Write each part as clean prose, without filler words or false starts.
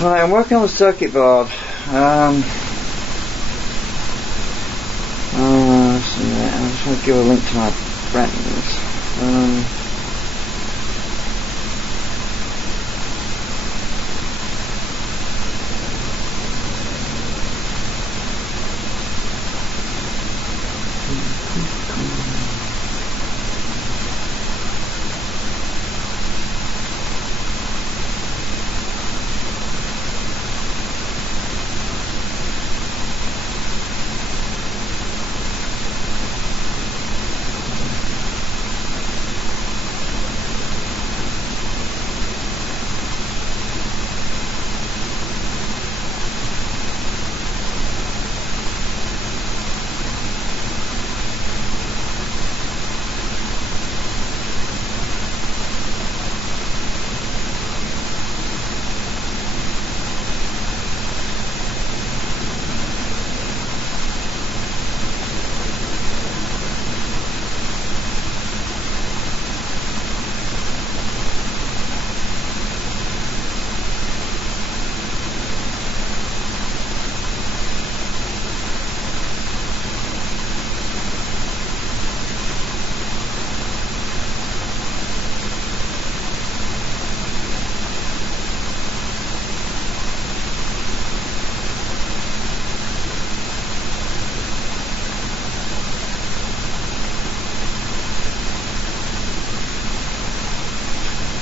Right, I'm working on the circuit board. I'm just going to give a link to my friends.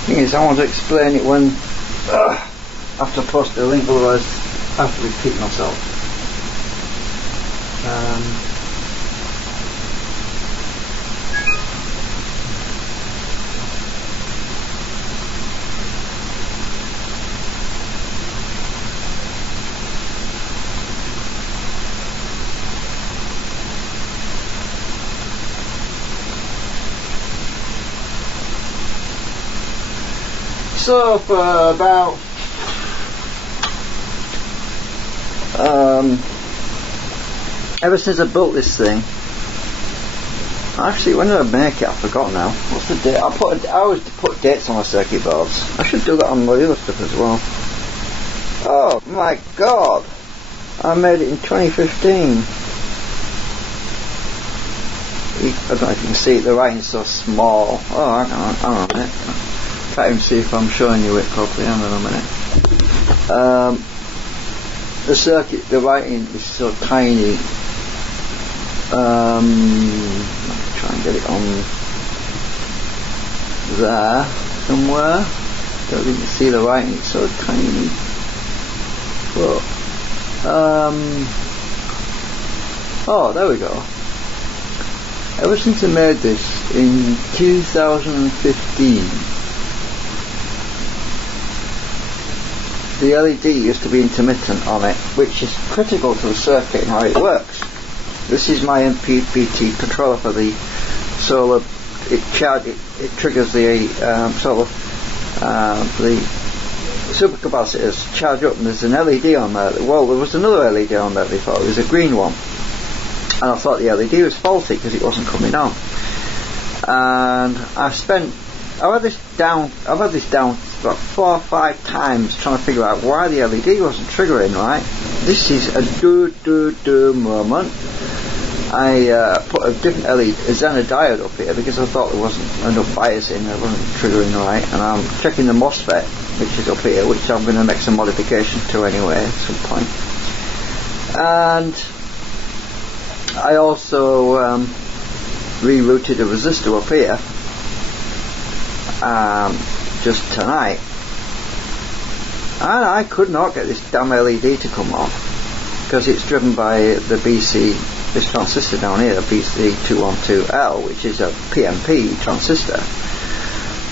Thing is, I want to explain it when after I post the link, otherwise I have to repeat myself. So for about ever since I built this thing, actually when did I make it? I forgot now. What's the date? I always put dates on my circuit boards. I should do that on my other stuff as well. Oh my god, I made it in 2015. I don't know if you can see it, the writing's so small. Oh, I don't know. Can't even see if I'm showing you it properly. Hang on a minute. The circuit, the writing is so tiny. Let me try and get it on there somewhere. Don't even see the writing, it's so tiny. But, oh, there we go. Ever since I made this in 2015, the LED used to be intermittent on it, which is critical to the circuit and how it works. This is my MPPT controller for the solar. It triggers the the supercapacitors charge up, and there's an LED on there. Well, there was another LED on there before. It was a green one, and I thought the LED was faulty because it wasn't coming on. And I've had this down about 4 or 5 times trying to figure out why the LED wasn't triggering right. This is a do moment. I put a different LED, a Zener diode up here because I thought there wasn't enough bias in, it wasn't triggering right, and I'm checking the MOSFET which is up here, which I'm going to make some modifications to anyway at some point. And I also rerouted a resistor up here just tonight, and I could not get this damn LED to come on because it's driven by the this transistor down here, the BC212L, which is a PMP transistor.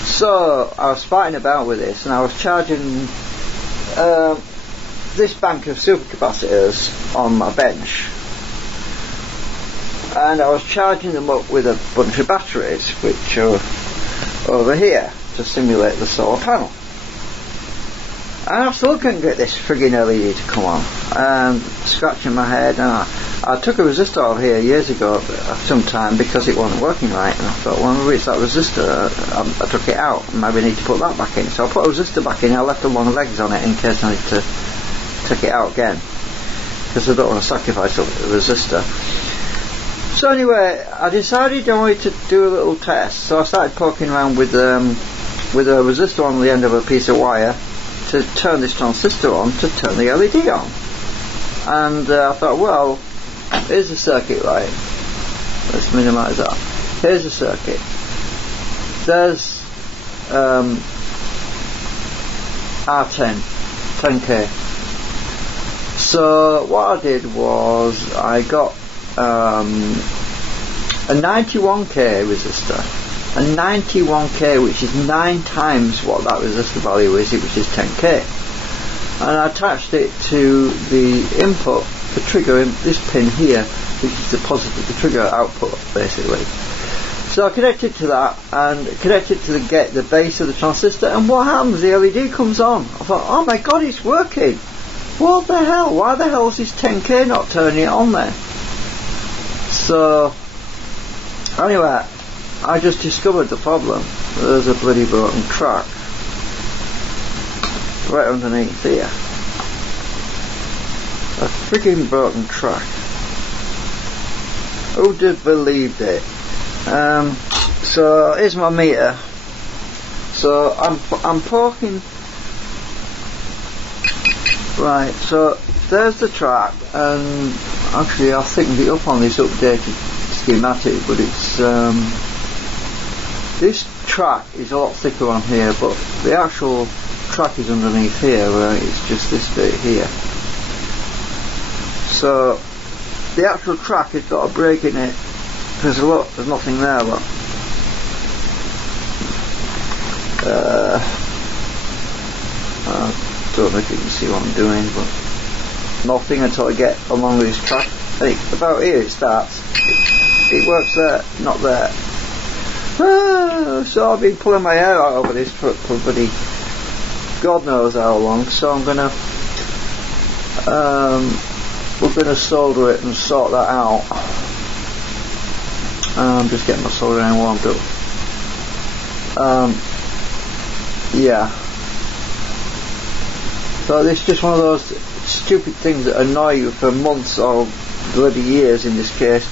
So I was fighting about with this, and I was charging this bank of supercapacitors on my bench, and I was charging them up with a bunch of batteries which are over here to simulate the solar panel, and I still couldn't get this frigging LED to come on. Scratching my head, and I took a resistor out here years ago sometime because it wasn't working right, and I thought, well, maybe it's that resistor. I took it out, maybe I need to put that back in. So I put a resistor back in. I left the long legs on it in case I need to take it out again, because I don't want to sacrifice the resistor. So anyway, I decided I wanted to do a little test. So I started poking around with a resistor on the end of a piece of wire to turn this transistor on to turn the LED on. And I thought, well, here's the circuit, right? Let's minimise that. Here's the circuit. There's R10, 10K. So what I did was I got a 91K resistor, a 91K, which is 9 times what that resistor value is, which is 10K, and I attached it to the input, the trigger, this pin here, which is the positive, the trigger output basically. So I connected to that and connected to the base of the transistor, and what happens? The LED comes on. I thought, oh my god, it's working! What the hell? Why the hell is this 10K not turning it on then? So anyway, I just discovered the problem. There's a bloody broken track right underneath here. A freaking broken track. Who'd have believed it? So here's my meter. So I'm poking. Right, so there's the track, and actually I thickened it up on this updated schematic, but it's this track is a lot thicker on here, but the actual track is underneath here, where it's just this bit here. So the actual track has got a break in it. There's nothing there, look. I don't know if you can see what I'm doing, but nothing until I get along this track. Hey, about here it starts. It works there, not there. So I've been pulling my hair out over this for bloody God knows how long. So I'm gonna we're gonna solder it and sort that out. I'm just getting my soldering iron warmed up. Yeah. So this is just one of those stupid things that annoy you for months or bloody years in this case,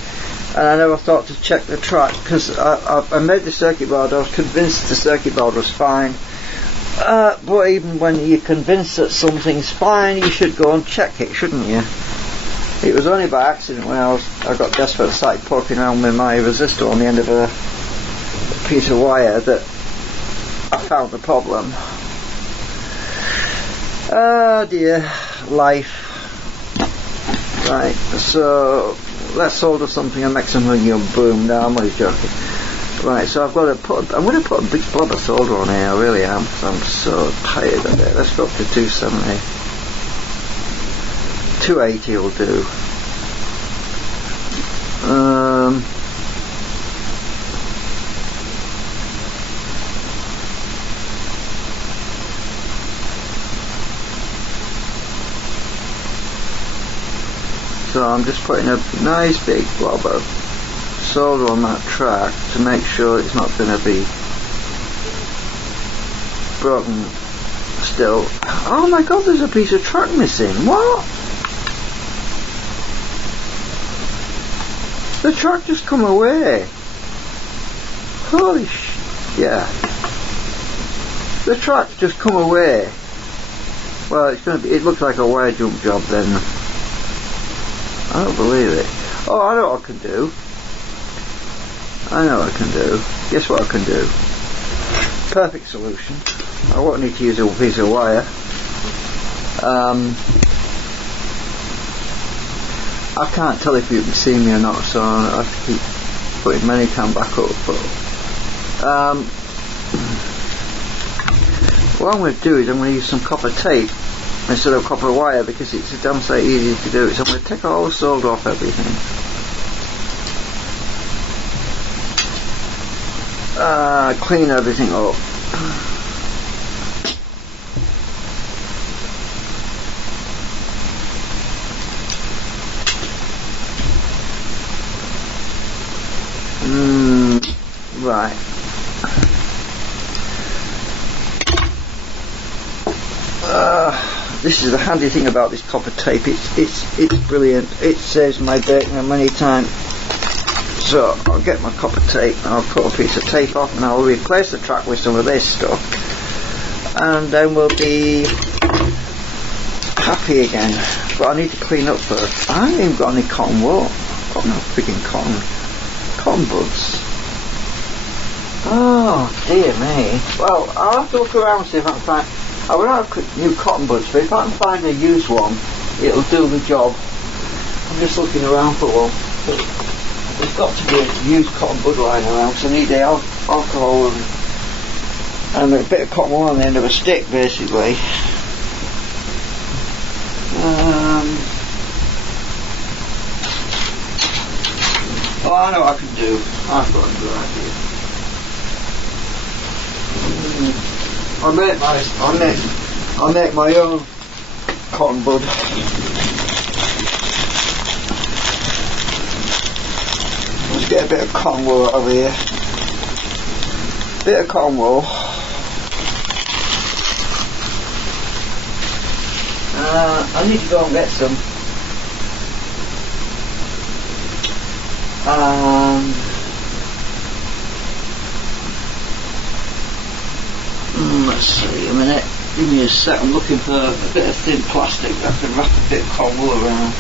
and I never thought to check the track, because I made the circuit board. I was convinced the circuit board was fine, but even when you're convinced that something's fine, you should go and check it, shouldn't you? It was only by accident when I got desperate and started poking around with my resistor on the end of a piece of wire that I found the problem. Oh dear, life. Right, so let's solder something and make something boom. No, I'm only joking. Right, so I'm going to put a big blob of solder on here. I really am, because I'm so tired of it. Let's go up to 270. 280 will do. So I'm just putting a nice big blob of solder on that track to make sure it's not going to be broken still. Oh my god, there's a piece of track missing. What? The track just come away. Holy yeah. The track just come away. Well, it looks like a wire jump job then. I don't believe it. Oh, I know what I can do. Guess what I can do? Perfect solution. I won't need to use a piece of wire. I can't tell if you can see me or not, so I have to keep putting Manicam back up. But what I'm going to do is I'm going to use some copper tape instead of copper wire, because it's a damn sight easy to do it. So I'm going to take all the solder off everything. Clean everything up. Right. This is the handy thing about this copper tape. It's brilliant. It saves my bacon many times. So I'll get my copper tape and I'll cut a piece of tape off and I'll replace the track with some of this stuff, and then we'll be happy again. But I need to clean up first. I haven't even got any cotton wool. I've got no freaking cotton buds. Oh dear me. Well, I'll have to look around and see if I can find. I will have new cotton buds, but if I can find a used one, it'll do the job. I'm just looking around for one. But there's got to be a used cotton bud lying around, because I need the alcohol and a bit of cotton wool on the end of a stick, basically. Oh, I know what I can do. I've got a good idea. I'll make my own cotton bud. Let's get a bit of cotton wool out of here. Bit of cotton wool. I need to go and get some. Let's see a minute. Give me a sec. I'm looking for a bit of thin plastic that I can wrap a bit of cotton wool around.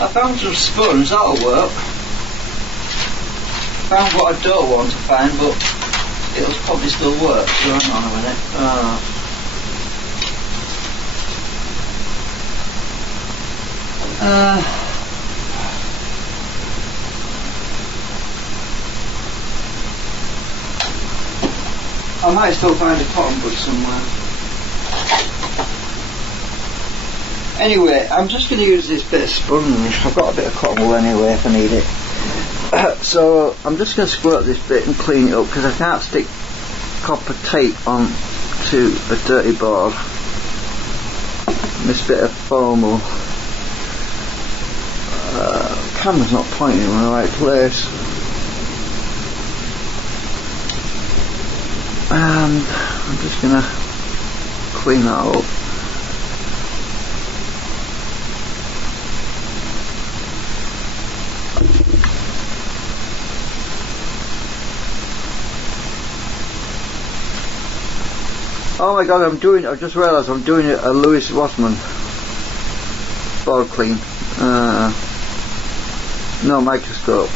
I found some sponge, that'll work. Found what I don't want to find, but it'll probably still work, so hang on a minute. I might still find a cotton bud somewhere. Anyway, I'm just going to use this bit of sponge. I've got a bit of cotton wool anyway if I need it. So I'm just going to squirt this bit and clean it up, because I can't stick copper tape on to a dirty board. This bit of foam will... the camera's not pointing in the right place. And I'm just going to clean that up. Oh my god, I've just realised I'm doing a Lewis Rossman board clean. No microscope.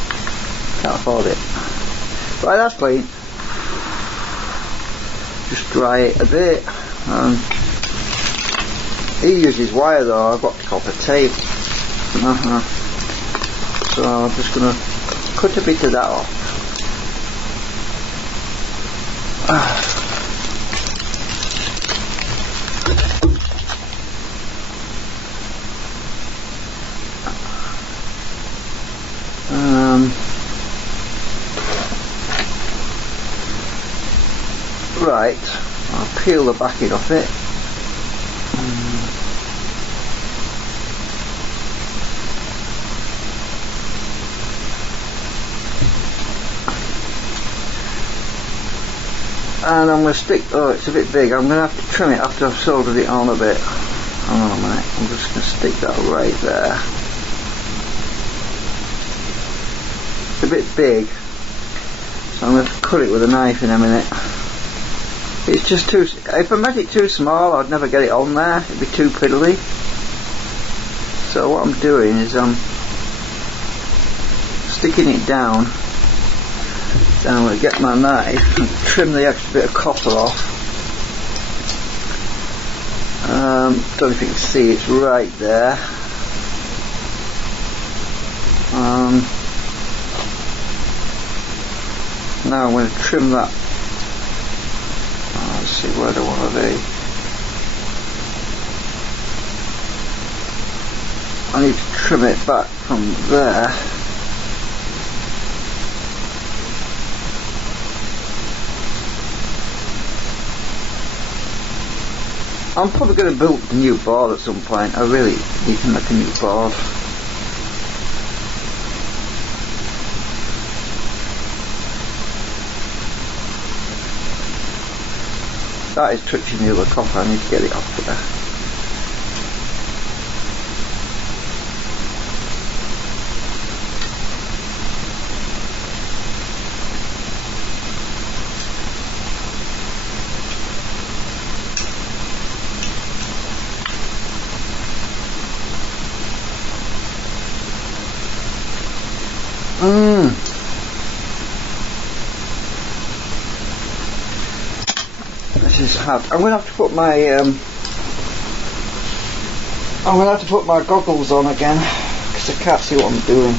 Can't afford it. Right, that's clean. Just dry it a bit. He uses wire though, I've got copper tape. So I'm just going to cut a bit of that off. Right, I'll peel the backing off it. And I'm going to stick, oh it's a bit big, I'm going to have to trim it after I've soldered it on a bit. Hang on a minute, I'm just going to stick that right there. It's a bit big, so I'm going to cut it with a knife in a minute. It's just too, if I make it too small I'd never get it on there, it'd be too piddly. So what I'm doing is I'm sticking it down. Then I'm going to get my knife and trim the extra bit of copper off. Don't know if you can see, it's right there. Now I'm going to trim that. Let's see, where do I want to be? I need to trim it back from there. I'm probably going to build a new board at some point. I really need to make a new board. That is touching the other copper. I need to get it off there. This is hard. I'm going to have to put my goggles on again because I can't see what I'm doing.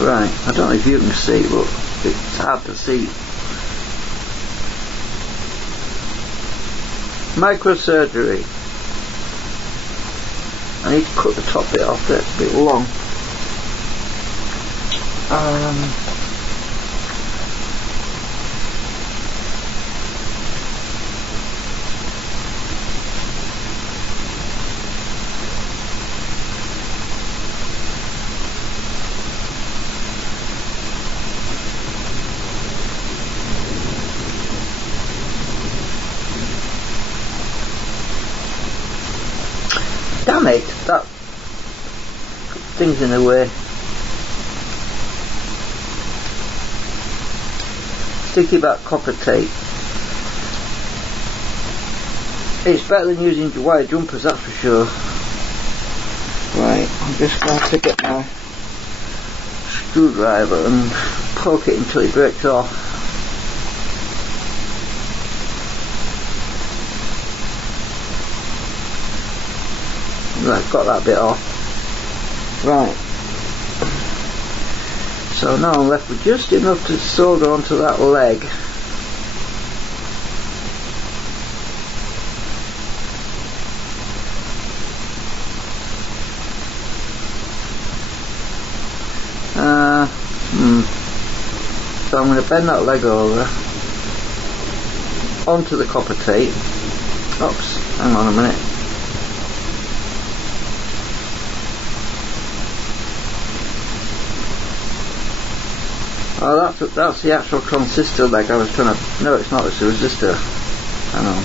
Right. I don't know if you can see, but it's hard to see. Microsurgery. I need to cut the top bit off there, it's a bit long. Damn it, that thing's in the way. Sticky back copper tape. It's better than using wire jumpers, that's for sure. Right, I'm just going to get my screwdriver and poke it until it breaks off. Right, got that bit off. Right. So now I'm left with just enough to solder onto that leg. So I'm going to bend that leg over onto the copper tape. Oops, hang on a minute. Oh, that's the actual transistor leg I was trying to... No, it's not, it's a resistor. Hang on.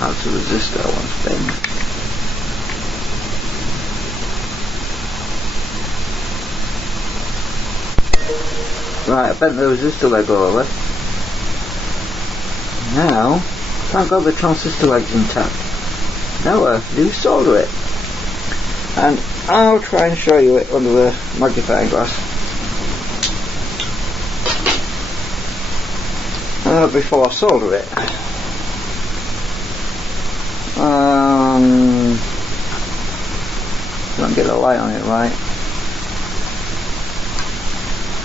That's a resistor I want to bend. Right, I bent the resistor leg over. Now, thank God the transistor leg's intact. Now I do solder it. And I'll try and show you it under the magnifying glass. Before I solder it. Don't get a light on it right.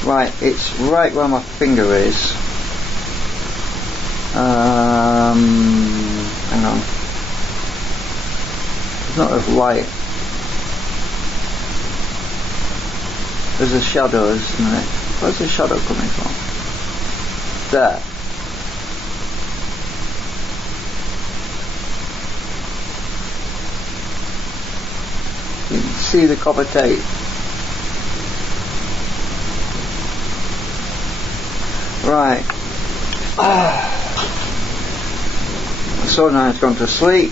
Right, it's right where my finger is. Hang on. There's not enough light. There's a shadow, isn't it? Where's the shadow coming from? There. You can see the copper tape. Right. So now it's gone to sleep.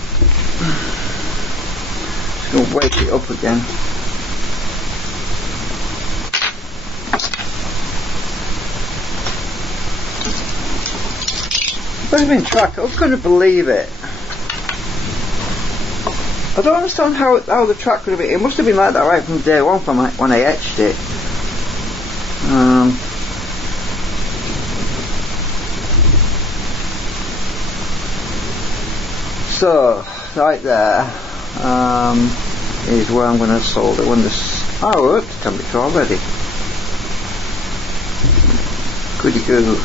Just going to wake it up again. But it's been tracked. I was going to believe it. I don't understand how the track could have been. It must have been like that right from day one from when I etched it. So right there is where I'm going to solder when this. Oh, we're up to temperature already. Goody goo.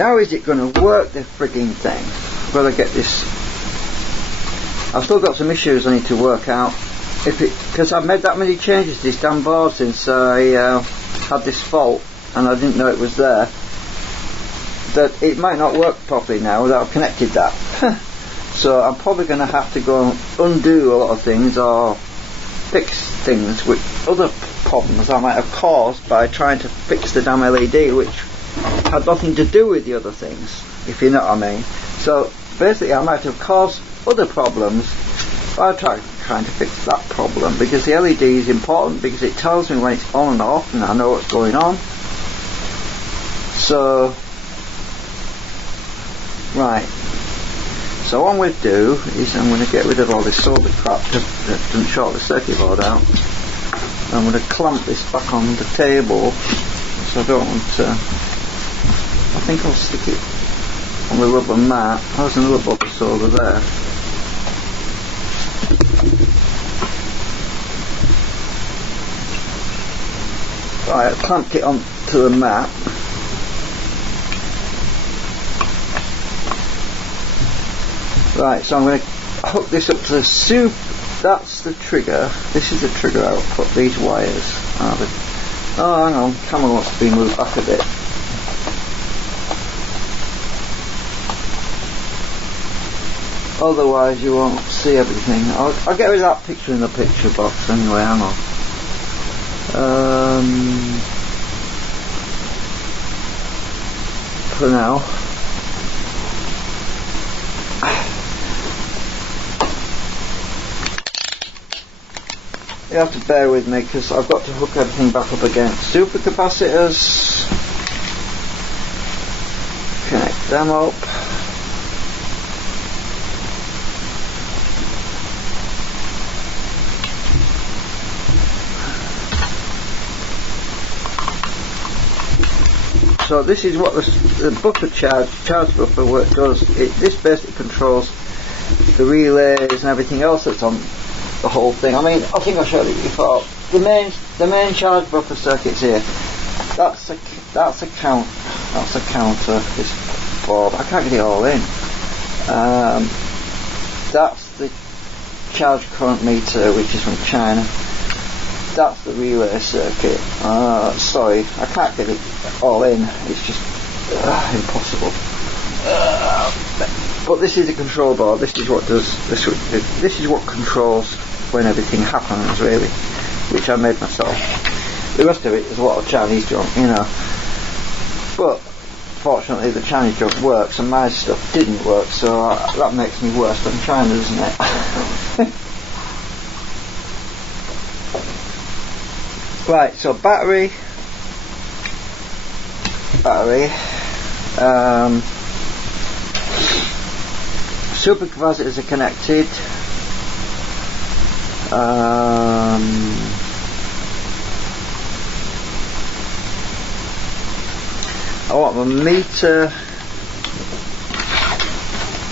Now is it going to work, the frigging thing? I've got to get this. I've still got some issues I need to work out. Because I've made that many changes to this damn board since I had this fault and I didn't know it was there, that it might not work properly now without I've connected that. So I'm probably going to have to go and undo a lot of things or fix things with other problems I might have caused by trying to fix the damn LED, which had nothing to do with the other things, if you know what I mean. So basically I might have caused other problems by trying to fix that problem, because the LED is important because it tells me when it's on and off and I know what's going on. So right, so what I'm going to do is I'm going to get rid of all this solder crap that doesn't short the circuit board out. I'm going to clamp this back on the table, so I don't want to. I think I'll stick it on the rubber mat. There's another block of solder there. Right, I clamped it onto the mat. Right, so I'm going to hook this up to the soup. That's the trigger. This is the trigger output. These wires are the. Oh, hang on, camera wants to be moved back a bit. Otherwise you won't see everything. I'll get rid of that picture in the picture box anyway, hang on. For now. You have to bear with me because I've got to hook everything back up again. Supercapacitors. Connect them up. So this is what the buffer charge buffer work does. This basically controls the relays and everything else that's on the whole thing. I mean, I think I showed it before. The main charge buffer circuit's here. That's a counter. This board. I can't get it all in. That's the charge current meter, which is from China. That's the relay circuit. Sorry, I can't get it all in. It's just impossible. But this is a control board. This is what does this. This is what controls when everything happens, really, which I made myself. The rest of it is a lot of Chinese junk, you know. But fortunately, the Chinese junk works, and my stuff didn't work, so that makes me worse than China, doesn't it? Right, so battery, supercapacitors are connected. I want my meter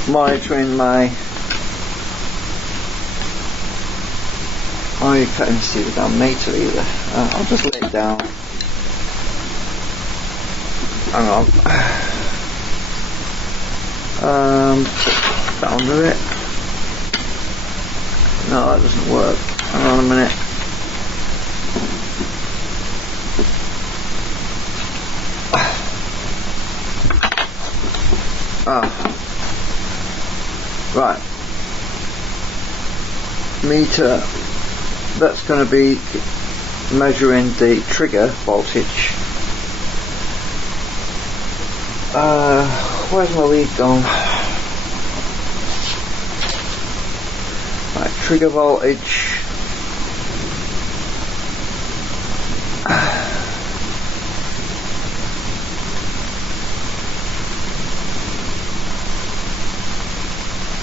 monitoring my. Oh, you can't even see the damn meter either. I'll just lay it down. Hang on. Down to it. No, that doesn't work. Hang on a minute. Right. Meter. That's going to be measuring the trigger voltage. Where's my lead gone? Right, trigger voltage.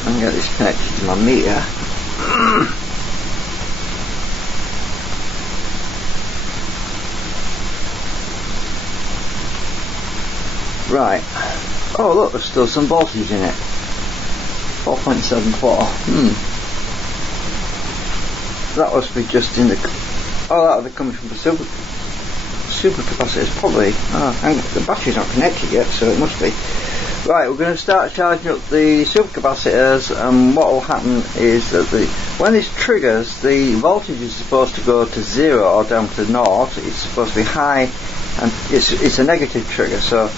I can get this connected to my meter. Right. Oh look, there's still some voltage in it. 4.74. That must be just in the. Oh, that would be coming from the super. supercapacitor is probably, the battery's not connected yet, so it must be. Right, we're going to start charging up the supercapacitors, and what will happen is that when this triggers, the voltage is supposed to go to 0 or down to 0. It's supposed to be high, and it's a negative trigger. So,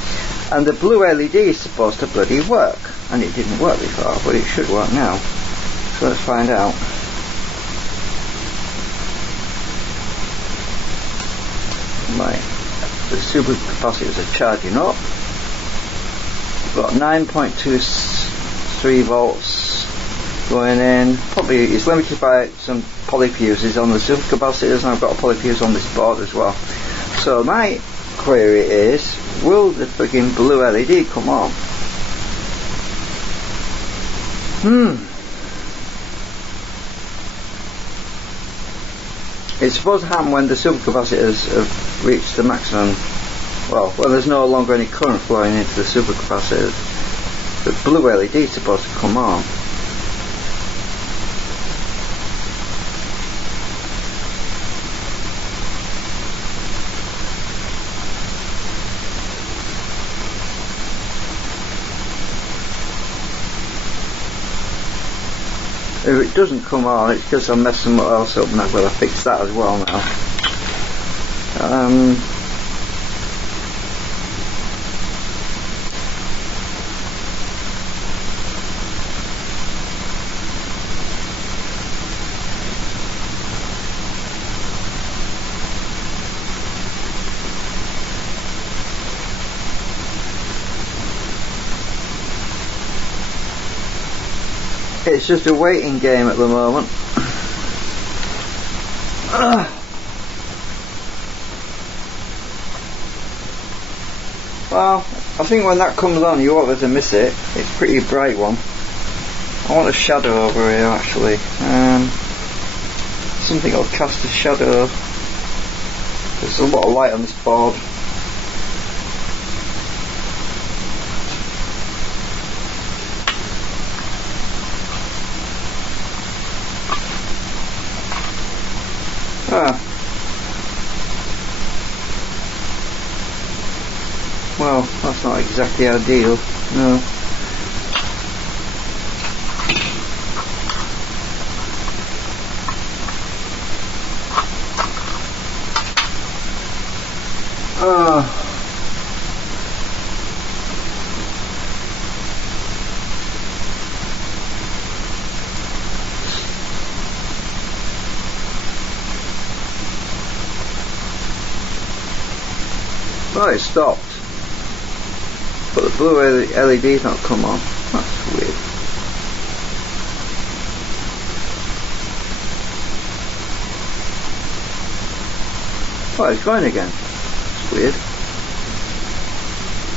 and the blue LED is supposed to bloody work, and it didn't work before, but it should work now. So let's find out. Right, the supercapacitors are charging up. Got 9.23 volts going in. Probably it's limited by some polyfuses on the supercapacitors, and I've got a polyfuse on this board as well. So my query is, will the frigging blue LED come on? It's supposed to happen when the supercapacitors have reached the maximum. Well, when there's no longer any current flowing into the supercapacitor, the blue LED is supposed to come on. If it doesn't come on, it's because I'm messing what else up, and I've got to fix that as well now. It's just a waiting game at the moment. Well, I think when that comes on you won't be able to miss it. It's a pretty bright one. I want a shadow over here actually. Something that'll cast a shadow. There's a lot of light on this board. Well, that's not exactly ideal, no. Well, it stopped, but the blue LED's not come on. That's weird. Oh, it's going again. It's weird.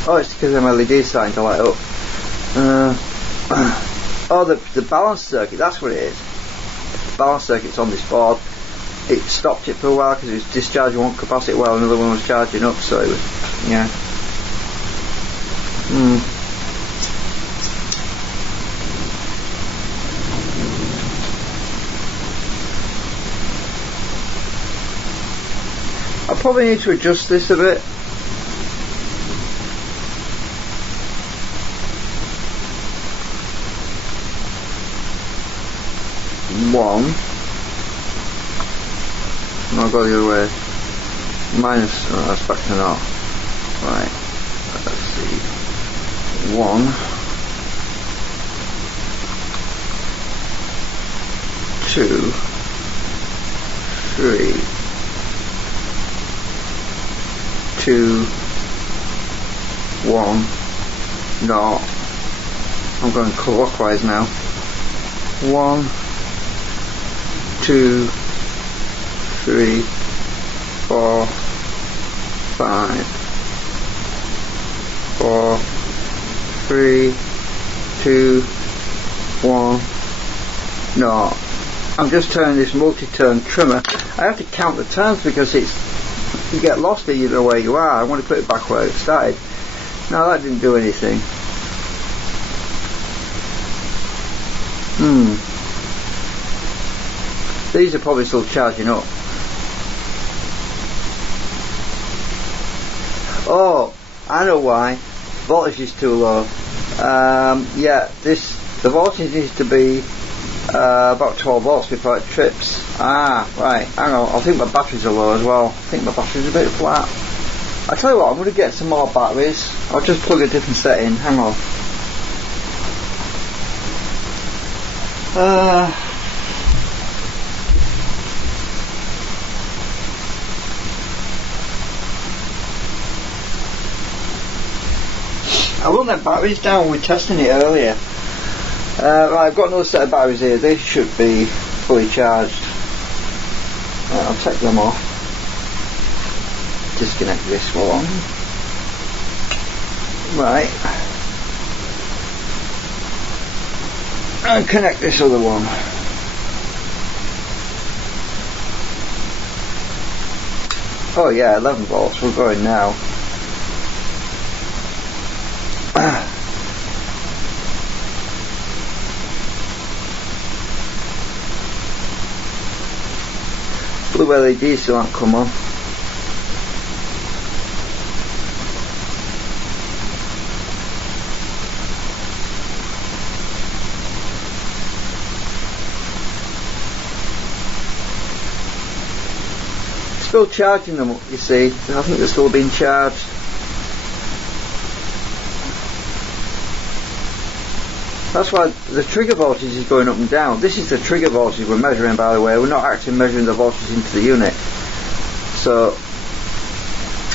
Oh, it's because them LED's starting to light up. Oh, the balance circuit, that's what it is. The balance circuit's on this board. It stopped it for a while because it was discharging one capacitor while another one was charging up, so it was, yeah. I probably need to adjust this a bit. One. No, I'll go the other way. Minus, that's back to that. Right, let's see. 1, 2, 3, 2, 1, no. I'm going clockwise now. 1, 2, 3, 4, 5, 4, 3, 2, 1, no. I'm just turning this multi-turn trimmer. I have to count the turns because you get lost either way you are. I want to put it back where it started. No, that didn't do anything. These are probably still charging up. Oh, I know why. Voltage is too low. Yeah, the voltage needs to be about 12 volts before it trips. Ah, right, hang on, I think my batteries are low as well. I think my batteries are a bit flat. I'll tell you what, I'm going to get some more batteries. I'll just plug a different set in, hang on. I run their batteries down, we were testing it earlier. Right, I've got another set of batteries here, they should be fully charged. Right, I'll take them off. Disconnect this one. Right. And connect this other one. Oh yeah, 11 volts, we're going now. Blue LEDs still haven't come on. Still charging them, you see. I think they're still being charged. That's why the trigger voltage is going up and down. This is the trigger voltage we're measuring, by the way. We're not actually measuring the voltage into the unit. So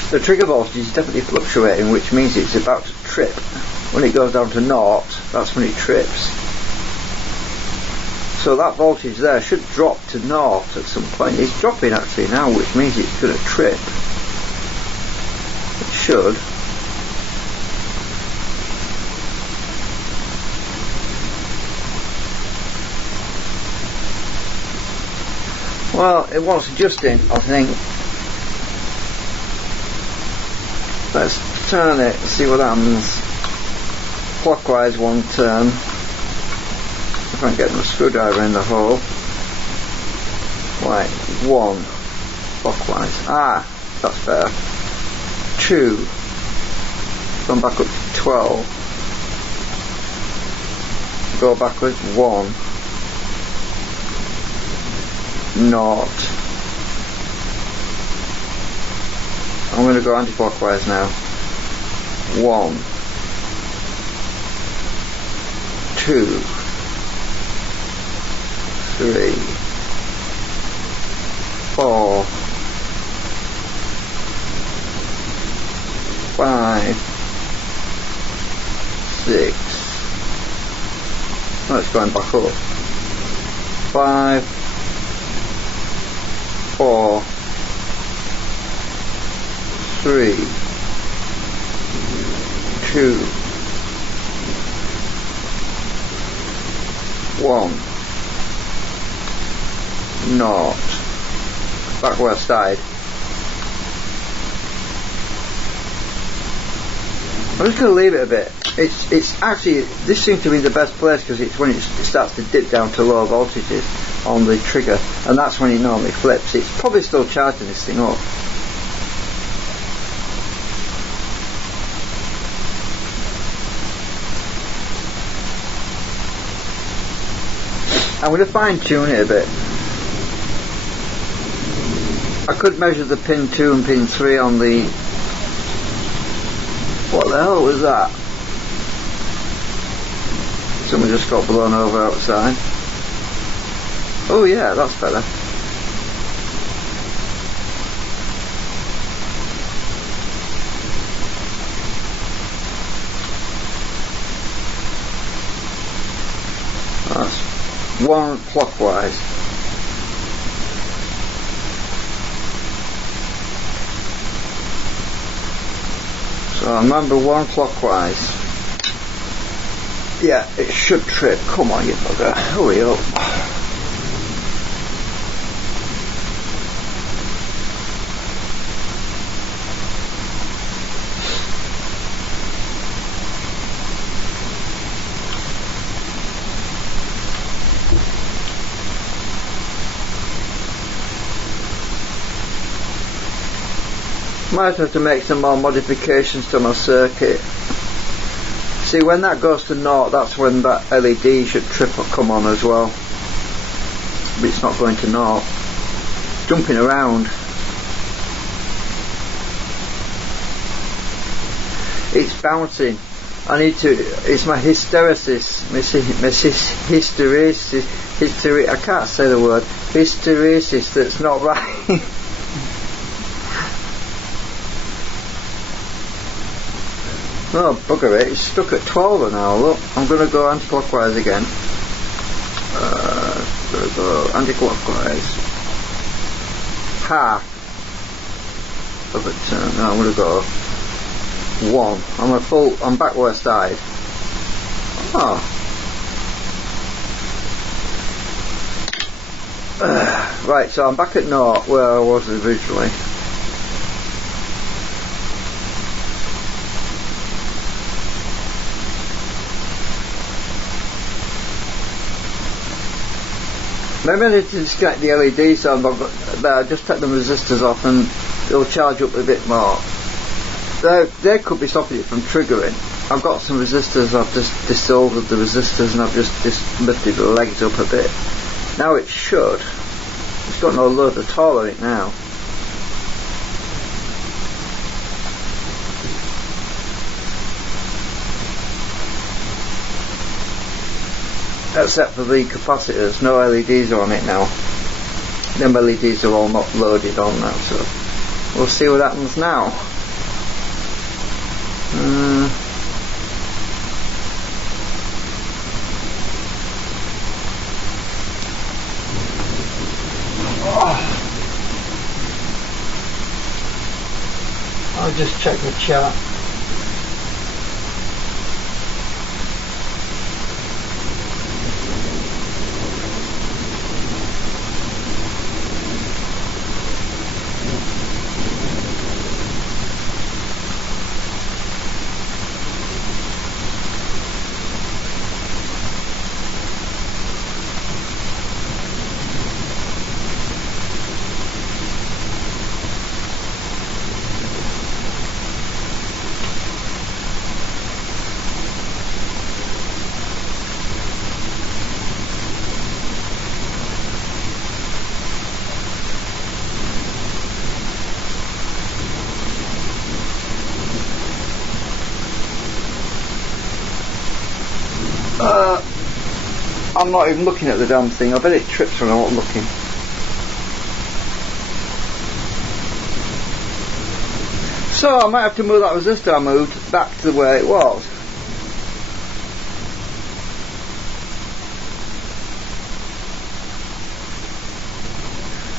the trigger voltage is definitely fluctuating, which means it's about to trip. When it goes down to 0, that's when it trips. So that voltage there should drop to 0 at some point. It's dropping actually now, which means it's going to trip. It should. Well, it wants adjusting, I think. Let's turn it, see what happens. Clockwise one turn. If I can get my screwdriver in the hole. Right, 1. Clockwise. Ah, that's better. 2. Going back up to 12. Go backwards, 1. 0. I'm going to go anti-clockwise now. 1, 2, 3, 4, 5, 6. Oh, it's going back up. 5, 4, 3, 2, 1, 0. Back where I started. I'm just going to leave it a bit. It's actually, this seems to be the best place because it's when it starts to dip down to low voltages on the trigger, and that's when it normally flips. It's probably still charging this thing up. I'm going to fine tune it a bit. I could measure the pin 2 and pin 3 on the... What the hell was that? Someone just got blown over outside. Oh yeah, that's better. That's 1 clockwise. So remember 1 clockwise. Yeah, it should trip. Come on, you bugger. Hurry up. Might have to make some more modifications to my circuit. See, when that goes to naught, that's when that LED should come on as well. But it's not going to naught. It's jumping around. It's bouncing. I need to. It's my hysteresis. Hysteresis. I can't say the word. Hysteresis that's not right. Oh, bugger it, it's stuck at 12 now, look. I'm going to go anti-clockwise again. Going to go anti-clockwise. Half of a turn. No, I'm going to go 1. I'm back where I started. Oh. Right, so I'm back at naught where I was originally. Maybe I need to disconnect the LED so I just take the resistors off and it'll charge up a bit more. They could be stopping it from triggering. I've got some resistors, I've just dissolved the resistors and I've just lifted the legs up a bit. Now it should. It's got no load at all on it now. Except for the capacitors, no LEDs are on it now. Them LEDs are all not loaded on now, so we'll see what happens now. I'll just check the chart. I'm not even looking at the damn thing. I bet it trips when I'm not looking. So I might have to move that resistor I moved back to where it was.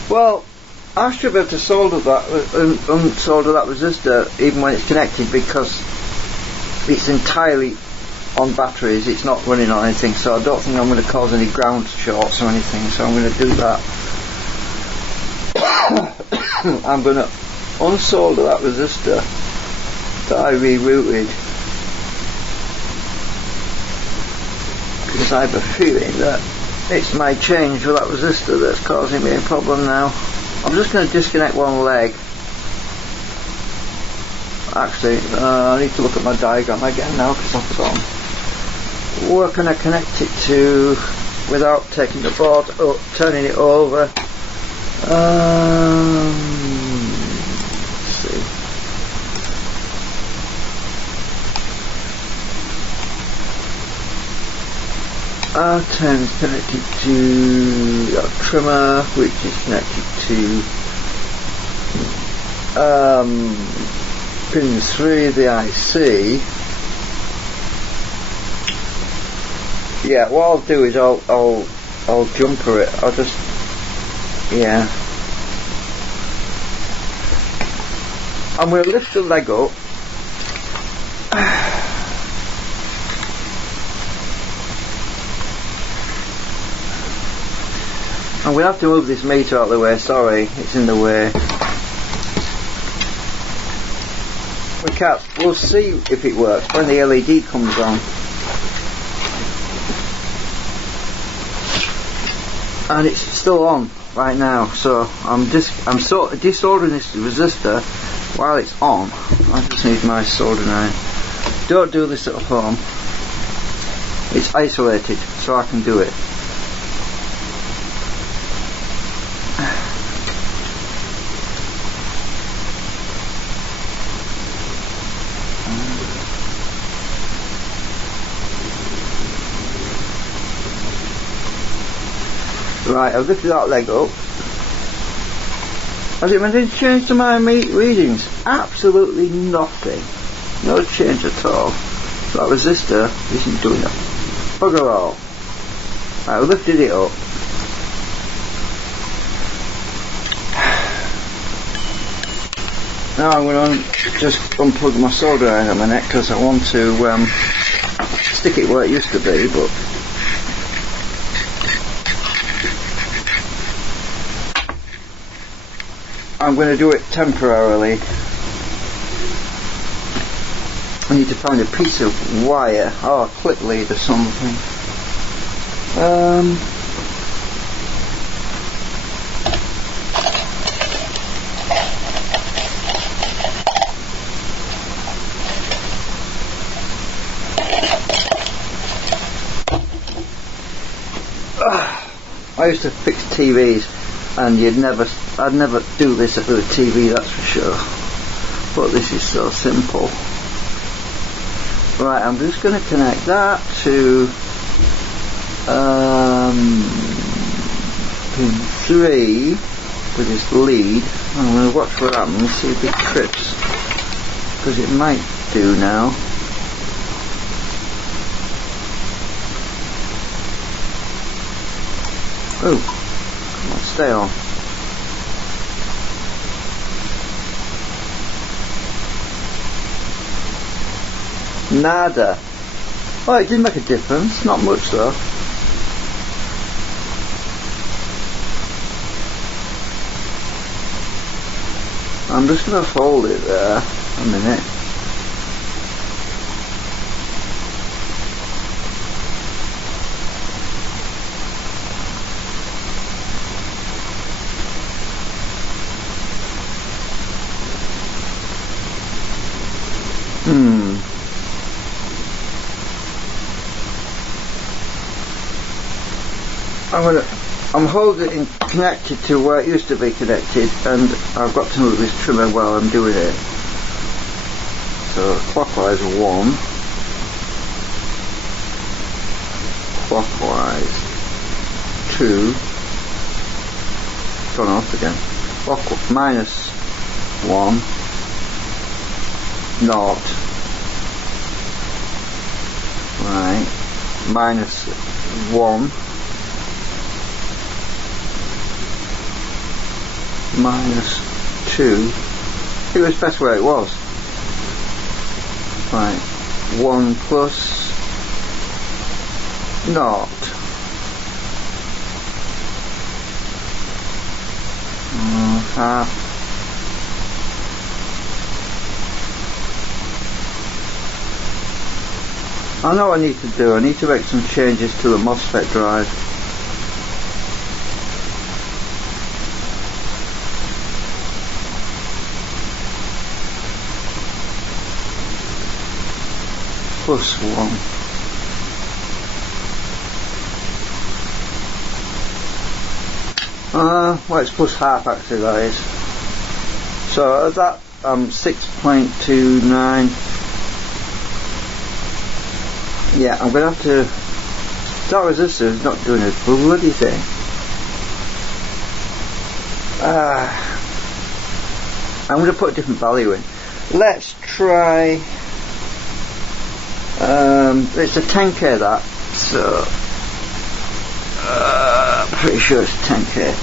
Well, I should be able to solder that unsolder that resistor even when it's connected, because it's entirely on batteries, it's not running on anything, so I don't think I'm going to cause any ground shorts or anything, so I'm going to do that. I'm going to unsolder that resistor that I rerouted, because I have a feeling that it's my change for that resistor that's causing me a problem now. I'm just going to disconnect one leg. Actually, I need to look at my diagram again now because I've forgotten. Where can I connect it to without taking the board up, turning it over? Let's see. R10 is connected to our trimmer, which is connected to pin 3 of the IC. Yeah, what I'll do is I'll jumper it. I'll just, yeah. I'm going to lift the leg up. I'm going to have to move this meter out of the way, sorry, it's in the way. We'll see if it works when the LED comes on. And it's still on right now, so I'm desoldering this resistor while it's on, I just need my soldering iron. Don't do this at home. It's isolated, so I can do it. Right, I've lifted that leg up. Has it made any change to my readings? Absolutely nothing. No change at all. So that resistor isn't doing it. Bugger all. Right, I've lifted it up. Now I'm going to just unplug my solder iron on my neck because I want to stick it where it used to be, but I'm going to do it temporarily. I need to find a piece of wire or a clip lead or something. I used to fix TVs, and I'd never do this with a TV, that's for sure. But this is so simple. Right, I'm just going to connect that to pin 3 with this lead. I'm going to watch what happens, see if it trips, because it might do now. Oh, come on, stay on. Nada. Oh, it did make a difference, not much though. I'm just going to fold it there a minute. I'm holding it connected to where it used to be connected, and I've got to move this trimmer while I'm doing it. So clockwise 1, clockwise 2, gone off again, minus 1, naught, right, minus 1, minus 2. It was best where it was. Right, 1 plus naught. Half. I know what I need to do. I need to make some changes to the MOSFET drive. Plus 1. Well, it's plus half actually, that is. So at that 6.29. Yeah, I'm going to have to. That resistor is not doing a bloody thing. I'm going to put a different value in. Let's try. It's a 10k that, so pretty sure it's 10k.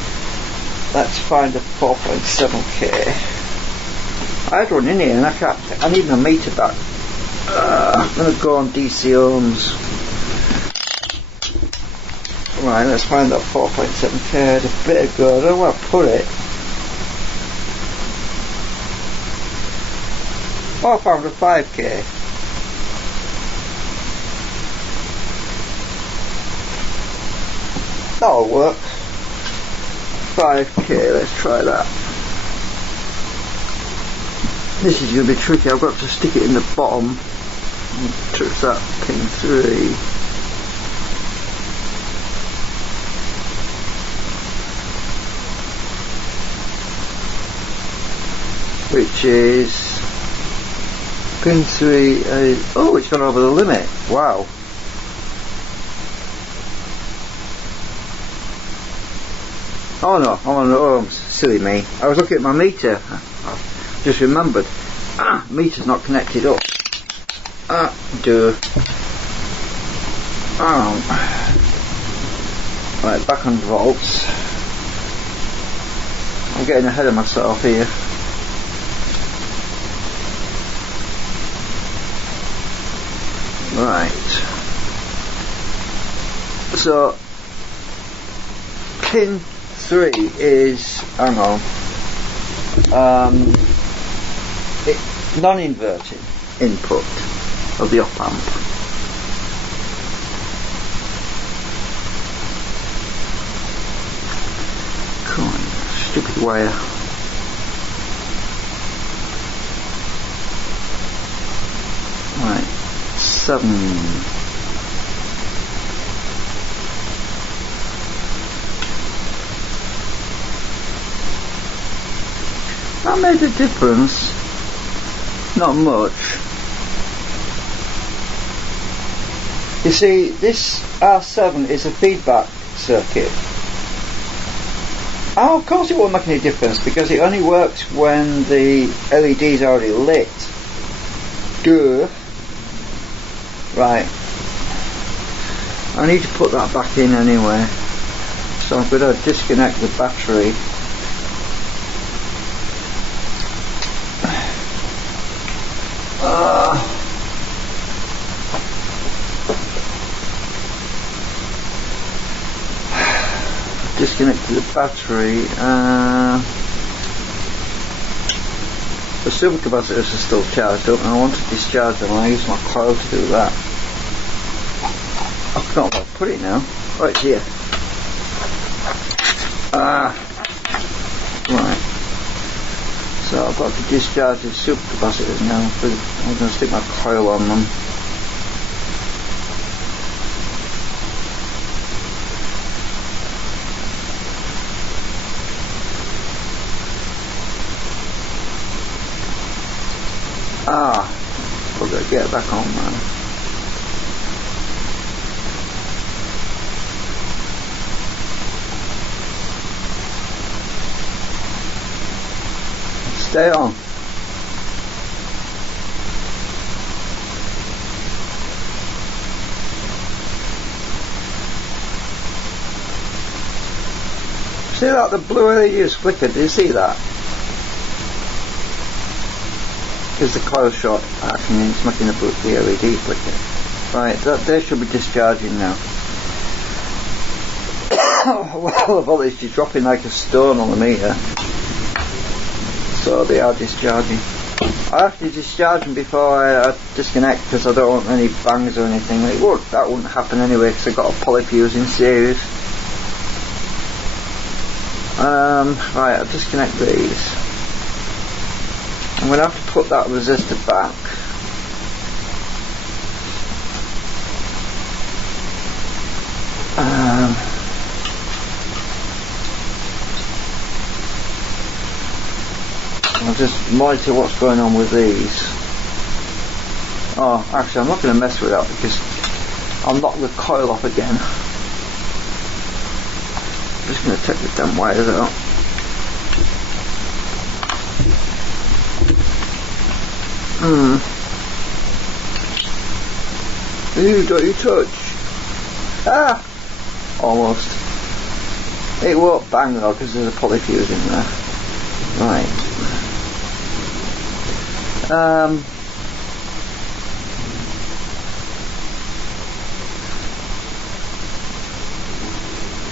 Let's find a 4.7k. I had one in here and I need my meter back. I'm going to go on DC ohms. Right, let's find that 4.7k. I had a bit of go, I don't know where I put it. Oh, I found a 5k. That'll work. 5k, let's try that. This is going to be tricky. I've got to stick it in the bottom. Touch that pin 3. Which is pin 3. Oh, it's gone over the limit. Wow. Oh no, oh, silly me. I was looking at my meter. Just remembered. Meter's not connected up. Duh. Right, back on volts. I'm getting ahead of myself here. Right. So, pin 3 is, hang on, non-inverting input of the op amp. Come on, stupid wire. Right, 7. That made a difference. Not much. You see, this R7 is a feedback circuit. Oh, of course it won't make any difference because it only works when the LED is already lit. Duh. Right. I need to put that back in anyway. So I'm going to disconnect the battery. Disconnected the battery. The supercapacitors are still charged up and I want to discharge them. I use my coil to do that. I forgot where I put it now. Oh, it's here. Right. So I've got to discharge the supercapacitors now. I'm going to stick my coil on them. I've got to get back on now. Stay on. See that? The blue LED is flickered. Do you see that? Because the coil short action is making the LED flicker. Right, they should be discharging now. Well, the voltage is dropping like a stone on the meter. So they are discharging. I have to discharge them before I disconnect because I don't want any bangs or anything. That wouldn't happen anyway because I've got a polyfuse in series. Right, I'll disconnect these. I'm going to have to put that resistor back. I'll just monitor what's going on with these. Oh, actually I'm not going to mess with that because I'll knock the coil off again. I'm just going to take the damn wires out. Ew, don't you touch. Almost. It won't bang though because there's a polyfuse in there. Right.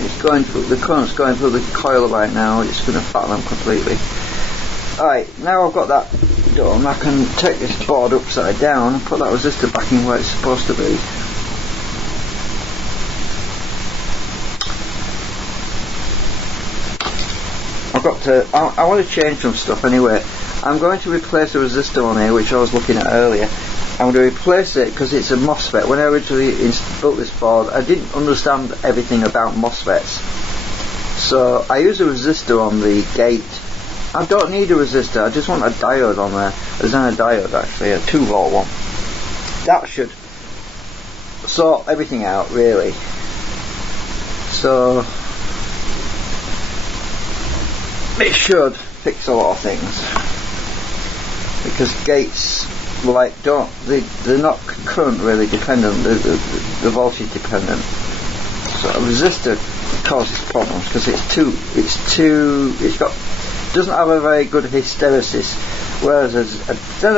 It's going through, the current's going through the coil right now. It's going to fatten them completely. Alright, now I've got that done, I can take this board upside down and put that resistor back in where it's supposed to be. I've got to, I want to change some stuff anyway. I'm going to replace the resistor on here, which I was looking at earlier. I'm going to replace it because it's a MOSFET. When I originally built this board, I didn't understand everything about MOSFETs. So I use a resistor on the gate. I don't need a resistor, I just want a diode on there. There's a diode actually, a 2-volt one. That should sort everything out really. So it should fix a lot of things. Because gates they're not current really dependent, they're voltage dependent. So a resistor causes problems because doesn't have a very good hysteresis, whereas a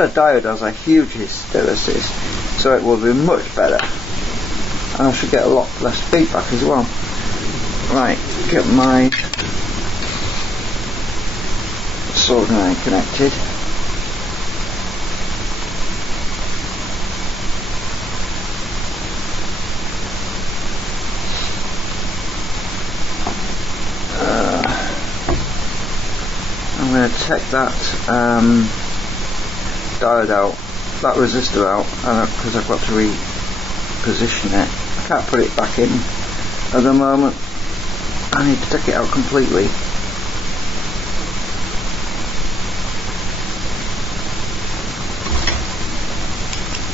diode has a huge hysteresis, so it will be much better, and I should get a lot less feedback as well. Right, get my soldering iron connected. I'm going to take that diode out, that resistor out, because I've got to reposition it. I can't put it back in at the moment. I need to take it out completely.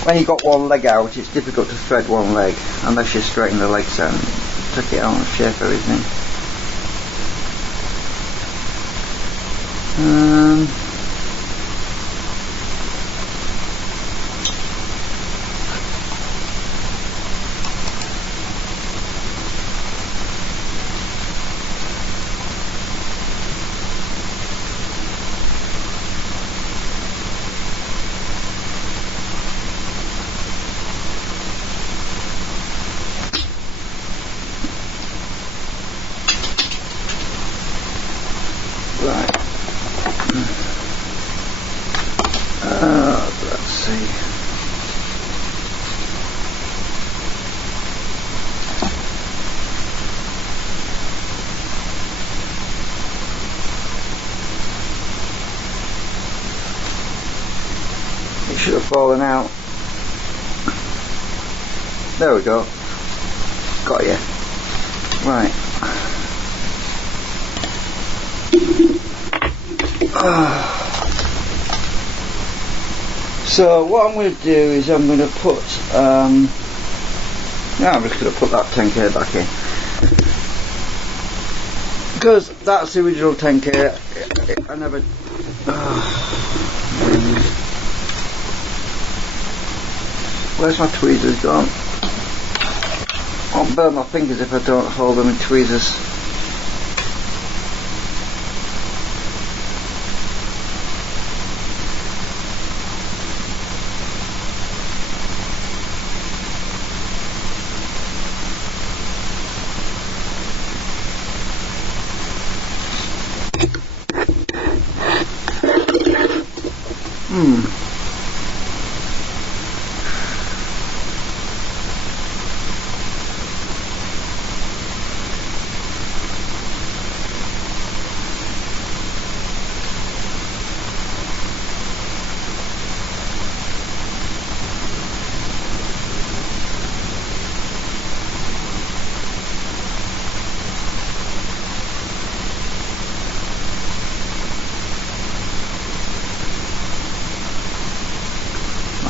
When you've got one leg out, it's difficult to thread one leg unless you straighten the legs out and take it out and shape everything. Let's see. It should have fallen out. There we go. Got you. Right. So what I'm going to do is I'm going to put I'm just going to put that 10K back in, because that's the original 10K. I never where's my tweezers gone? I'll burn my fingers if I don't hold them in tweezers.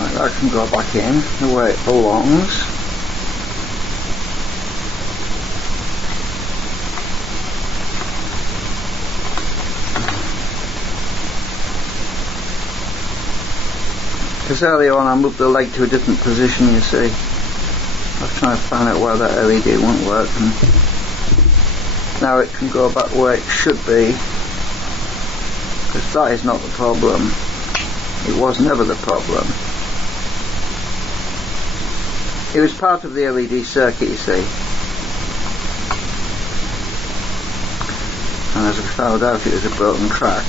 That can go back in the way it belongs. Because earlier on I moved the leg to a different position, you see. I was trying to find out where that LED won't work, and now it can go back where it should be, because that is not the problem. It was never the problem. It was part of the LED circuit, you see. And as we found out, it was a broken track.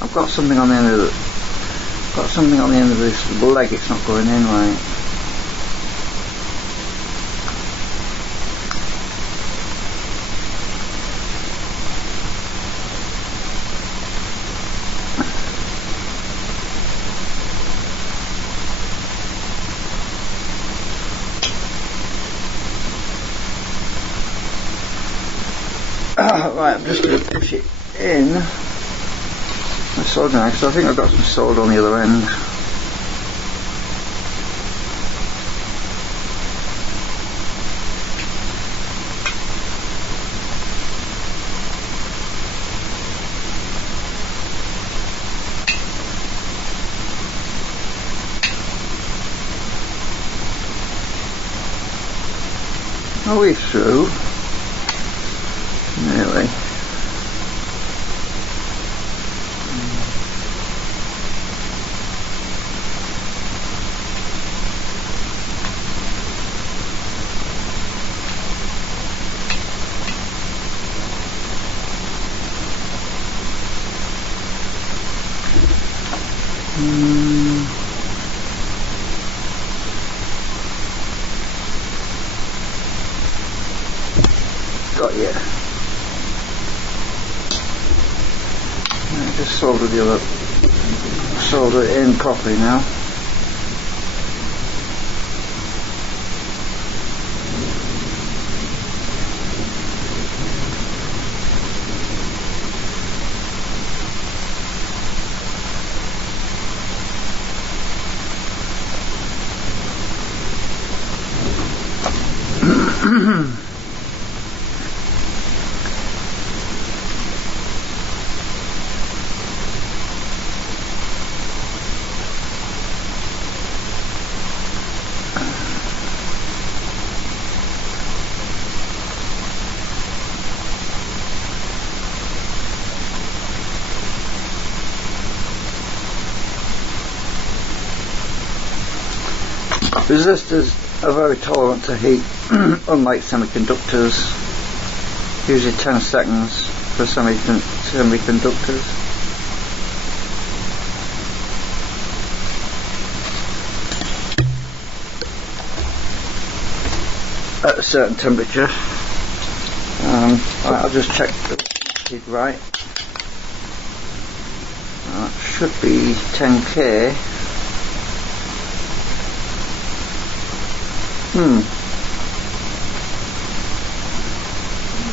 I've got something on the end of this leg. It's not going in right. Right, I'm just going to push it in my solder now, because I think I've got some solder on the other end. Are we through? Nearly. Got you. Just solder the other, solder it in properly now. Resistors are very tolerant to heat, unlike semiconductors. Usually 10 seconds for semiconductors. At a certain temperature. Right, I'll just check that it's right. That should be 10K.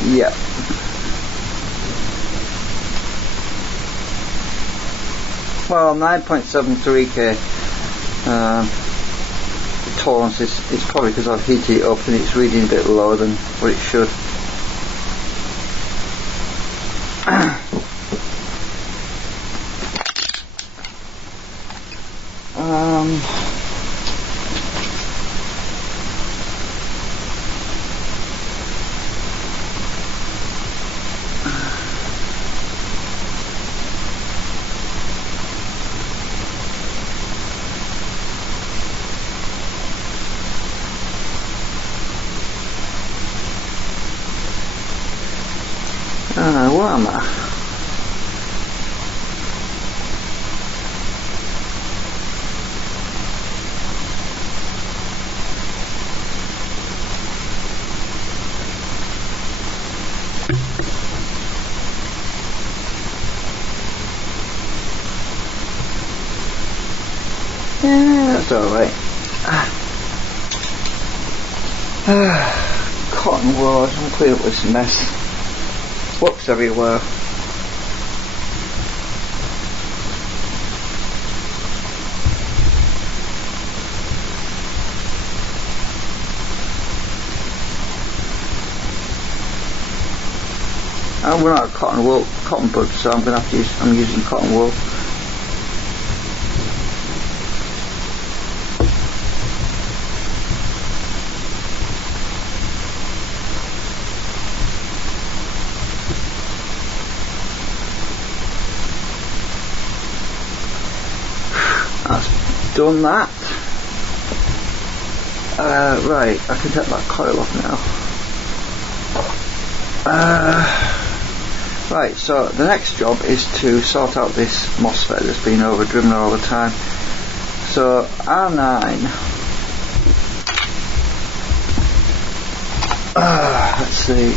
Yeah. Well, 9.73K. The tolerance is probably because I've heated it up and it's reading a bit lower than what it should. Where am I? Yeah, that's alright. Cotton wool, I'm clean up this mess. Books everywhere. And we're not cotton buds, so I'm gonna have to use. I'm using cotton wool. Done that. Right, I can take that coil off now. Right, so the next job is to sort out this MOSFET that's been overdriven all the time. So R9. Let's see.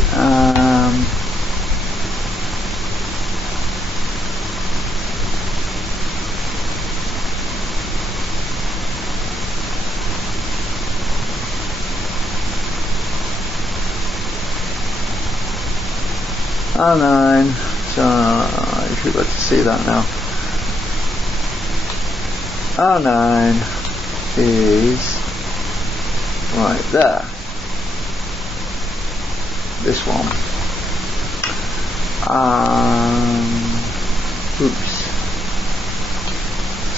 R9, so you should be able to see that now. R9 is right there. This one. Oops.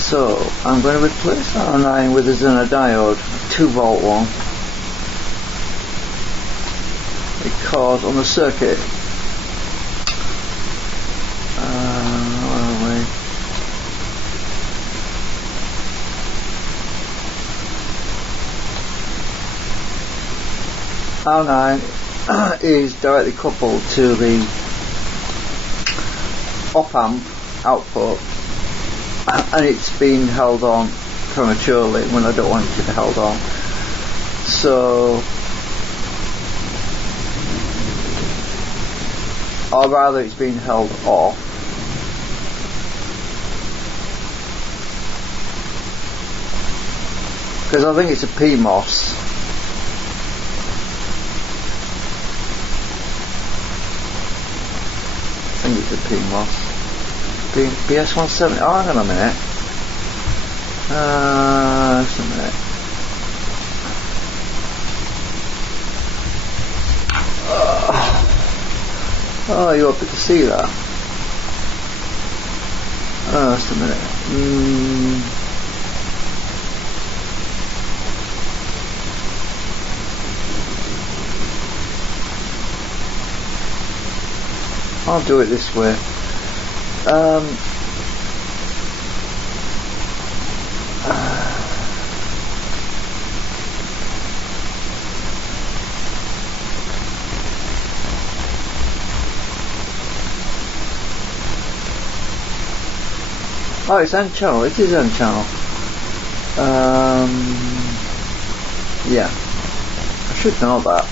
So I'm going to replace R9 with a Zener diode, a 2-volt one, because on the circuit, R9 is directly coupled to the op-amp output, and it's been held on prematurely when I don't want it to be held on. So, or rather it's been held off. Because I think it's a PMOS. I think it's a PMOS. BS170. Oh, hang on a minute. Just a minute. Oh, you ought to see that. Oh, just a minute. I'll do it this way. Oh, it's N channel. It is N channel. Yeah, I should know that.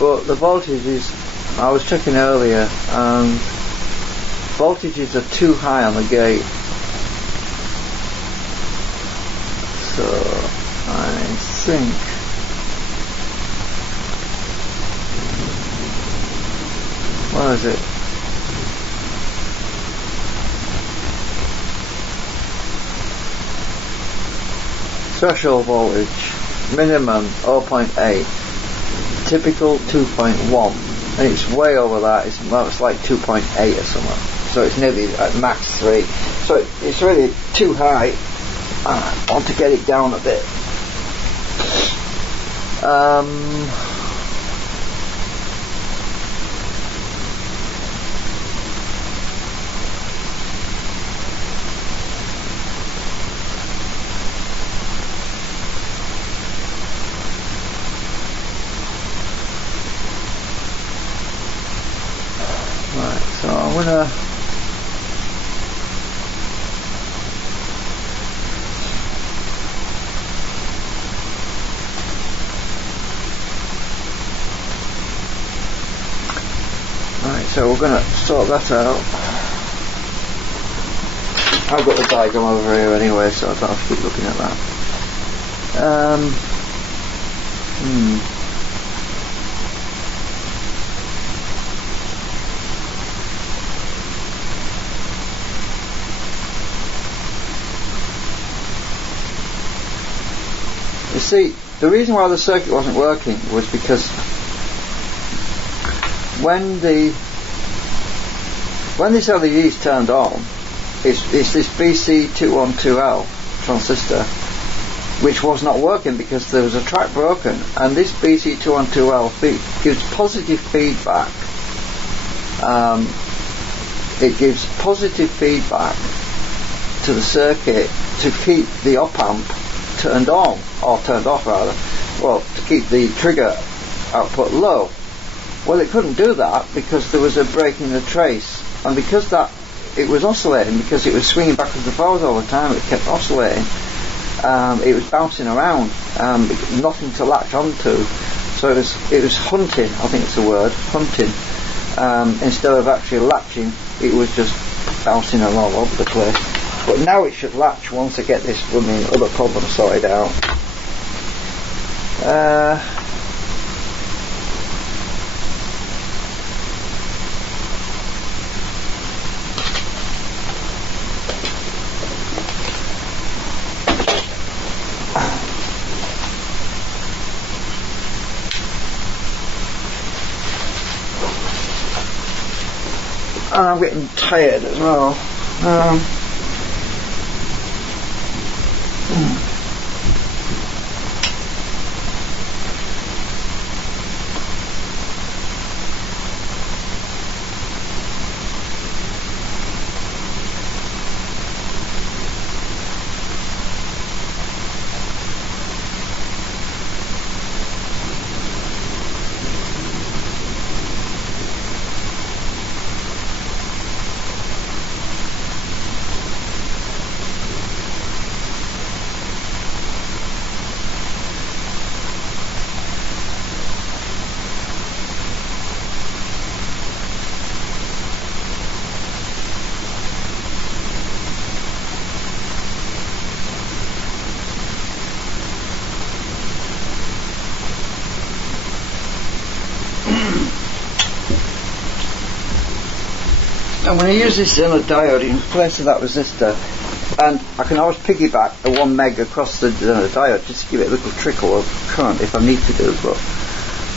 But the voltages, I was checking earlier, and voltages are too high on the gate. So I think what is it? Threshold voltage minimum 0.8. Typical 2.1, and it's way over that. It's like 2.8 or something, so it's nearly at max 3, so it's really too high. I want to get it down a bit. So I'm gonna so we're gonna sort that out. I've got the diagram over here anyway, so I don't have to keep looking at that. You see, the reason why the circuit wasn't working was because when this LED is turned on, it's this BC212L transistor which was not working because there was a track broken, and this BC212L gives positive feedback. It gives positive feedback to the circuit to keep the op-amp turned on, or turned off rather, well, to keep the trigger output low. Well, it couldn't do that because there was a break in the trace, and because that it was oscillating, because it was swinging backwards and forwards all the time, it kept oscillating. It was bouncing around, nothing to latch onto, so it was hunting, I think it's the word, hunting. Instead of actually latching, it was just bouncing all over the place. But now it should latch once I get this blooming other problem sorted out. And I'm getting tired as well. I'm going to use this Zener diode in place of that resistor, and I can always piggyback a 1 meg across the Zener diode just to give it a little trickle of current if I need to do so.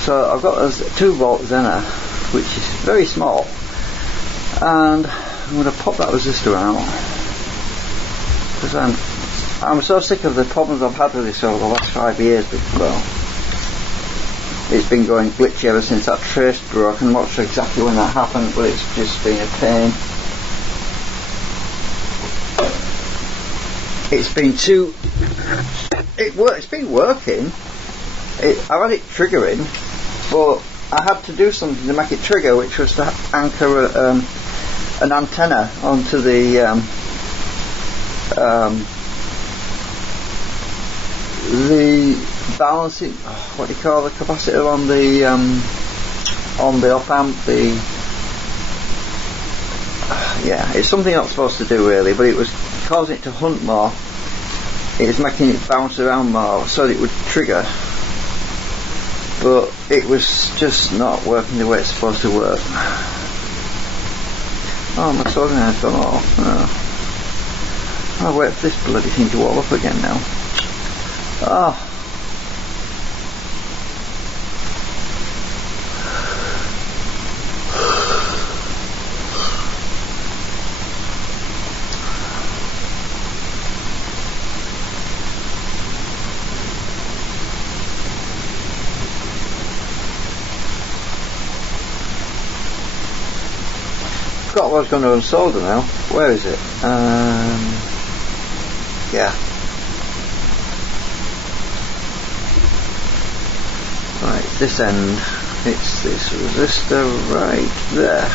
So I've got a 2 volt Zener, which is very small, and I'm going to pop that resistor out because I'm so sick of the problems I've had with this over the last 5 years. Well, it's been going glitchy ever since that trace broke, and I'm not sure exactly when that happened, but it's just been a pain. It's been it's been working. I've had it triggering, but I had to do something to make it trigger, which was to anchor an antenna onto the balancing, what do you call the capacitor on the op amp, yeah, it's something not supposed to do really, but it was causing it to hunt more. It was making it bounce around more so that it would trigger, but it was just not working the way it's supposed to work. Oh, my soldering iron's gone off. I'll wait for this bloody thing to wall up again now. Oh. Forgot what I was going to unsolder now. Where is it? Yeah. Right, this end. It's this resistor right there.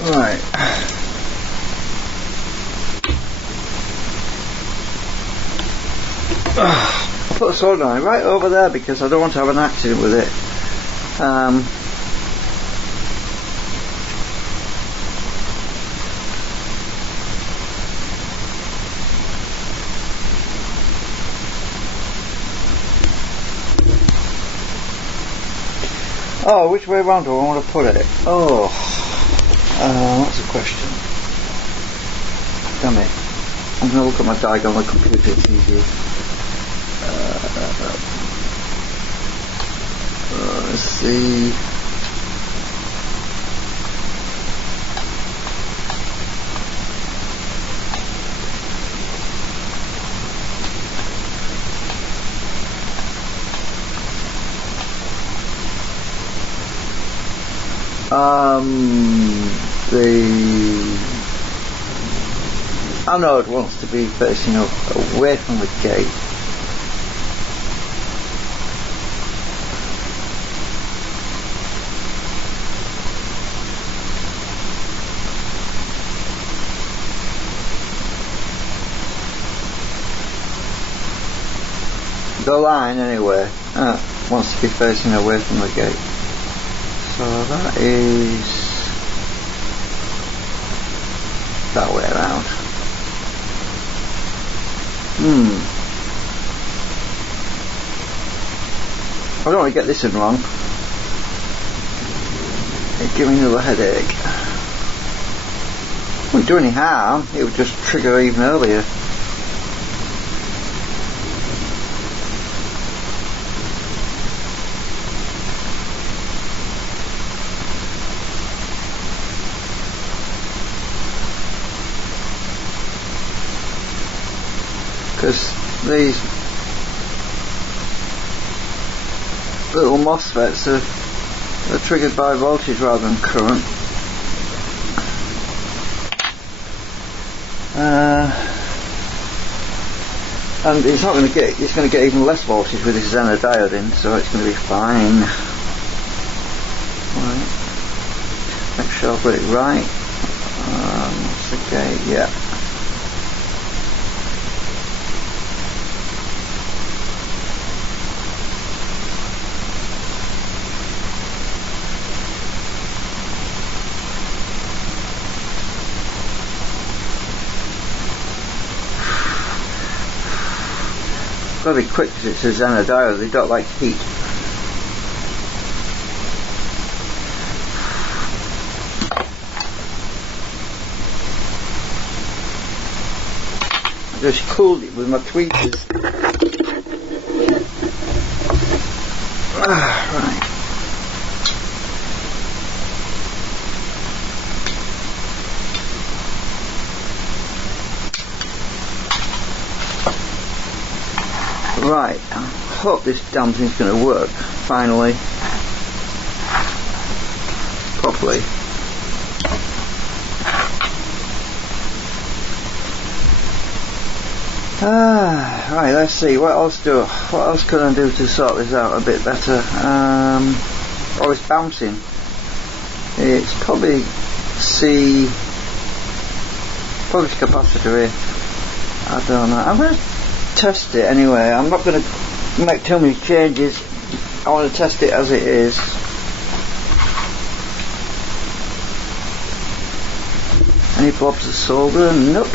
Right. I'll put the solder on right over there because I don't want to have an accident with it. Oh, which way around do I want to put it? Oh. That's a question. Damn it. I'm going to look at my diagram on the computer, it's easier. Let's see. anode wants to be facing away from the gate. The line anyway wants to be facing away from the gate, so that is that way around. I don't want to get this in wrong. It'd give me another headache. It wouldn't do any harm, it would just trigger even earlier. Because these little MOSFETs are triggered by voltage rather than current. And it's not going to get. It's going to get even less voltage with this Zener diode in, so it's going to be fine. Right. Make sure I've got it right. What's the gate? Yeah. Got to be quick because it's a Zener diode, they don't like heat. I just cooled it with my tweezers. Right. Right, I hope this damn thing's going to work, finally, properly. Right, let's see, what else can I do to sort this out a bit better? Oh, it's bouncing. It's probably probably capacitor here. I don't know. I'm going to test it anyway. I'm not going to make too many changes. I want to test it as it is. Any blobs of solder? Nope.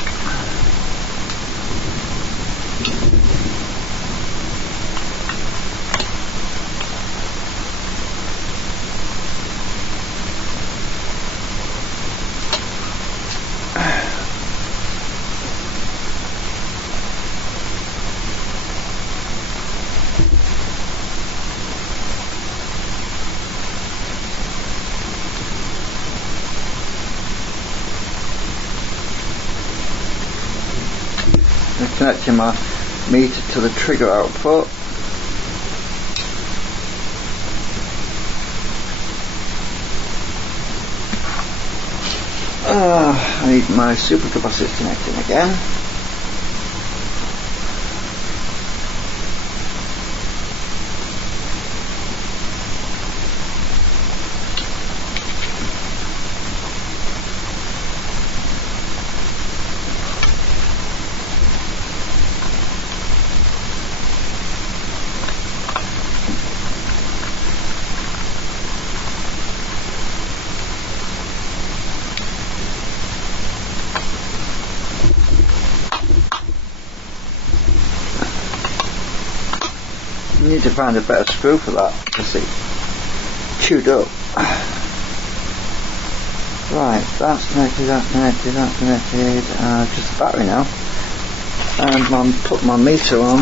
Connecting my meter to the trigger output. I need my supercapacitor connecting again. I need to find a better screw for that because it's chewed up. Right, that's connected, just the battery now. And I'll put my meter on.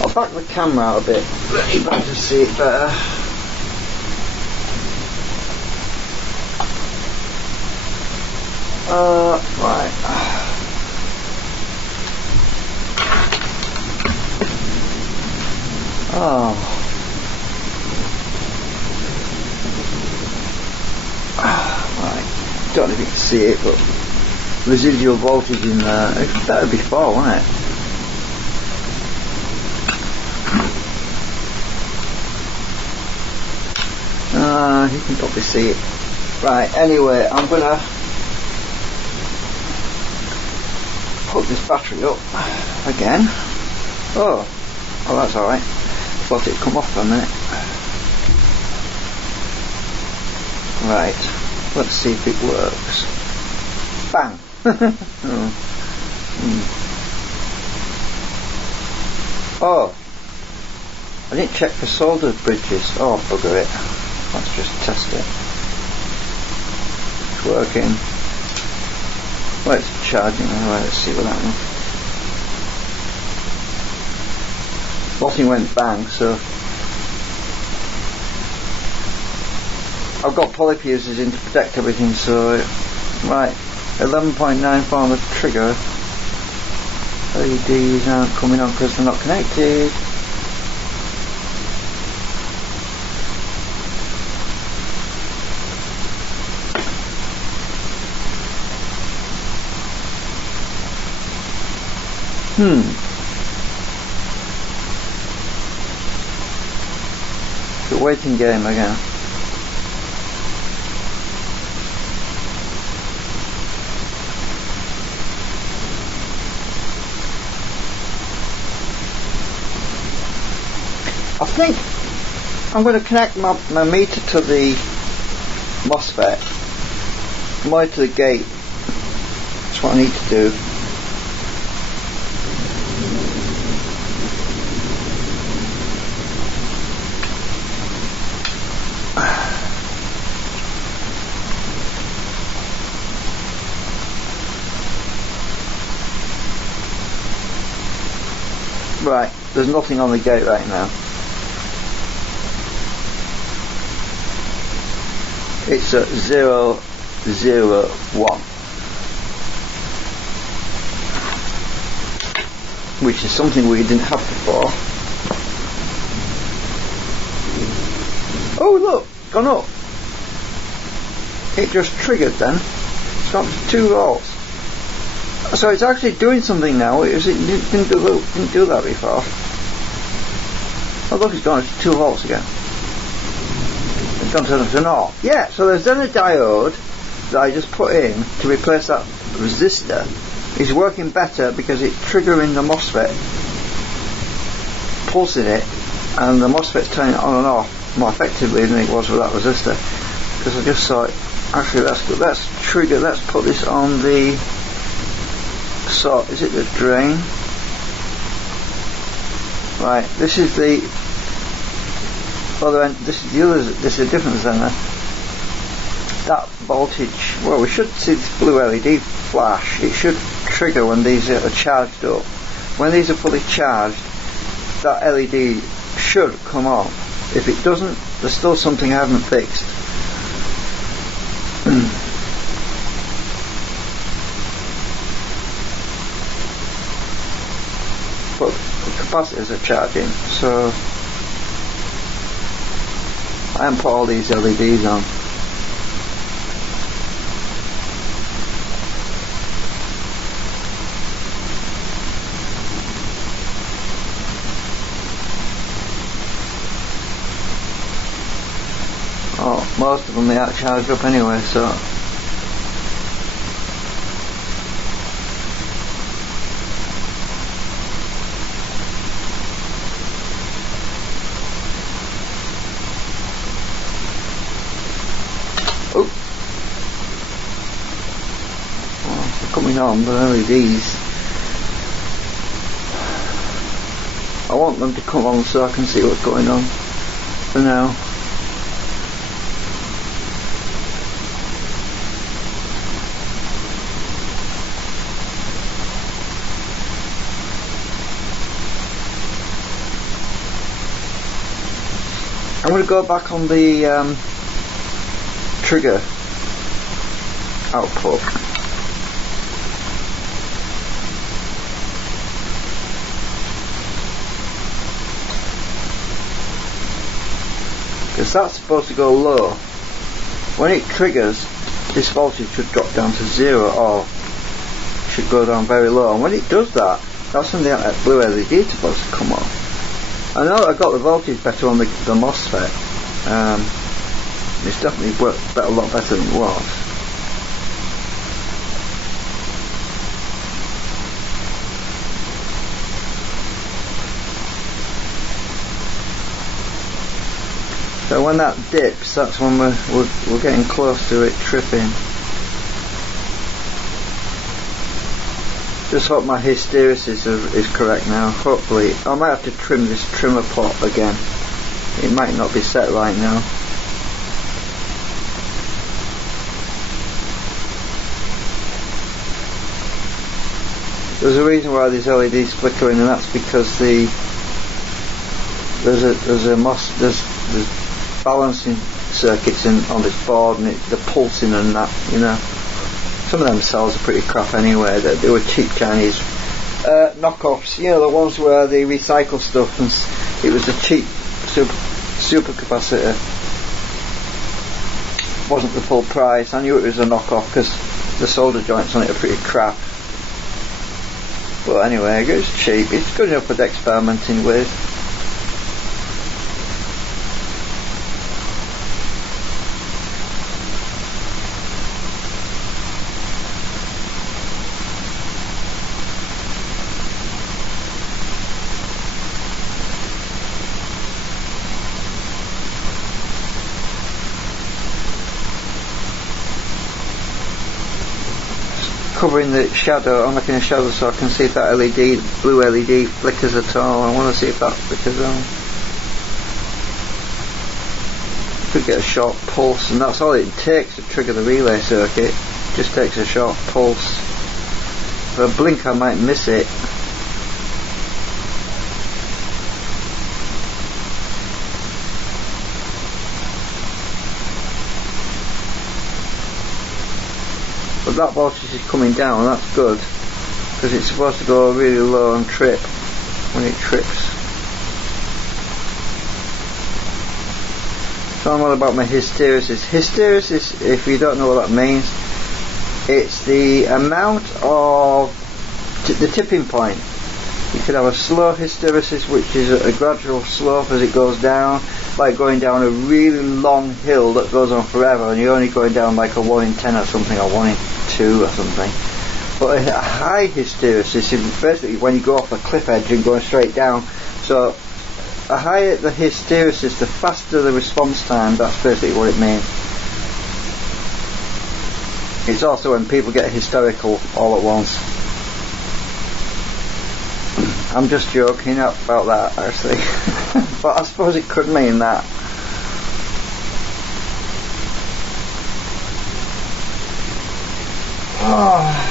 I'll back the camera out a bit, let you better see it better. Right. Oh. Right. know if you can see it, but residual voltage in there. It's better before, wasn't it? You can probably see it. Right, anyway, I'm gonna put this battery up again. Oh, that's alright. Thought it'd come off for a minute. Right, let's see if it works. Bang! Oh, I didn't check for solder bridges. Oh, bugger it. Let's just test it. It's working. Well, it's charging anyway. Let's see what happens. Nothing went bang, so I've got poly fuses in to protect everything, so right, 11.94 on the trigger. LEDs aren't coming on because they're not connected. It's a waiting game again. I think I'm going to connect my meter to the MOSFET, more to the gate. That's what I need to do. Right, there's nothing on the gate right now. It's at 001, which is something we didn't have before. Oh look, gone up. It just triggered then. It's got 2 volts. So it's actually doing something now. It didn't do that before. Oh look, it's gone. It's 2 volts again. It's gone to 0. Yeah, so there's then a diode that I just put in to replace that resistor. It's working better because it's triggering the MOSFET, pulsing it, and the MOSFET's turning it on and off more effectively than it was with that resistor. Because I just saw it. Actually, let's put this on the. So, is it the drain? Right, this is the other end, this is the other, this is a different sender. That voltage, well, we should see this blue LED flash. It should trigger when these are charged up. When these are fully charged, that LED should come on. If it doesn't, there's still something I haven't fixed. But the capacitors are charging, so I haven't put all these LEDs on. Oh, most of them they aren't charged up anyway, so coming on, the LEDs. I want them to come on so I can see what's going on for now. I'm going to go back on the trigger output. Because that's supposed to go low. When it triggers, this voltage should drop down to 0, or should go down very low, and when it does that, that's when the blue LED is supposed to come on. I know I got the voltage better on the MOSFET. It's definitely worked a lot better than it was. So when that dips, that's when we're getting close to it tripping. Just hope my hysteresis is correct now. Hopefully, I might have to trim this trimmer pot again. It might not be set right now. There's a reason why these LEDs flickering, and that's because there's balancing circuits on this board, and the pulsing and that, you know. Some of them cells are pretty crap anyway. They were cheap Chinese knockoffs, you know, the ones where they recycle stuff, and it was a cheap super capacitor. Wasn't the full price. I knew it was a knockoff because the solder joints on it are pretty crap. But anyway, it was cheap. It's good enough for experimenting with. Covering the shadow, I'm making a shadow so I can see if that LED, blue LED, flickers at all. I want to see if that flickers on. Could get a short pulse, and that's all it takes to trigger the relay circuit. Just takes a short pulse. For a blink I might miss it. But that voltage is coming down, that's good, because it's supposed to go really low and trip when it trips. So I'm all about my hysteresis. Hysteresis, if you don't know what that means, it's the amount of the tipping point. You could have a slow hysteresis, which is a gradual slope as it goes down, like going down a really long hill that goes on forever, and you're only going down like a 1 in 10 or something, or 1 in 2 or something. But a high hysteresis is basically when you go off a cliff edge and going straight down. So the higher the hysteresis, the faster the response time. That's basically what it means. It's also when people get hysterical all at once. I'm just joking about that, actually. But I suppose it could mean that. Oh.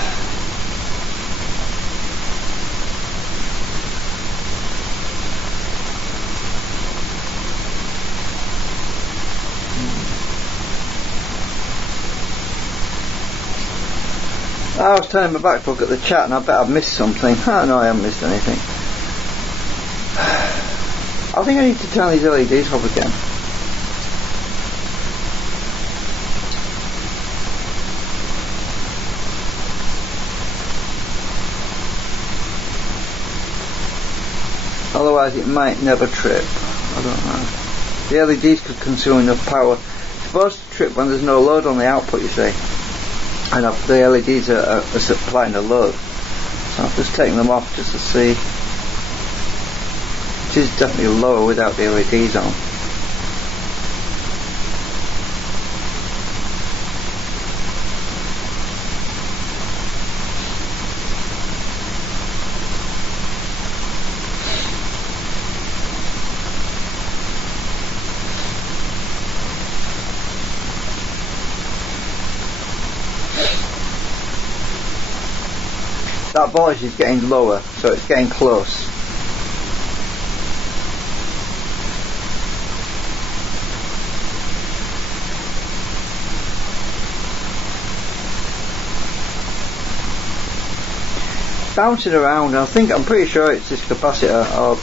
I was turning my back to look at the chat, and I bet I've missed something. Oh no, I haven't missed anything. I think I need to turn these LEDs off again. Otherwise it might never trip. I don't know. The LEDs could consume enough power. It's supposed to trip when there's no load on the output, you see. And the LEDs are supplying a load. So I've just taken them off just to see. It is definitely lower without the LEDs on. That voltage is getting lower, so it's getting close. Bouncing around, I'm pretty sure it's this capacitor, or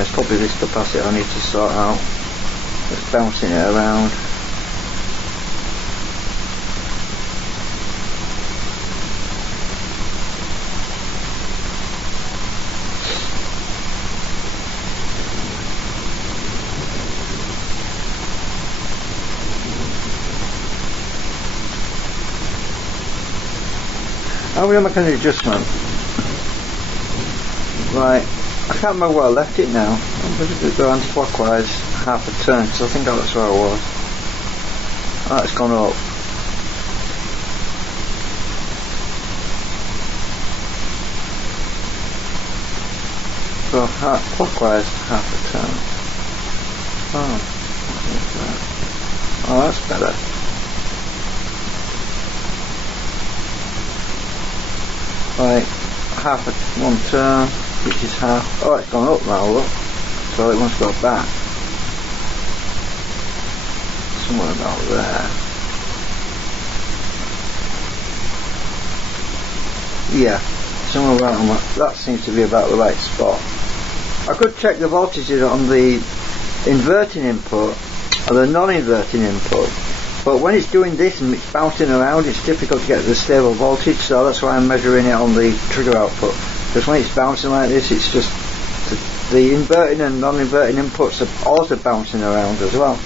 it's probably this capacitor I need to sort out. It's bouncing it around. How will I make an adjustment? Right, I can't remember where I left it now. I'm going to go anti-clockwise half a turn, because I think that's where I was. Oh, it's gone up. So clockwise half a turn. Oh, that's better. Right, one turn, which is half. Oh, it's gone up now, look. So it must go back. Somewhere about there. Yeah, somewhere around that seems to be about the right spot. I could check the voltages on the inverting input or the non-inverting input, but when it's doing this and it's bouncing around, it's difficult to get the stable voltage, so that's why I'm measuring it on the trigger output, because when it's bouncing like this, it's just the inverting and non-inverting inputs are also bouncing around as well.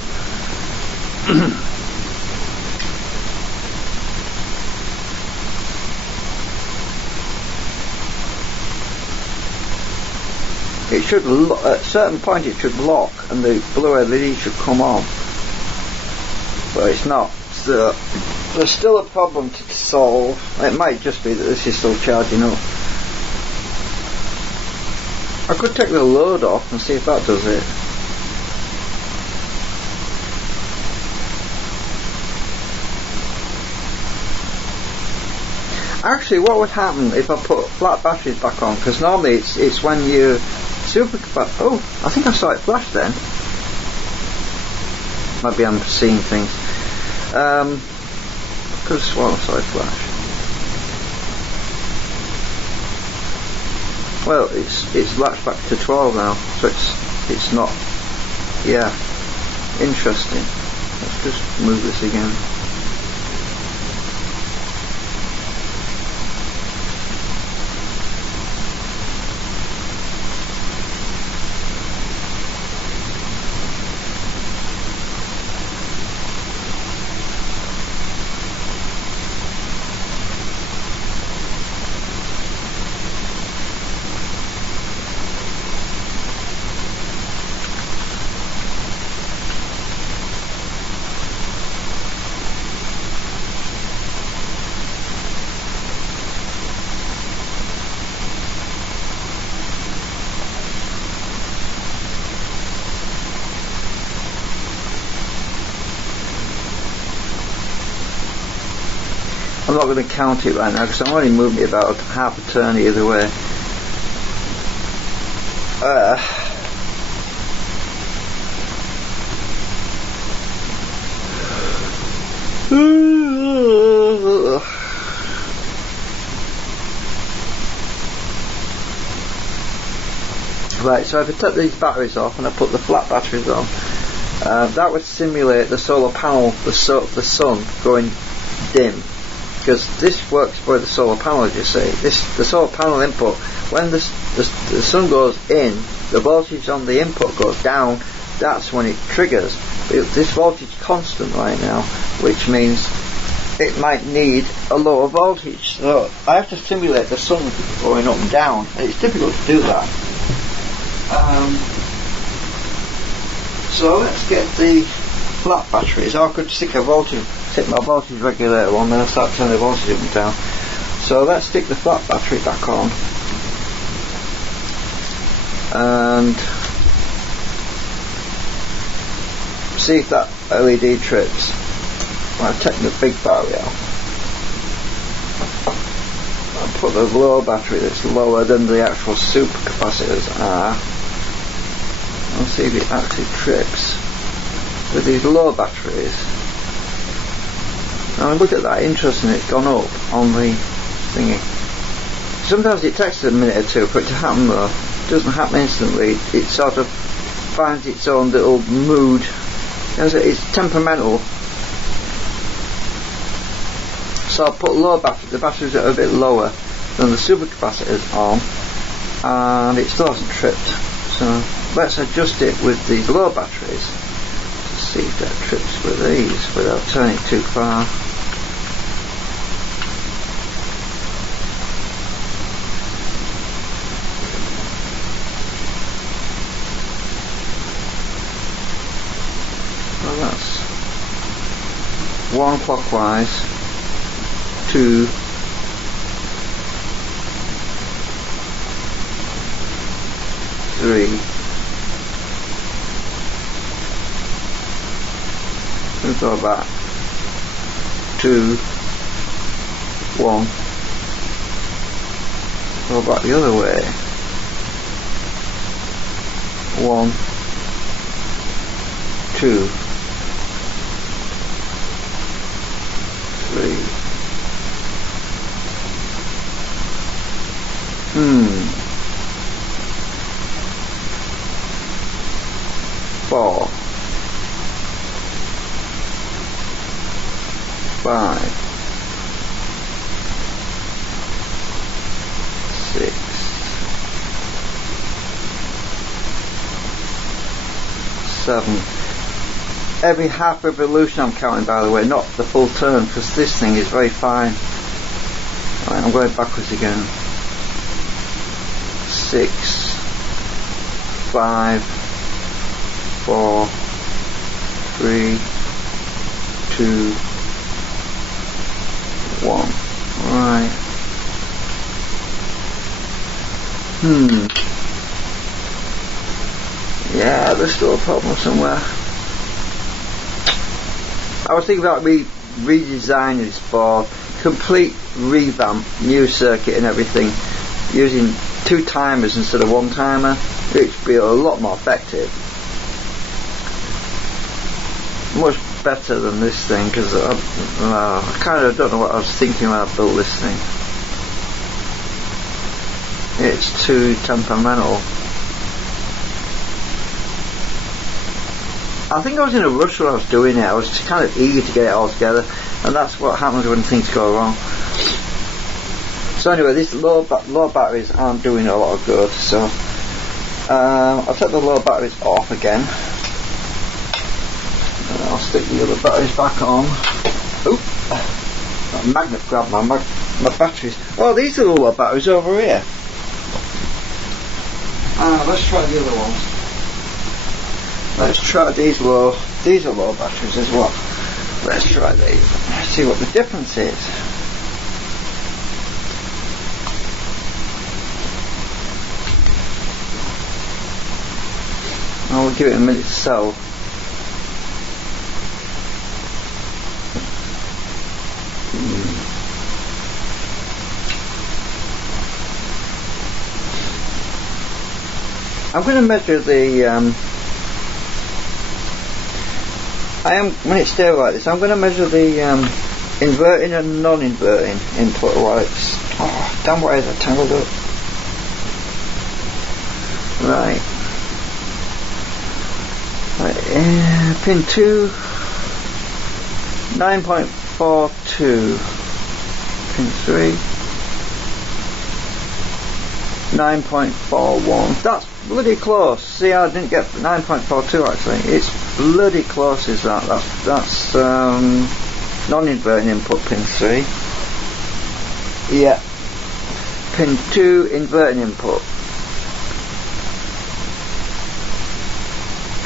It should, at a certain point it should lock and the blue LED should come on, but it's not. So there's still a problem to solve. It might just be that this is still charging up. I could take the load off and see if that does it. Actually, what would happen if I put flat batteries back on? Because normally it's when you oh, I think I saw it flash then. Maybe I'm seeing things. Could have sworn I saw it flash. Well, it's latched back to 12 now, so it's not. Yeah, interesting. Let's just move this again. I'm not going to count it right now because I'm only moving it about half a turn either way. Right, so if I take these batteries off and I put the flat batteries on, that would simulate the solar panel, the sun going dim. Because this works by the solar panel, as you see. The solar panel input, when the sun goes in, the voltage on the input goes down. That's when it triggers. This voltage is constant right now, which means it might need a lower voltage. So I have to simulate the sun going up and down. And it's difficult to do that. So let's get the flat batteries. I could stick my voltage regulator on, then I'll start turning the voltage up and down. So let's stick the flat battery back on and see if that LED trips. I'll take the big battery out. I'll put the low battery that's lower than the actual supercapacitors are. I'll see if it actually trips with these low batteries. Now look at that, interesting, it's gone up on the thingy. Sometimes it takes a minute or two for it to happen though. It doesn't happen instantly, it sort of finds its own little mood. It's temperamental. So I'll put low batteries, the batteries that are a bit lower than the supercapacitors on, and it still hasn't tripped. So let's adjust it with these low batteries to see if that trips with these without turning too far. that's 1 clockwise, 2, 3, we'll go back, 2, 1, go back the other way, 1, 2, 3. 4, 5, 6, 7. Every half revolution I'm counting, by the way, not the full turn, because this thing is very fine. Right, I'm going backwards again. 6, 5, 4, 3, 2, 1. Right. Yeah, there's still a problem somewhere. I was thinking about redesigning this board, complete revamp, new circuit and everything, using 2 timers instead of 1 timer, which would be a lot more effective. Much better than this thing, because I kind of don't know what I was thinking when I built this thing. It's too temperamental. I think I was in a rush when I was doing it. I was just kind of eager to get it all together, and that's what happens when things go wrong. So anyway, these low batteries aren't doing a lot of good, so I'll take the low batteries off again, and I'll stick the other batteries back on. Oop! That magnet grabbed my batteries. Oh, these are the low batteries over here. Let's try the other ones. Let's try these low. These are low batteries as well. Let's try these. Let's see what the difference is. I'll give it a minute to sell. I'm going to measure the when it's stable like this, I'm going to measure the inverting and non-inverting input while it's, oh damn, what is that tangled up? Right, pin 2, 9.42, pin 3, 9.41. That's bloody close. See, I didn't get 9.42 actually. It's bloody close, is that? That's non-inverting input, pin 3. Yeah. Pin 2, inverting input.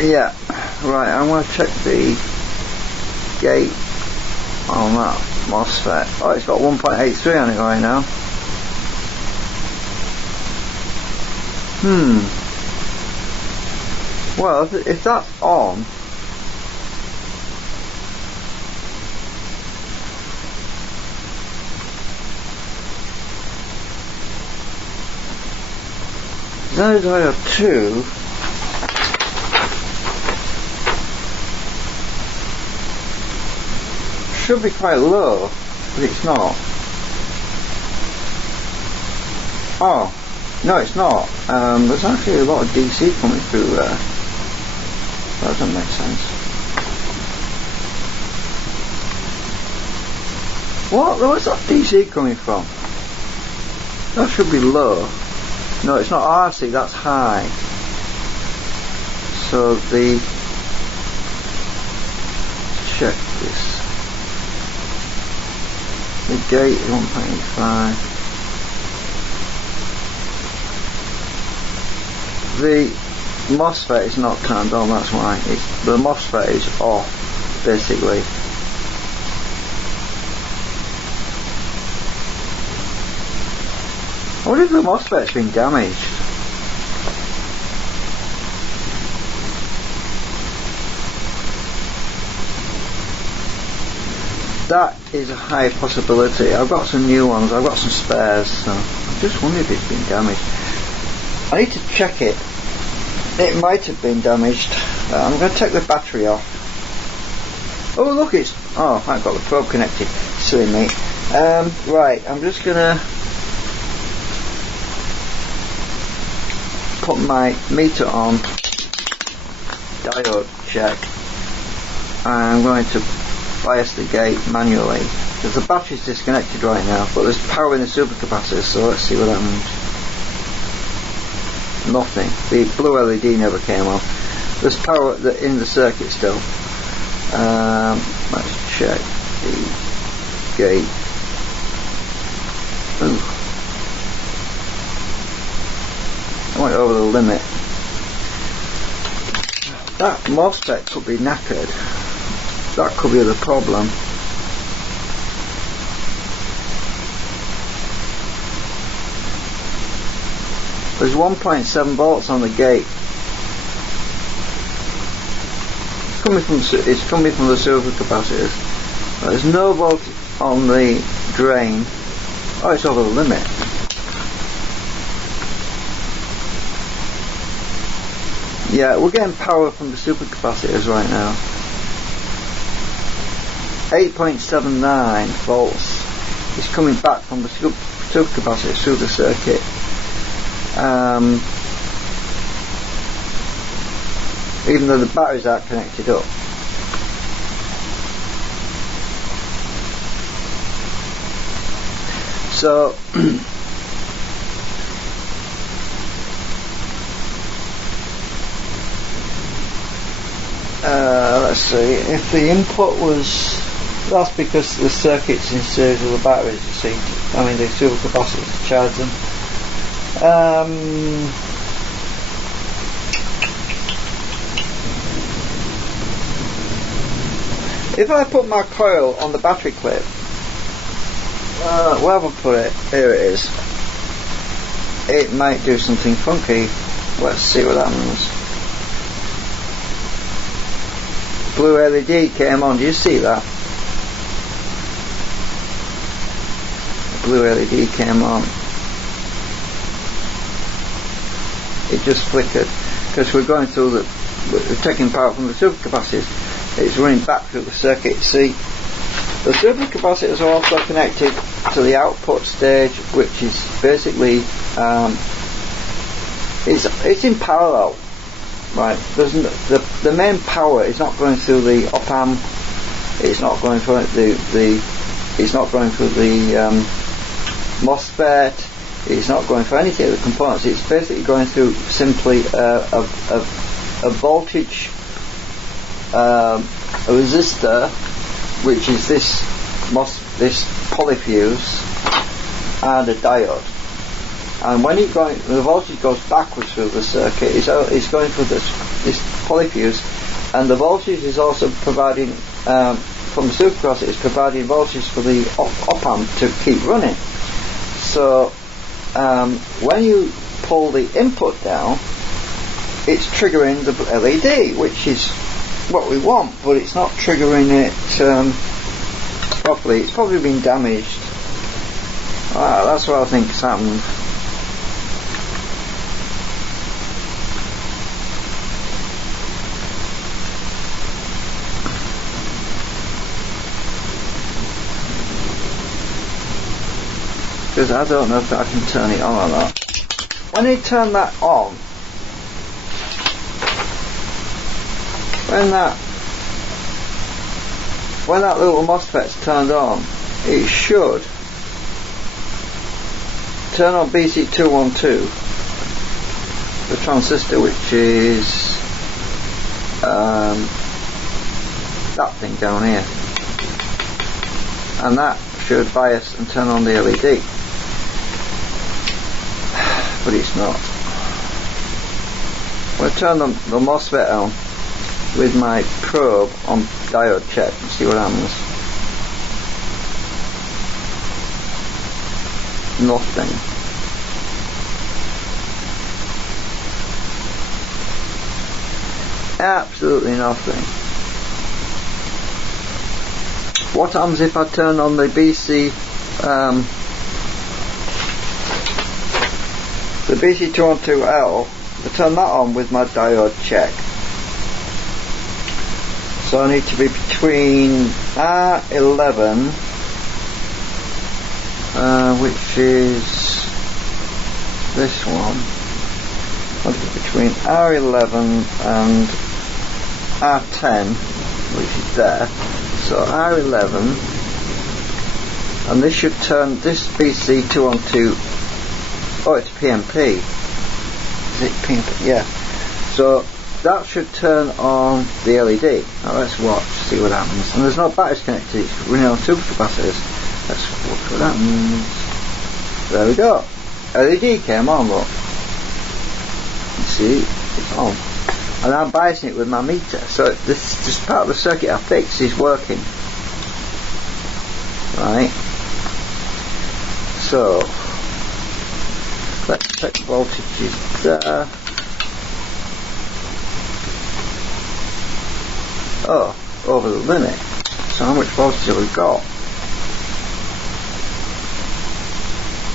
Yeah. Right, I'm going to check the gate on that MOSFET. Oh, it's got 1.83 on it right now. Well, if that's on, those are 2. Should be quite low, but it's not. Oh. No, it's not. There's actually a lot of DC coming through there. That doesn't make sense. What? Where's that DC coming from? That should be low. No, it's not RC, that's high. So let's check this. The gate 1.85. The MOSFET is not turned on, that's why. The MOSFET is off. basically. I wonder if the MOSFET's been damaged. That is a high possibility. I've got some new ones, I've got some spares, so I just wonder if it's been damaged. I need to check it. It might have been damaged. I'm going to take the battery off. Oh look, I've got the probe connected. Silly me. Right, I'm just going to put my meter on, diode check. I'm going to bias the gate manually because the battery's disconnected right now, but there's power in the supercapacitor, so let's see what that means. Nothing. The blue LED never came on. There's power in the circuit still. Let's check the gate. Ooh. I went over the limit. That MOSFET could be knackered. That could be the problem. There's 1.7 volts on the gate. It's coming from the supercapacitors. There's no voltage on the drain. Oh, it's over the limit. Yeah, we're getting power from the supercapacitors right now. 8.79 volts is coming back from the supercapacitors through the circuit. Even though the batteries aren't connected up. So let's see, if the input was, that's because the circuit's in series with the batteries, you see, I mean the supercapacitors to charge them. If I put my coil on the battery clip, where have I put it? Here it is. It might do something funky. Let's see what happens. Blue LED came on. Do you see that? The blue LED came on. It just flickered because we're going through we're taking power from the supercapacitors. It's running back through the circuit. See, the supercapacitors are also connected to the output stage, which is basically it's in parallel, right? The main power is not going through the op amp. It's not going through it's not going through the MOSFET. It's not going for any of the components. It's basically going through simply a voltage a resistor, which is this polyfuse, and a diode. And when the voltage goes backwards through the circuit, it's going through this polyfuse, and the voltage is also providing from the supercapacitor, it's providing voltage for the op amp to keep running. So when you pull the input down, it's triggering the LED, which is what we want, but it's not triggering it properly. It's probably been damaged. That's what I think has happened. Because I don't know if I can turn it on or not. When you turn that on, when that little MOSFET's turned on, it should turn on BC212, the transistor, which is that thing down here, and that should bias and turn on the LED. But it's not. We'll turn the MOSFET on. with my probe on diode check and see what happens. Nothing. Absolutely nothing. What happens if I turn on the BC212L? I turn that on with my diode check. So I need to be between R11, which is this one. I'll be between R11 and R10, which is there. So R11, and this should turn this BC212. Oh, it's PMP. Is it PMP? Yeah. So that should turn on the LED. Now let's watch, see what happens. And there's no batteries connected, it's running on supercapacitors. Let's watch what happens. There we go. LED came on, look. You see, it's on. And I'm biasing it with my meter. So this part of the circuit I fixed is working. Right. So let's check the voltages there. Oh, over the limit. So how much voltage have we got?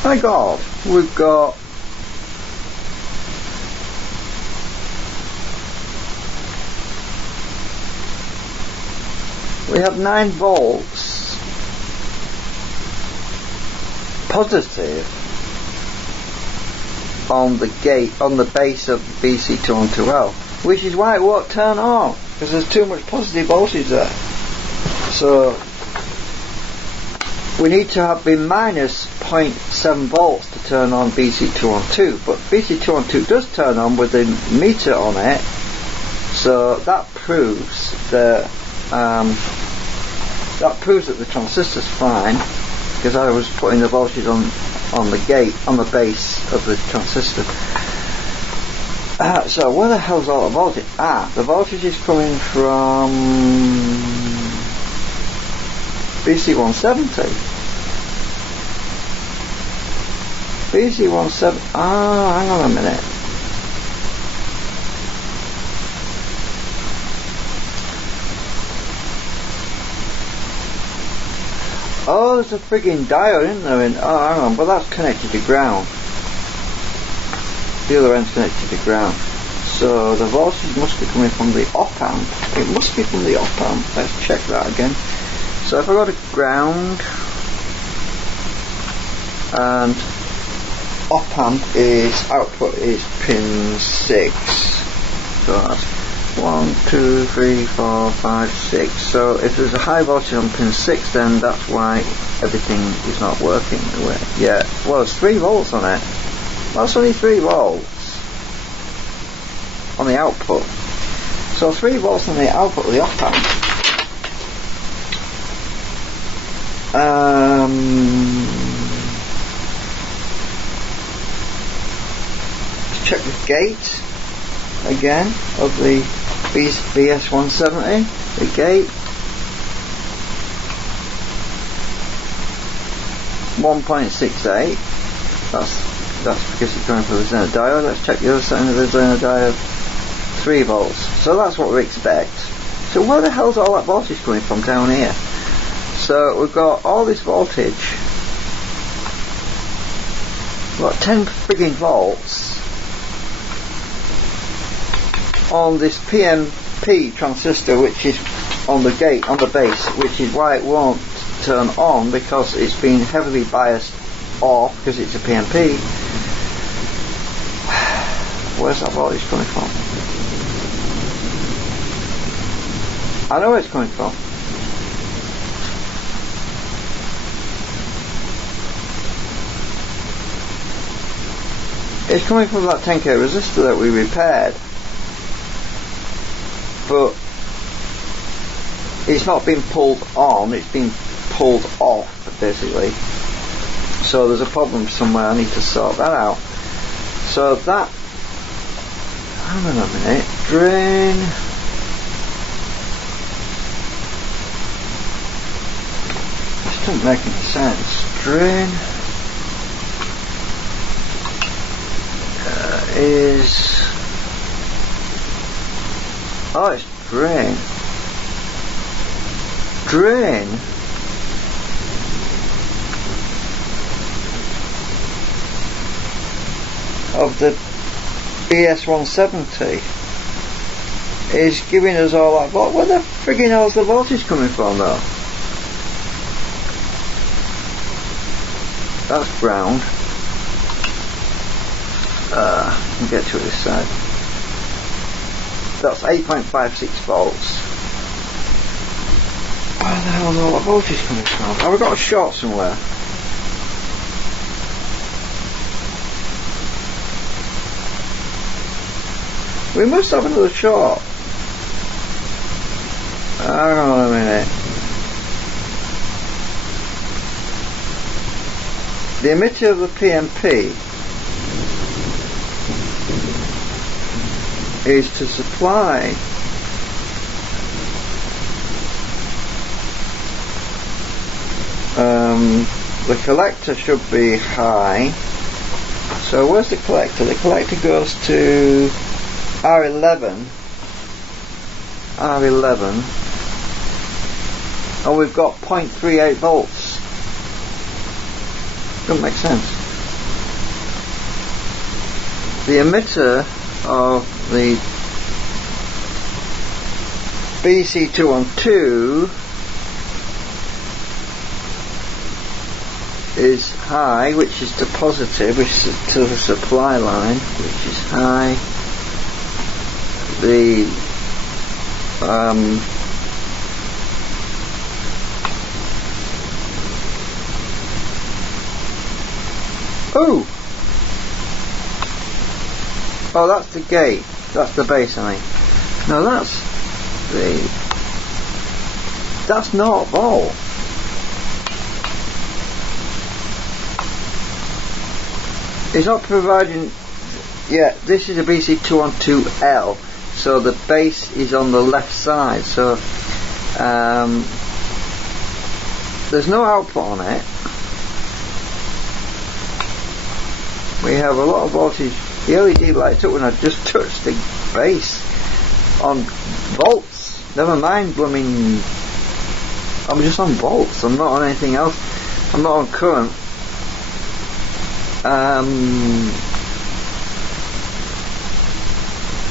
My God, we've got we have 9 volts positive on the gate, on the base of the BC212L, which is why it won't turn on, because there's too much positive voltage there. So we need to have been minus 0.7 volts to turn on BC212, but BC212 does turn on with the meter on it, so that proves that the transistor's fine, because I was putting the voltage on the gate, on the base of the transistor. So where the hell's all the voltage? The voltage is coming from BC170. BC17. Hang on a minute. Oh, there's a frigging diode, isn't there? Hang on, but that's connected to ground. The other end's connected to ground. So the voltage must be coming from the op-amp. It must be from the op-amp. Let's check that again. So if I go to ground, and op-amp output is pin 6. So that's 1, 2, 3, 4, 5, 6. So if there's a high voltage on pin 6, then that's why everything is not working the way. Yeah, well, there's 3 volts on it. That's only 3 volts on the output. So 3 volts on the output of the op-amp. Let's check the gate again of the BS170. The gate 1.68. That's because it's going for the Zener diode. Let's check the other side of the Zener diode. 3 volts. So that's what we expect. So where the hell's all that voltage coming from down here? So we've got all this voltage. We've got 10 frigging volts on this PMP transistor, which is on the gate, on the base, which is why it won't turn on, because it's been heavily biased off because it's a PMP. Where's that voltage coming from? I know where it's coming from. It's coming from that 10k resistor that we repaired, but it's not been pulled on, it's been pulled off basically. So there's a problem somewhere, I need to sort that out. So that, hang on a minute, drain, Doesn't make any sense. Drain is... Oh, it's drain. Drain of the BS170 is giving us all that voltage. Where the friggin' hell's the voltage coming from though? That's ground. I can get to it this side. That's 8.56 volts. Where the hell is all that voltage coming from? Have we got a short somewhere? We must have another short. Hang on a minute. The emitter of the PMP is to supply the collector should be high. So where's the collector? The collector goes to R11, and we've got 0.38 volts. Doesn't make sense. The emitter of the BC212 is high, which is to positive, which is to the supply line, which is high. The oh, that's the gate. That's the base, I mean. No, that's not volt. It's not providing. Yeah, this is a BC212L, so the base is on the left side. So there's no output on it. We have a lot of voltage. The LED lights up when I just touched the base on volts. Never mind blooming. I'm just on volts. I'm not on anything else. I'm not on current.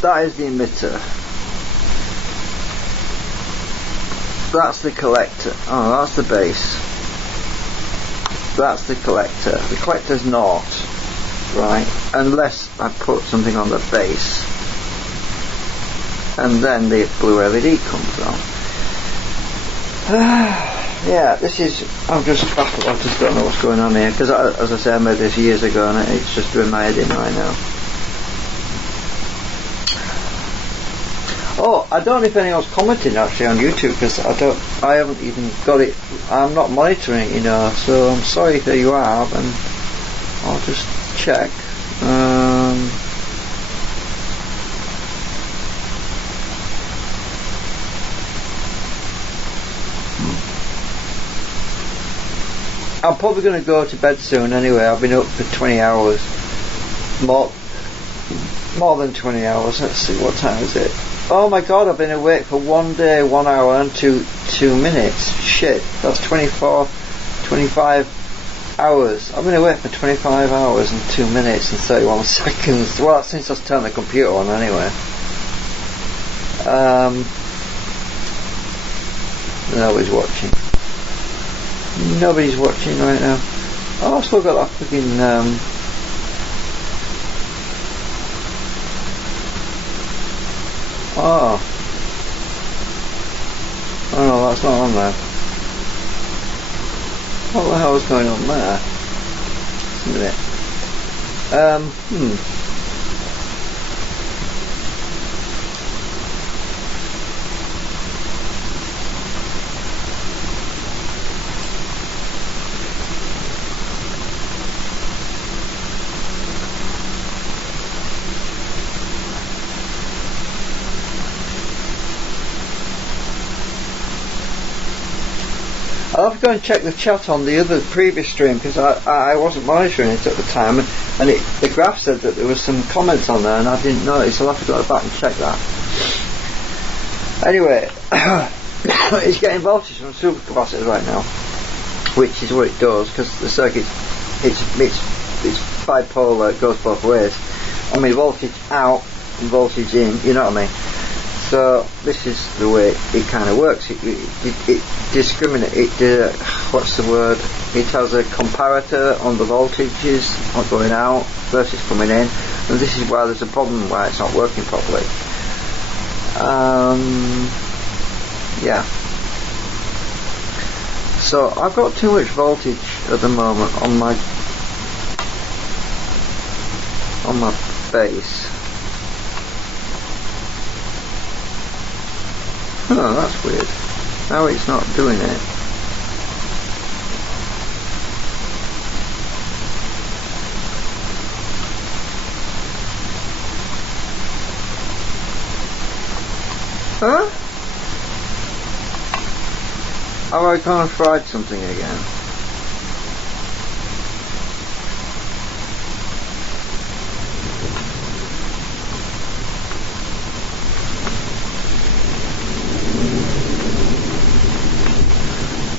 That is the emitter. That's the collector. Oh, that's the base. That's the collector. The collector's not. Right, unless I put something on the base, and then the blue LED comes on. Yeah, this is. I'm just baffled. I just don't know what's going on here because, as I said, I made this years ago, and it's just doing my head in right now. Oh, I don't know if anyone's commenting actually on YouTube because I haven't even got it. I'm not monitoring it, So I'm sorry if you have, and I'll just check. I'm probably going to go to bed soon anyway. I've been up for 20 hours. More than 20 hours. Let's see, what time is it? Oh my god, I've been awake for 1 day, 1 hour and 2 minutes. Shit, that's 25 hours. I've been awake for 25 hours and 2 minutes and 31 seconds. Well, that's since I turned the computer on anyway. Nobody's watching. Nobody's watching right now. Oh, I've still got that fucking oh no, that's not on there. What the hell is going on there? Just a minute. I'll have to go and check the chat on the other previous stream, because I wasn't monitoring it at the time, and the graph said that there was some comments on there and I didn't notice. I'll have to go back and check that. Anyway, it's getting voltage from supercapacitors right now, which is what it does, because the circuit, it's bipolar, it goes both ways. I mean, voltage out and voltage in, you know what I mean? So this is the way it kind of works. It discriminates. What's the word? It has a comparator on the voltages going out versus coming in, and this is why there's a problem why it's not working properly. Yeah. So I've got too much voltage at the moment on my base. Oh, that's weird. Now it's not doing it. Huh? Have I gone and fried something again?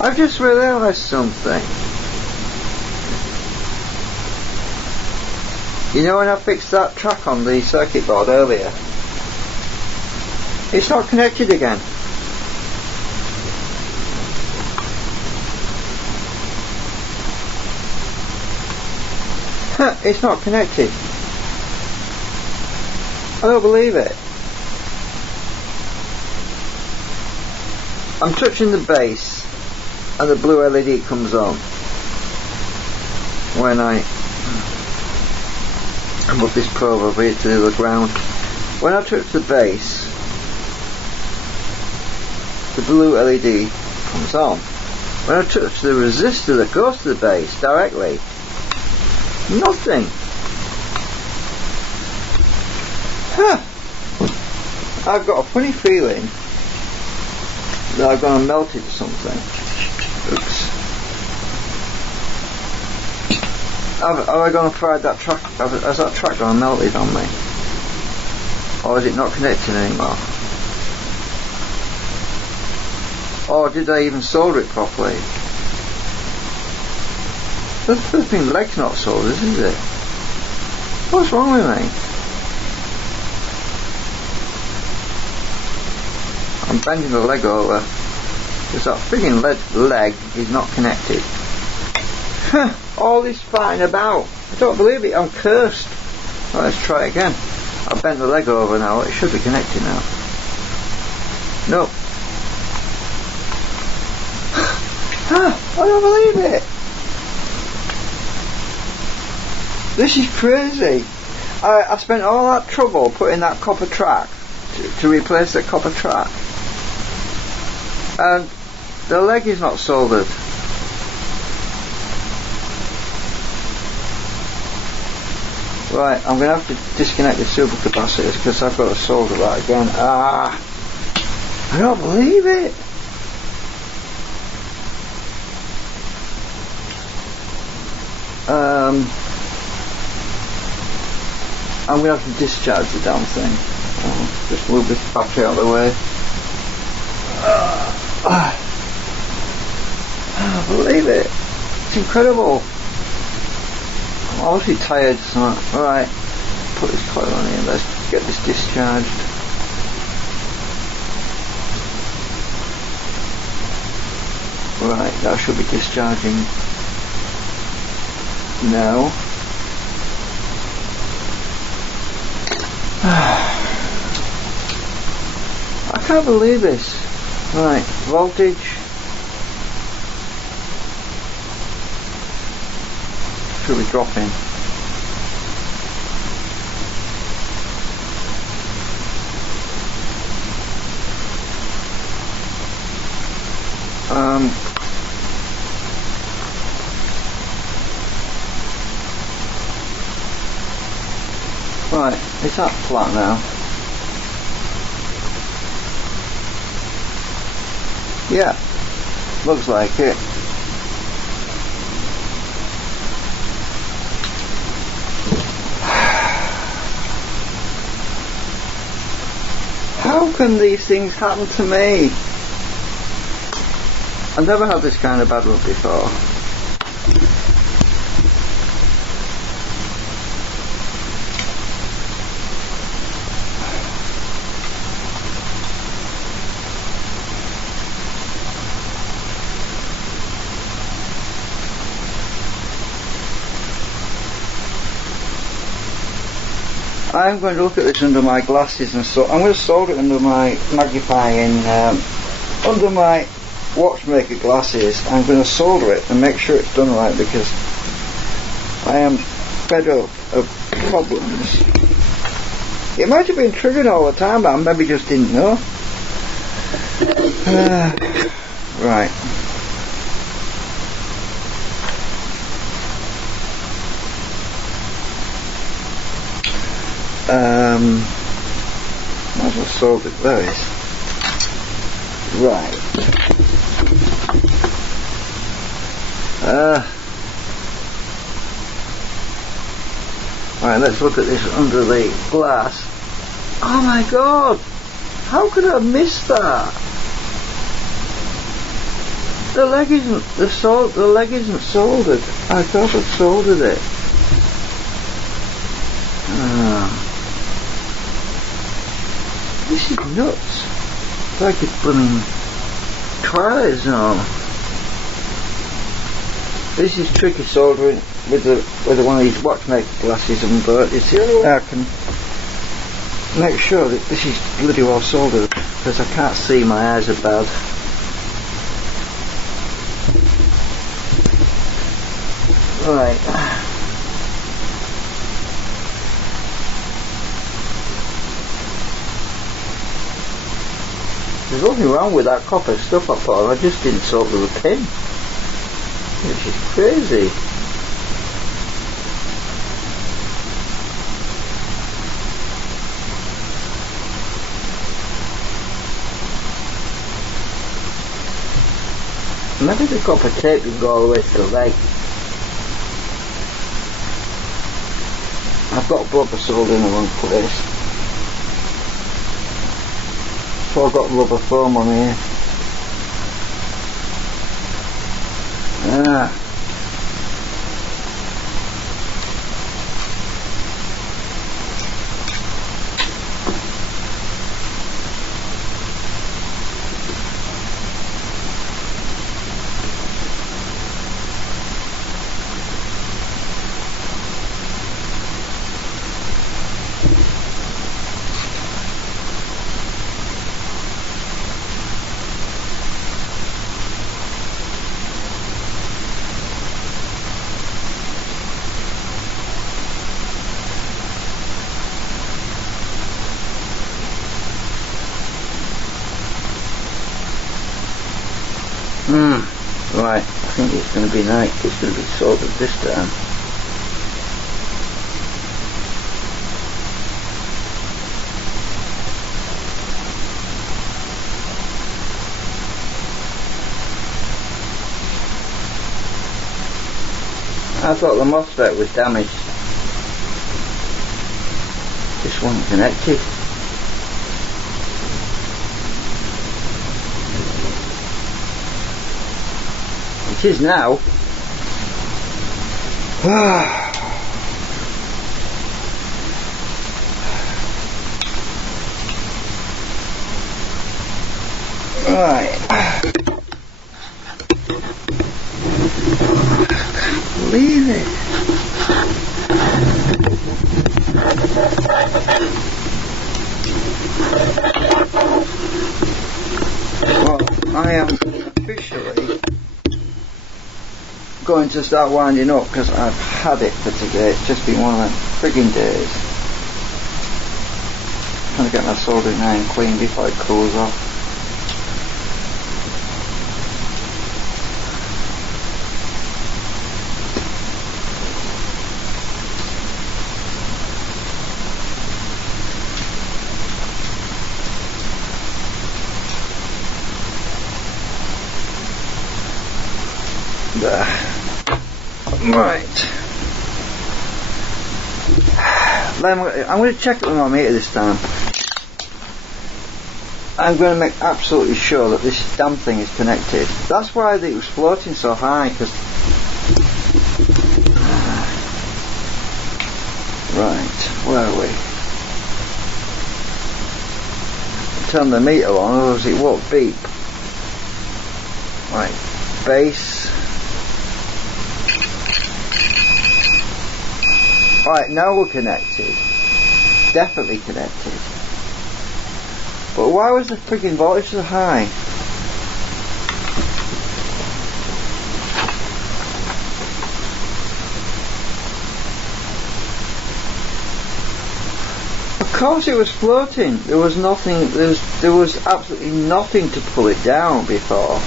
I've just realised something. You know when I fixed that track on the circuit board earlier? It's not connected again. It's not connected. I don't believe it. I'm touching the base and the blue LED comes on when I move this probe over here to the ground. When I touch the base, the blue LED comes on. When I touch the resistor that goes to the base directly, nothing. I've got a funny feeling that I'm going to melt it or something. Oops. Have I going to fry that track? Has that track going to melt it on me? Or is it not connecting anymore? Or did I even solder it properly? The flipping leg's not soldered, is it? What's wrong with me? I'm bending the leg over because that frigging leg is not connected. All this fighting about. I don't believe it, I'm cursed. Well, let's try it again. I've bent the leg over now, it should be connected now. Nope. I don't believe it. This is crazy. I spent all that trouble putting that copper track to replace the copper track, and the leg is not soldered. Right, I'm going to have to disconnect the supercapacitors because I've got to solder that again. I don't believe it. I'm going to have to discharge the damn thing. Just move this battery out of the way. I don't believe it. It's incredible. I'm obviously tired. So alright, put this coil on here. Let's get this discharged. Right, that should be discharging now. I can't believe this. Right, voltage. Should be dropping. Right, is that flat now? Yeah. Looks like it. How can these things happen to me? I've never had this kind of bad luck before. I'm going to look at this under my glasses, and so I'm going to solder it under my magnifying, under my watchmaker glasses. I'm going to solder it and make sure it's done right, because I am fed up of problems. It might have been triggered all the time, but I maybe just didn't know. Right. Might as well solve it those. Right. Right, let's look at this under the glass. Oh my god! How could I miss that? The leg isn't the leg isn't soldered. I thought I'd soldered it. This is nuts. It's like it's blooming Twilight Zone. This is tricky soldering with one of these watchmaker glasses, but it's the only way I can make sure that this is bloody well soldered, because I can't see, my eyes are bad. Right. There's nothing wrong with that copper stuff I put on, I just didn't solder the pin, which is crazy. Maybe the copper tape would go all the way to the leg. I've got a rubber solder in the wrong place. So I've got rubber foam on here. Right, I think it's going to be nice. It's going to be soldered this time. I thought the MOSFET was damaged. This one's connected. It is now. Right. Believe it. Well, I am officially going to start winding up, because I've had it for today. It's just been one of them frigging days. Trying to get my soldering iron clean before it cools off. There. Right. I'm going to check it with my meter this time. I'm going to make absolutely sure that this damn thing is connected. That's why it was floating so high, because... Right, where are we? Turn the meter on, otherwise it won't beep. Right, base. Right, now we're connected. Definitely connected. But why was the freaking voltage so high? Of course it was floating. There was nothing, there was absolutely nothing to pull it down before.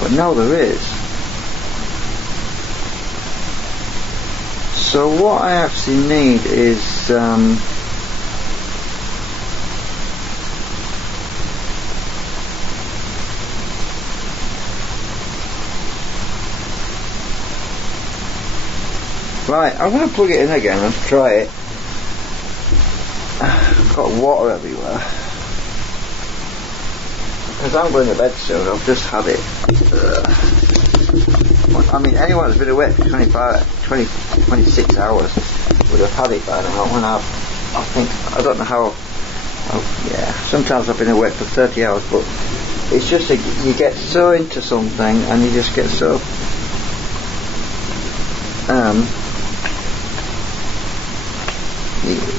But now there is. So what I actually need is right, I'm going to plug it in again and try it. I've got water everywhere. Because I'm going to bed soon, I've just had it. I mean, anyone who's been awake for 26 hours would have had it by now. And I think, I don't know how, yeah, sometimes I've been awake for 30 hours, but it's just you get so into something and you just get so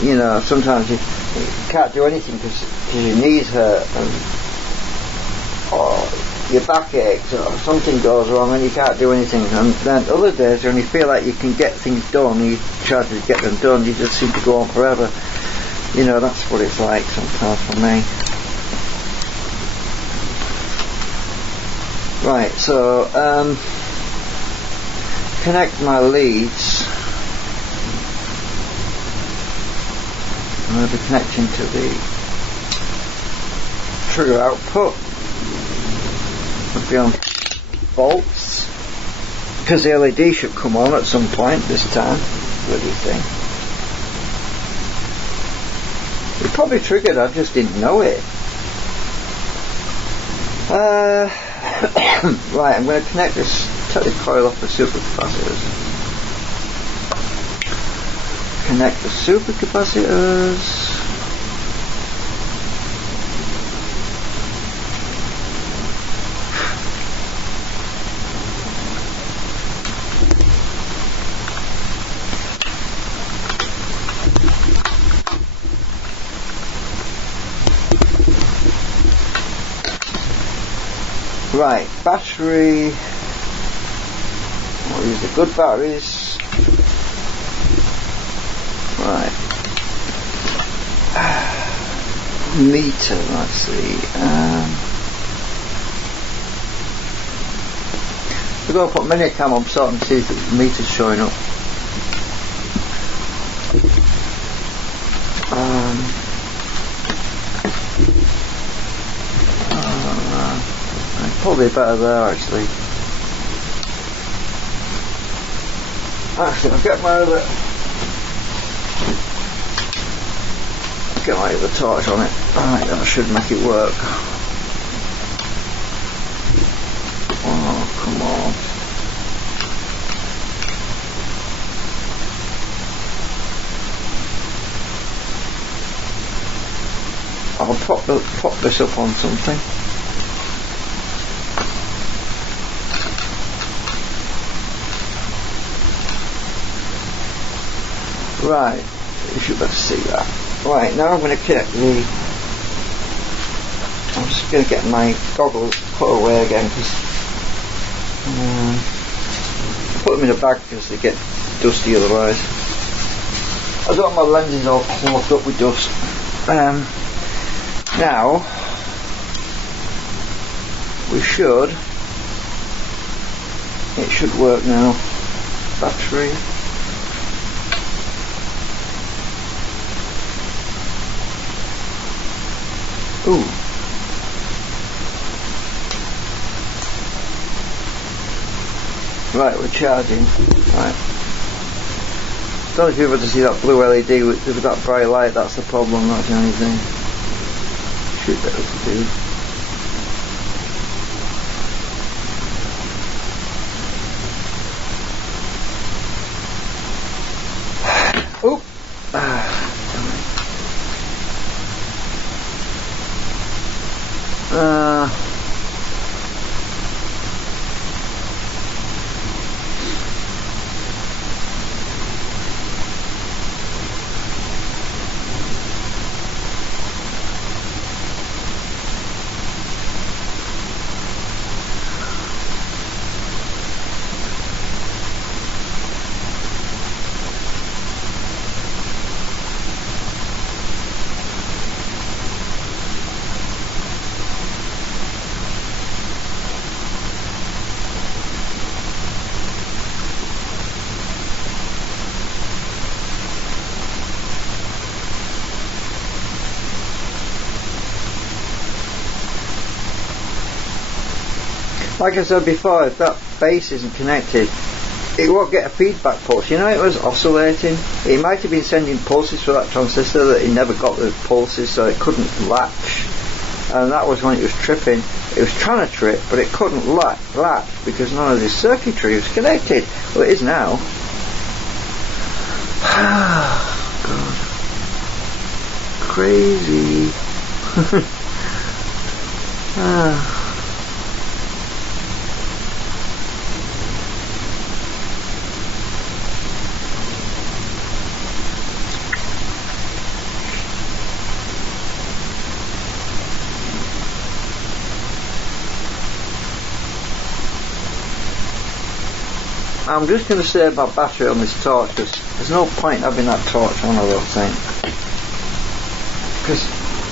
you know, sometimes you can't do anything because your knees hurt or your back aches or something goes wrong and you can't do anything. And then other days when you feel like you can get things done, you try to get them done, you just seem to go on forever. You know, that's what it's like sometimes for me. Right, so connect my leads. I'm going to be connecting to the trigger output. It'll be on volts, because the LED should come on at some point this time. What do you think? It probably triggered, I just didn't know it. Right, I'm going to connect this, take the coil off the supercapacitors. Connect the supercapacitors. Right, battery. We'll use the good batteries. Right. Meter, let's see. We're going to put minicam on so I can see if the meter's showing up. Probably better there actually. Actually, I'll get my other torch on it. Alright, that should make it work. Oh, come on. I'll pop this up on something. Right, you should better see that. Right, now I'm going to connect the... I'm just going to get my goggles put away again because... I put them in a bag because they get dusty otherwise. I don't want my lenses all clogged up with dust. Now, we should... It should work now. Battery... Ooh. Right, we're charging. Right. Don't know if you're able to see that blue LED with that bright light. That's the problem, that's the only thing. Should be able to do. Oop! Like I said before, if that base isn't connected, it won't get a feedback pulse. You know, it was oscillating. It might have been sending pulses for that transistor that it never got the pulses, so it couldn't latch. And that was when it was tripping. It was trying to trip, but it couldn't latch because none of the circuitry was connected. Well, it is now. God. Crazy. I'm just going to save my battery on this torch because there's no point having that torch on, I don't think. Because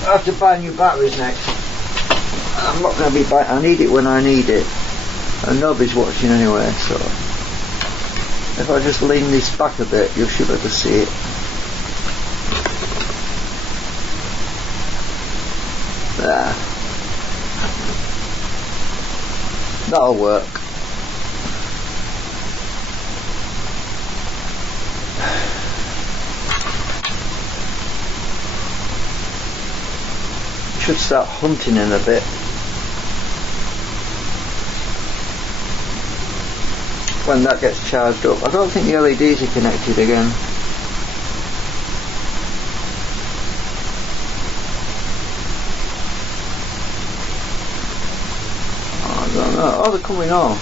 I have to buy new batteries next. I'm not going to be buying, I need it when I need it. And nobody's watching anyway, so. If I just lean this back a bit, you should be able to see it. There. That'll work. Should start hunting in a bit when that gets charged up. I don't think the LEDs are connected again. I don't know. Oh, they're coming on.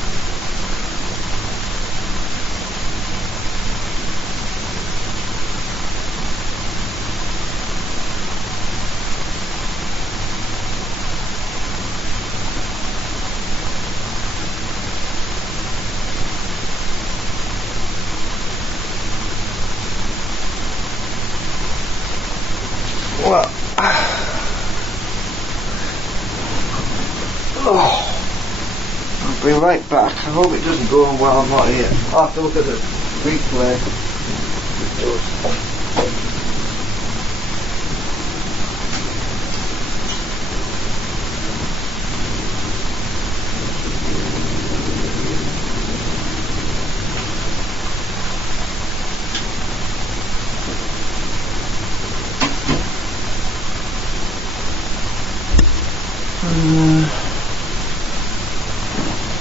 Well, I'll be right back. I hope it doesn't go on while I'm not here. I'll have to look at the replay.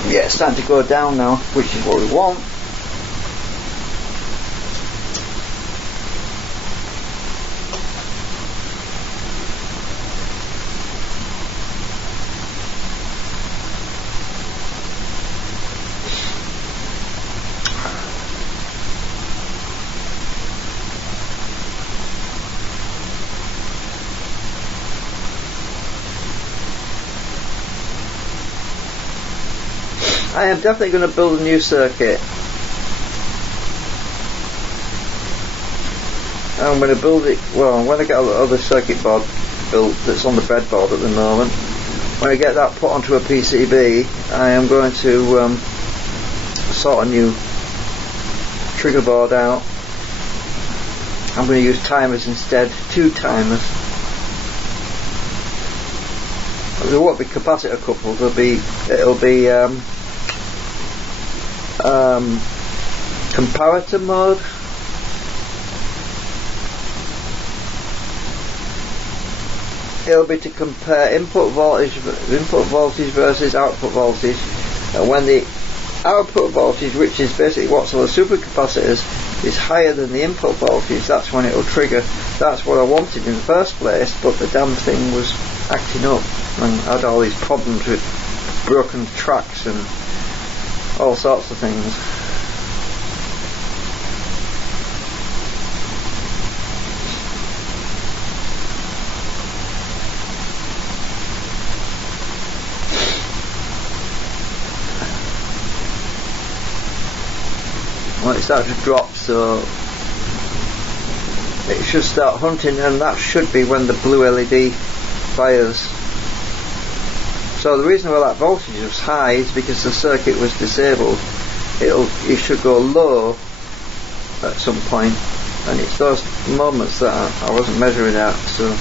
Yeah, it's starting to go down now, which is what we want. I am definitely going to build a new circuit. I'm going to build it, well, when I get the other circuit board built that's on the breadboard at the moment, when I get that put onto a PCB, I am going to sort a new trigger board out. I'm going to use timers instead, 2 timers. There won't be capacitor coupled, it'll be comparator mode. It'll be to compare input voltage versus output voltage, and when the output voltage, which is basically what's on the supercapacitors, is higher than the input voltage, that's when it will trigger. That's what I wanted in the first place, but the damn thing was acting up and had all these problems with broken tracks and all sorts of things. Well, it started to drop, so it should start hunting, and that should be when the blue LED fires. So the reason why that voltage was high is because the circuit was disabled. It should go low at some point, and it's those moments that I wasn't measuring at. So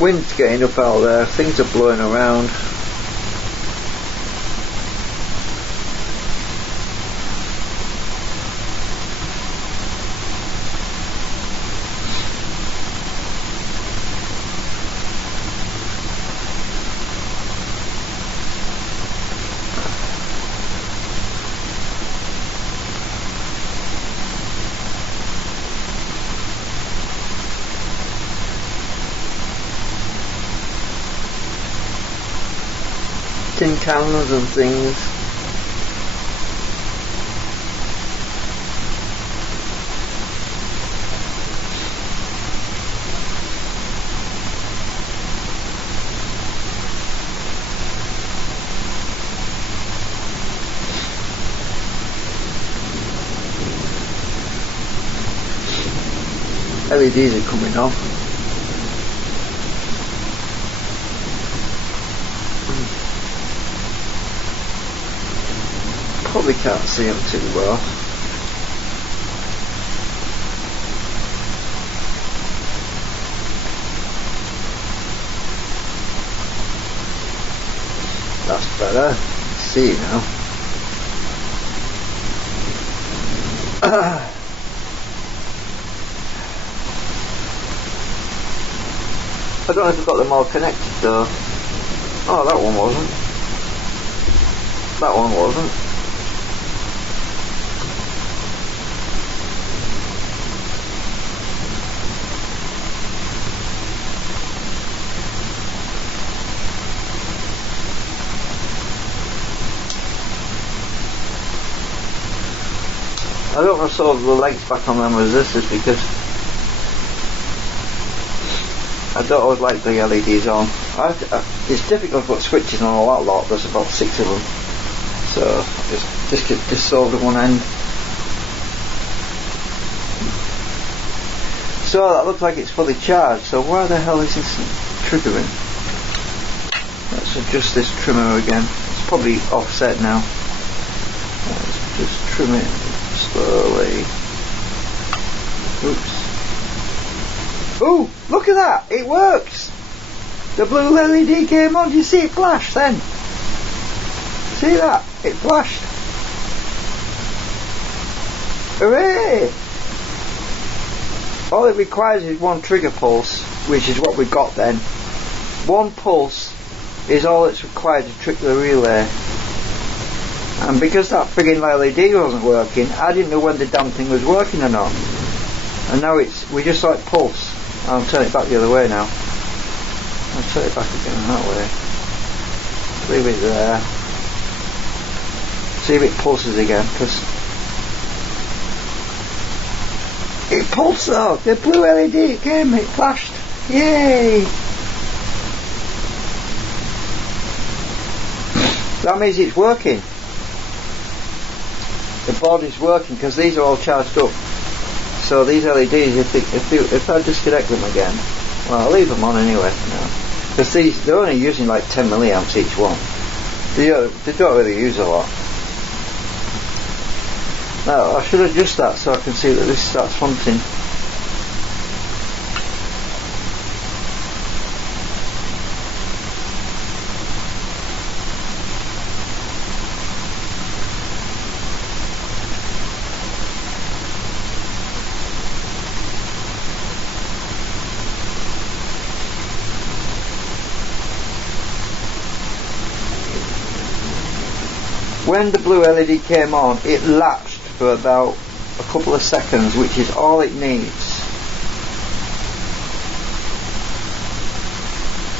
wind's getting up out there, things are blowing around. Tin cans and things. LEDs are coming off. Probably can't see them too well. That's better. See now. I don't know if I've got them all connected though. Oh, that one wasn't. That one wasn't. I don't want to solve the legs back on them resistors because I don't always like the LEDs on. It's difficult to put switches on all that lot. There's about 6 of them, so just solved at one end. So that looks like it's fully charged. So why the hell is this triggering? Let's adjust this trimmer again. It's probably offset now. Let's just trim it slowly. Oops. Oh, look at that! It works! The blue LED came on. Do you see it flash then? See that? It flashed. Hooray! all it requires is one trigger pulse, which is what we got then. One pulse is all that's required to trick the relay. And because that friggin' LED wasn't working, I didn't know when the damn thing was working or not. And now we just like pulse. I'll turn it back the other way now. I'll turn it back again that way. Leave it there. See if it pulses again, because it pulsed though. The blue LED, it came, it flashed. Yay! That means it's working. The board is working because these are all charged up. So these LEDs, if I disconnect them again, well, I'll leave them on anyway for now. Because they're only using like 10 milliamps each one. They don't really use a lot. Now I should adjust that so I can see that this starts hunting. When the blue LED came on, it latched for about a couple of seconds, which is all it needs.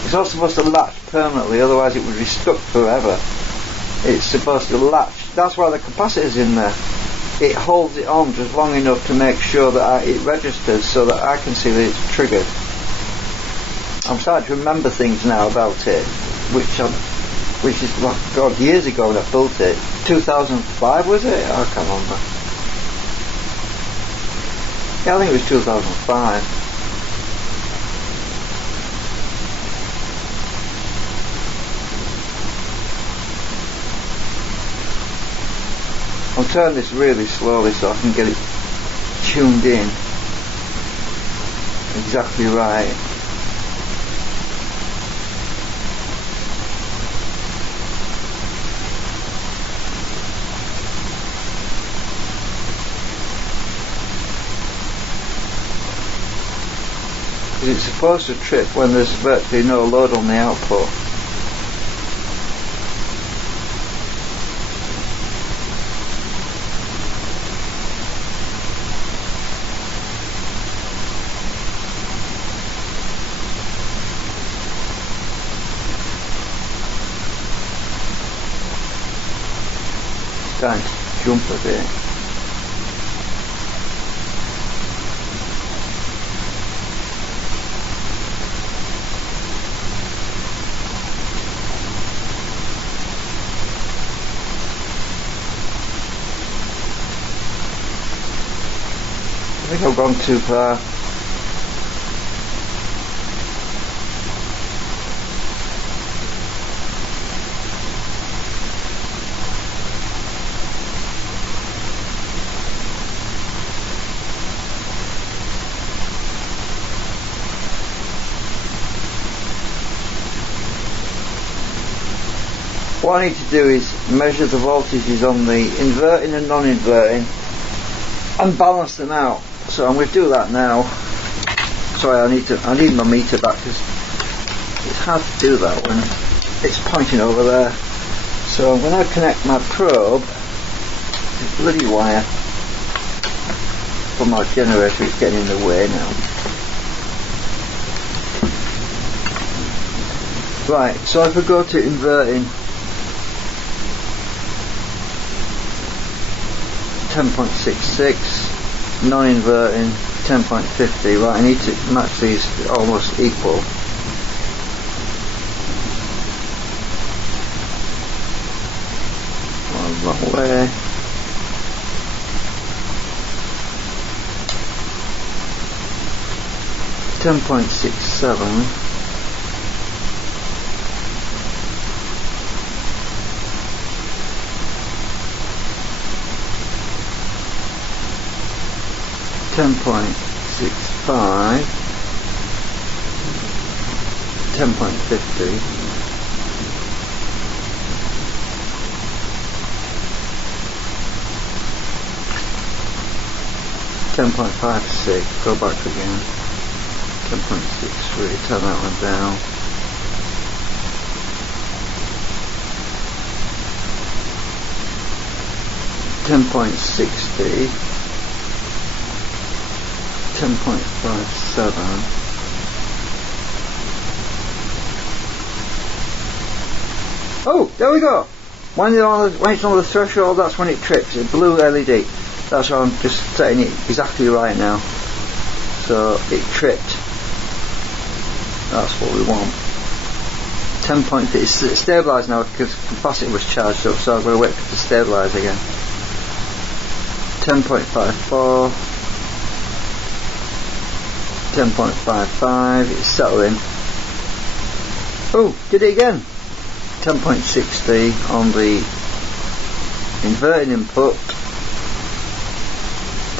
It's not supposed to latch permanently, otherwise it would be stuck forever. It's supposed to latch. That's why the capacitor's in there. It holds it on just long enough to make sure that it registers so that I can see that it's triggered. I'm starting to remember things now about it, which is, oh God, years ago when I built it. 2005 was it? I can't remember. Yeah, I think it was 2005. I'll turn this really slowly so I can get it tuned in exactly right. It's supposed to trip when there's virtually no load on the output. It's starting to jump a bit. I think I've gone too far. What I need to do is measure the voltages on the inverting and non-inverting and balance them out. So I'm going to do that now. Sorry, I need my meter back because it's hard to do that when it's pointing over there. So I'm going to connect my probe, this bloody wire, for my generator. It's getting in the way now. Right, so if I go to inverting, 10.66, non-inverting 10.50. Right, I need to match these almost equal. Wrong way. $10.67. $10.65, 10.50, 10.56, go back again. 10.63, turn that one down. 10.60, 10.57. Oh, there we go. When it's on the threshold, that's when it trips. A blue LED. That's why I'm just setting it exactly right now. So it tripped. That's what we want. 10.50. It's stabilised now because the capacitor was charged up, so I'm going to wait for it to stabilise again. 10.54, 10.55, it's settling. Oh, did it again. 10.60 on the inverting input,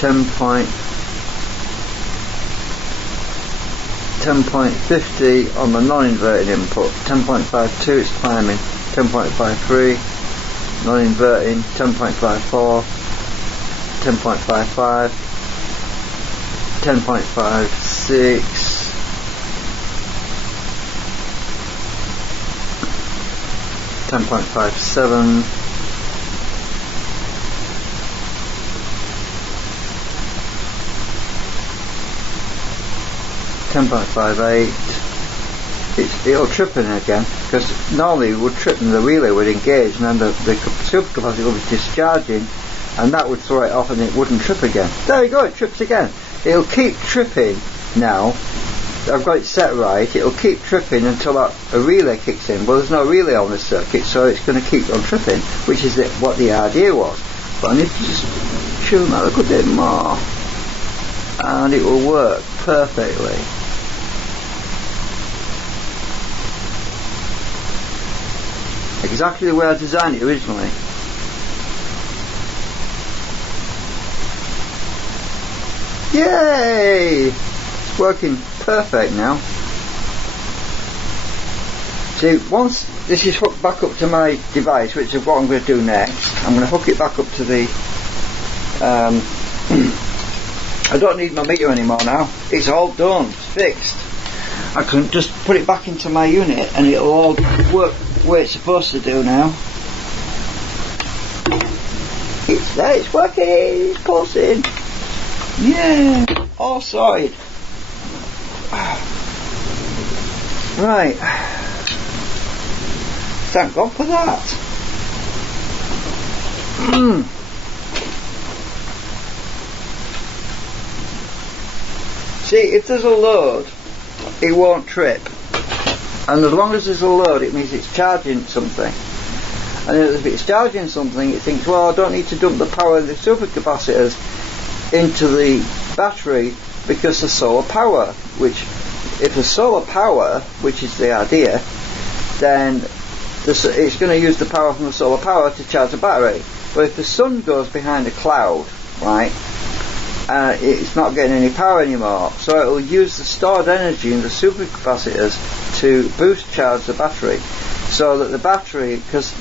10.50 on the non-inverting input, 10.52 it's climbing, 10.53 non-inverting, 10.54, 10.55, 10.56, 10.57, 10.58. It'll trip in again because normally it would trip and the relay would engage and then the supercapacitor would be discharging and that would throw it off and it wouldn't trip again. There you go, it trips again. It'll keep tripping now. I've got it set right. It'll keep tripping until a relay kicks in. Well, there's no relay on this circuit, so it's going to keep on tripping, which is what the idea was. But I need to just tune that a little bit more, and it will work perfectly. Exactly the way I designed it originally. Yay! It's working perfect now. See, once this is hooked back up to my device, which is what I'm going to do next, I'm going to hook it back up to the I don't need my meter anymore now. It's all done, it's fixed. I can just put it back into my unit and it'll all work where it's supposed to do now. It's there, it's working, it's pulsing. Yeah, all sorted. Right. Thank God for that. See, if there's a load, it won't trip. And as long as there's a load, it means it's charging something. And if it's charging something, it thinks, well, I don't need to dump the power of the supercapacitors into the battery because of solar power. Which, if there's solar power, which is the idea, then it's going to use the power from the solar power to charge the battery. But if the sun goes behind a cloud, right, it's not getting any power anymore, so it will use the stored energy in the supercapacitors to boost charge the battery, so that the battery, because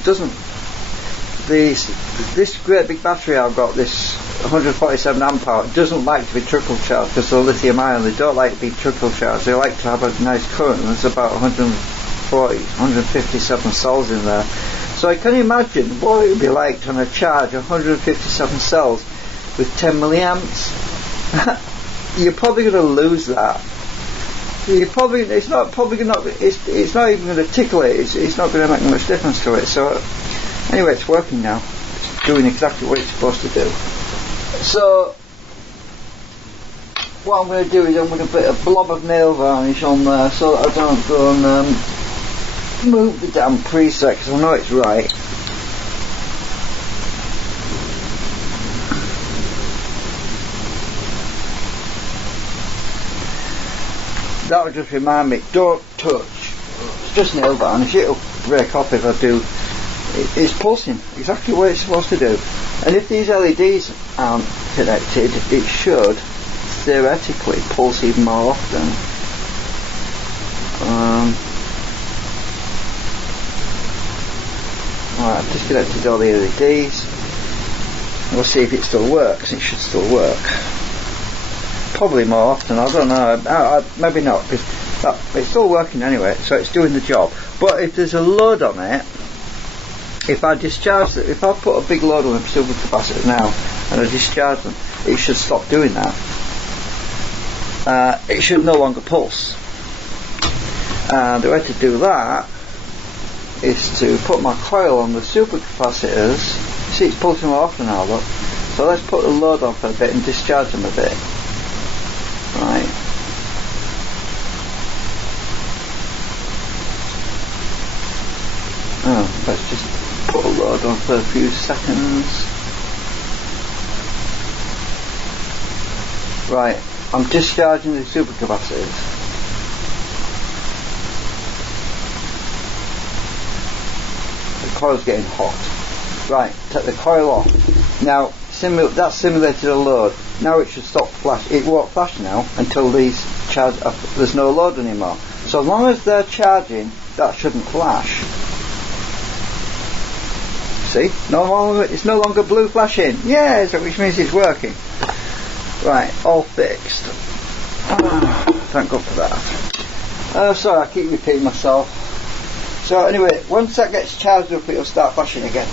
this great big battery I've got, this 147 amp hour, doesn't like to be trickle charged because they're lithium ion. They don't like to be trickle charged. They like to have a nice current, and there's about 157 cells in there. So I can imagine what it would be like trying to charge 157 cells with 10 milliamps. You're probably going to lose that. It's not even going to tickle it. It's not going to make much difference to it. So anyway, it's working now. It's doing exactly what it's supposed to do. So what I'm going to do is I'm going to put a blob of nail varnish on there so that I don't go and move the damn preset, because I know it's right. That would just remind me, don't touch. It's just nail varnish, it'll break off if I do. It's pulsing exactly what it's supposed to do. And if these LEDs aren't connected, it should theoretically pulse even more often. Right, I've disconnected all the LEDs. We'll see if it still works. It should still work. probably more often, I don't know, maybe not, because it's still working anyway, so it's doing the job. But if there's a load on it, if I discharge it, if I put a big load on the supercapacitor now and I discharge them, it should stop doing that. It should no longer pulse. And the way to do that is to put my coil on the supercapacitors. You see, it's pulsing more often now, look. So let's put the load on for a bit and discharge them a bit. Right. Oh, let's just put a load on for a few seconds. Right, I'm discharging the supercapacitors. The coil's getting hot. Right, take the coil off. Now, that's simulated a load. Now it should stop flash. It won't flash now until these charge. There's no load anymore. So as long as they're charging, that shouldn't flash. See? It's no longer blue flashing. Yeah, so which means it's working. Right, all fixed. Thank God for that. Sorry, I keep repeating myself. So anyway, once that gets charged up, it'll start flashing again.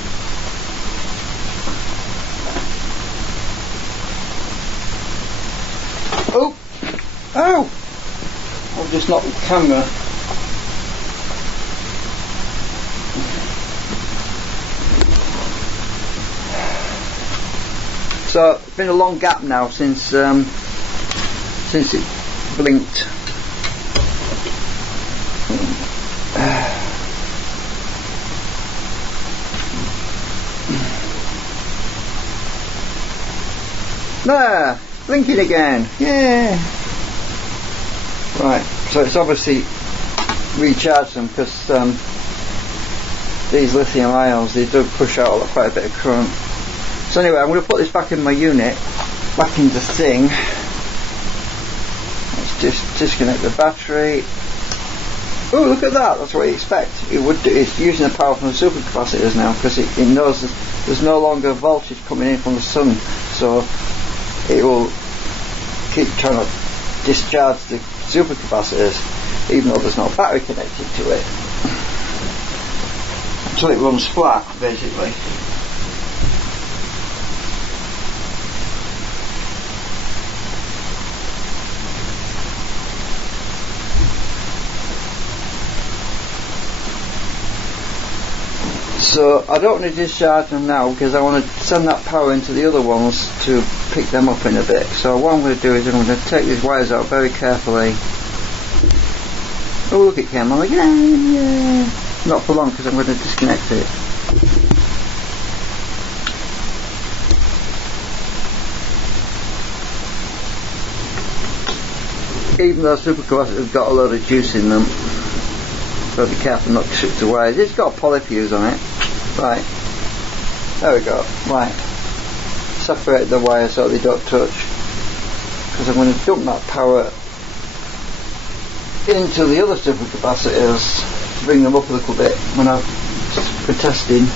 Oh! Oh! I've just knocked the camera. So it's been a long gap now since it blinked. There, blinking again. Yeah. Right. So it's obviously recharged them because these lithium ions, they do push out quite a bit of current. So anyway, I'm going to put this back in my unit, back in the thing. Let's just disconnect the battery. Oh, look at that! That's what you expect. It would do. It's using the power from the supercapacitors now because it knows there's no longer voltage coming in from the sun, so it will keep trying to discharge the supercapacitors, even though there's no battery connected to it, until it runs flat, basically. So I don't want to discharge them now because I want to send that power into the other ones to pick them up in a bit. So what I'm going to do is I'm going to take these wires out very carefully. Oh, look, it came on again. Yeah. Not for long because I'm going to disconnect it. Even though supercapacitors have got a lot of juice in them, so be careful not to strip the wires. It's got a polyfuse on it. Right, there we go. Right, separate the wires so they don't touch, because I'm going to dump that power into the other supercapacitors to bring them up a little bit when I've for testing.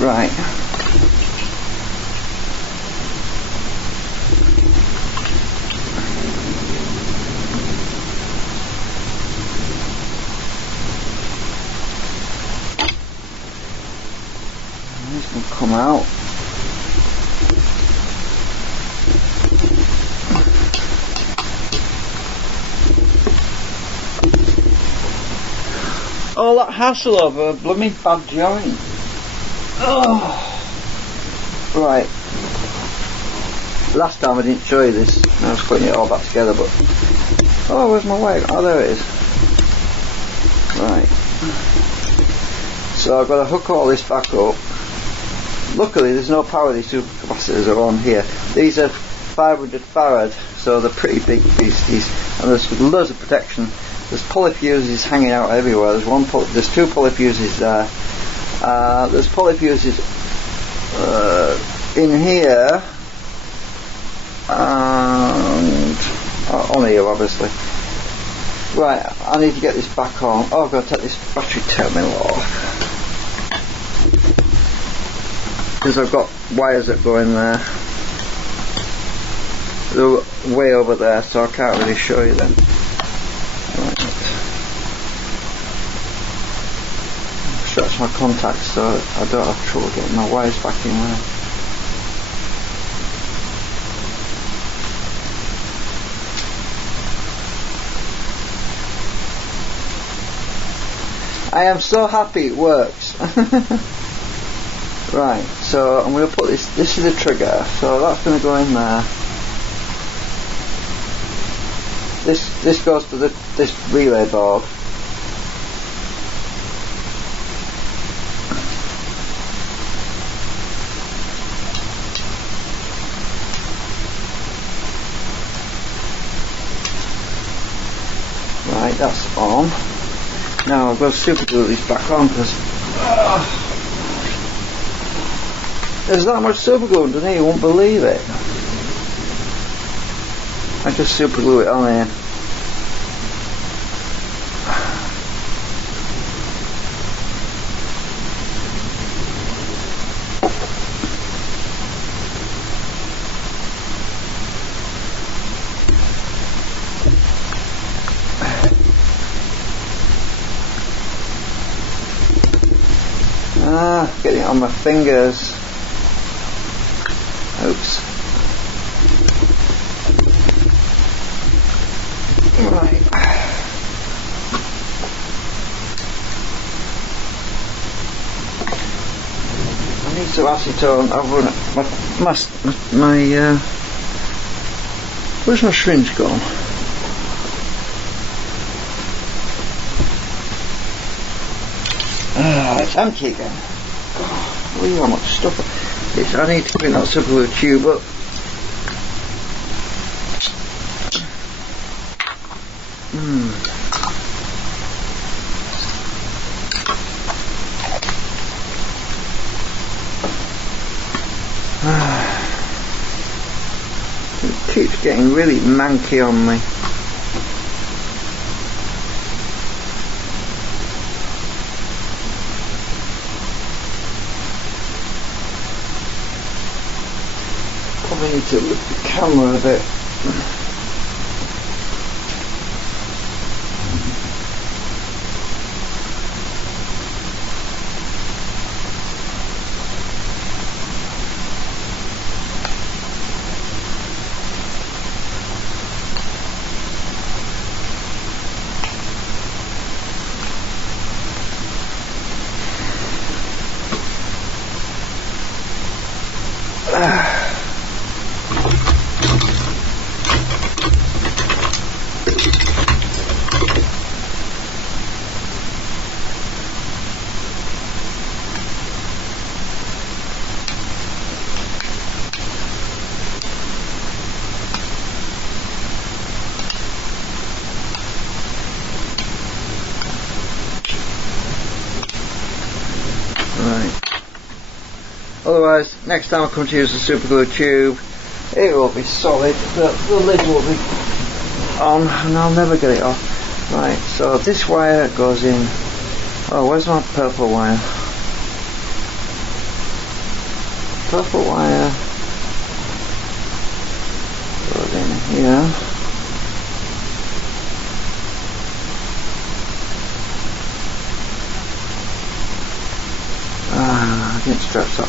Right. This will come out. All that hassle over a blooming bad joint. Oh. Right. Last time I didn't show you this. I was putting it all back together, but oh, where's my wire? Oh, there it is. Right. So I've got to hook all this back up. Luckily there's no power. These supercapacitors are on here. These are 500 farad, so they're pretty big beasties, and there's loads of protection. There's polyfuses hanging out everywhere. There's two polyfuses there. There's polyfuses in here and on here, obviously. Right, I need to get this back on. Oh, I've got to take this battery terminal off because I've got wires that go in there. They're way over there, so I can't really show you them. Right. Stretch my contacts so I don't have trouble getting my wires back in there. I am so happy it works. Right, so I'm going to put this is the trigger, so that's going to go in there. This goes to this relay board. Right, that's on. Now I've got to super glue this back on because there's that much super glue underneath, you won't believe it. I just super glue it on here. Getting it on my fingers. Oops. Right. I need some acetone. I've run my where's my syringe gone? It's empty again. Look how much stuff I need to bring that super glue tube up. It keeps getting really manky on me. Probably need to lift the camera a bit. Otherwise, next time I come to use the super glue tube, it will be solid, the lid will be on and I'll never get it off. Right, so this wire goes in. Oh, where's my purple wire? Purple wire goes in here. I didn't stretch up.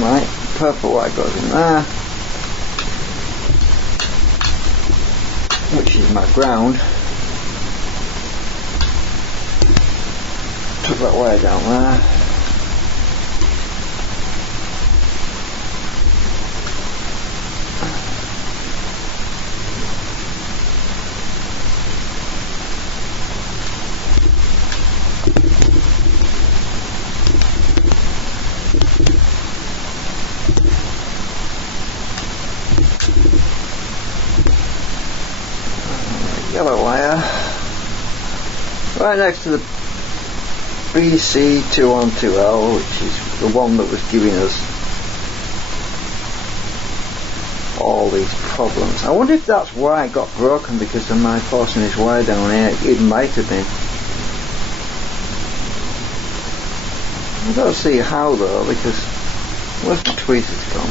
Right, purple wire goes in there, which is my ground. Took that wire down there. Yellow wire right next to the BC212L, which is the one that was giving us all these problems. I wonder if that's why it got broken, because of my forcing this wire down here. It might have been. I don't see how though, because where's the tweezers gone?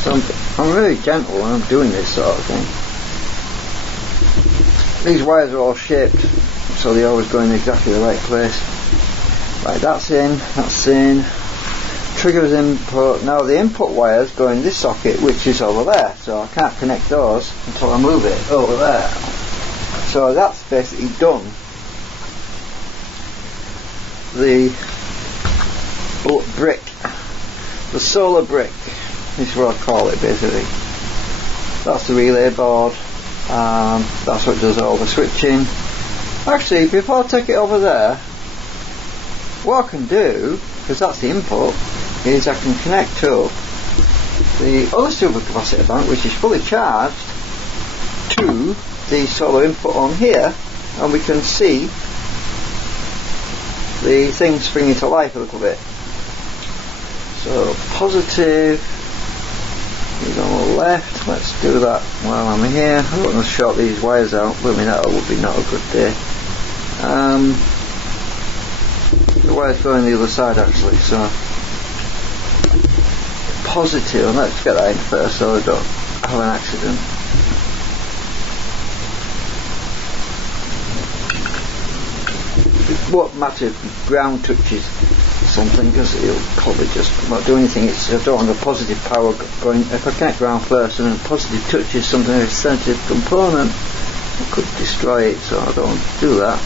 So I'm really gentle when I'm doing this sort of thing. These wires are all shaped so they always go in exactly the right place. Right, that's in. Triggers input. Now the input wires go in this socket, which is over there, so I can't connect those until I move it over there. So that's basically done. The brick, the solar brick is what I call it basically. That's the relay board. That's what does all the switching. Actually, before I take it over there, what I can do, because that's the input, is I can connect to the other supercapacitor bank, which is fully charged, to the solar input on here, and we can see the thing springing to life a little bit. So positive is on the left. Let's do that while I'm here. I'm not going to short these wires out. I mean, that would be not a good day. The wires go on the other side actually, so positive. Let's get that in first so I don't have an accident. It won't matter if ground touches something, because it'll probably just not do anything. It's, I don't want the positive power going. If I connect ground first and then positive touches something, a sensitive component, I could destroy it, so I don't want to do that.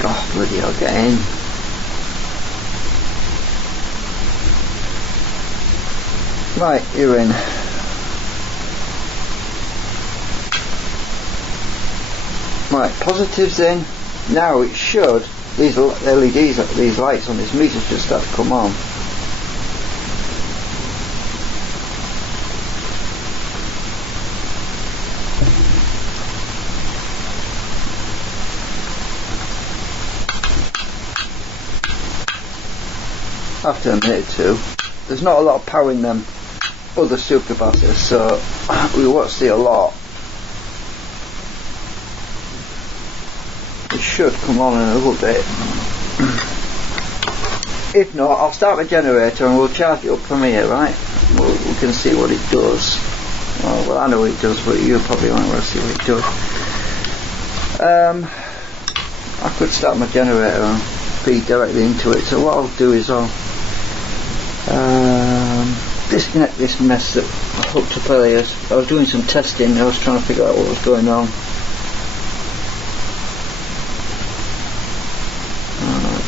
God, bloody hell, get in. Right, you're in. Right, positives in. Now it should, these LEDs, these lights on this meter should start to come on. After a minute or two. There's not a lot of power in them other supercapacitors, so we won't see a lot. It should come on in a little bit. If not, I'll start my generator and we'll charge it up from here, right? We can see what it does. Well, I know what it does, but you probably won't want to see what it does. I could start my generator and feed directly into it, so what I'll do is I'll disconnect this mess that I hooked up earlier. I was doing some testing, I was trying to figure out what was going on.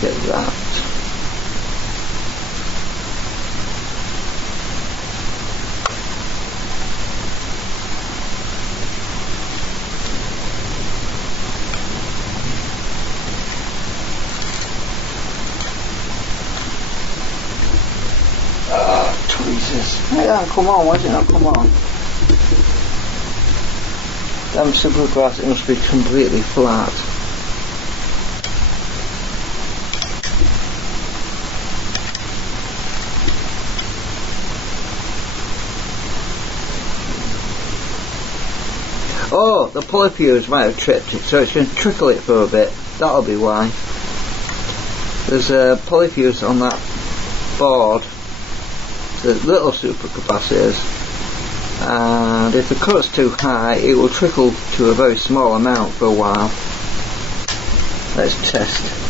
Get that. Jesus. Hey, that come on, why did it not come on? Damn supergrass, it must be completely flat. Oh, the polyfuse might have tripped it, so it's going to trickle it for a bit. That'll be why. There's a polyfuse on that board, the little supercapacitors, and if the current's too high, it will trickle to a very small amount for a while. Let's test.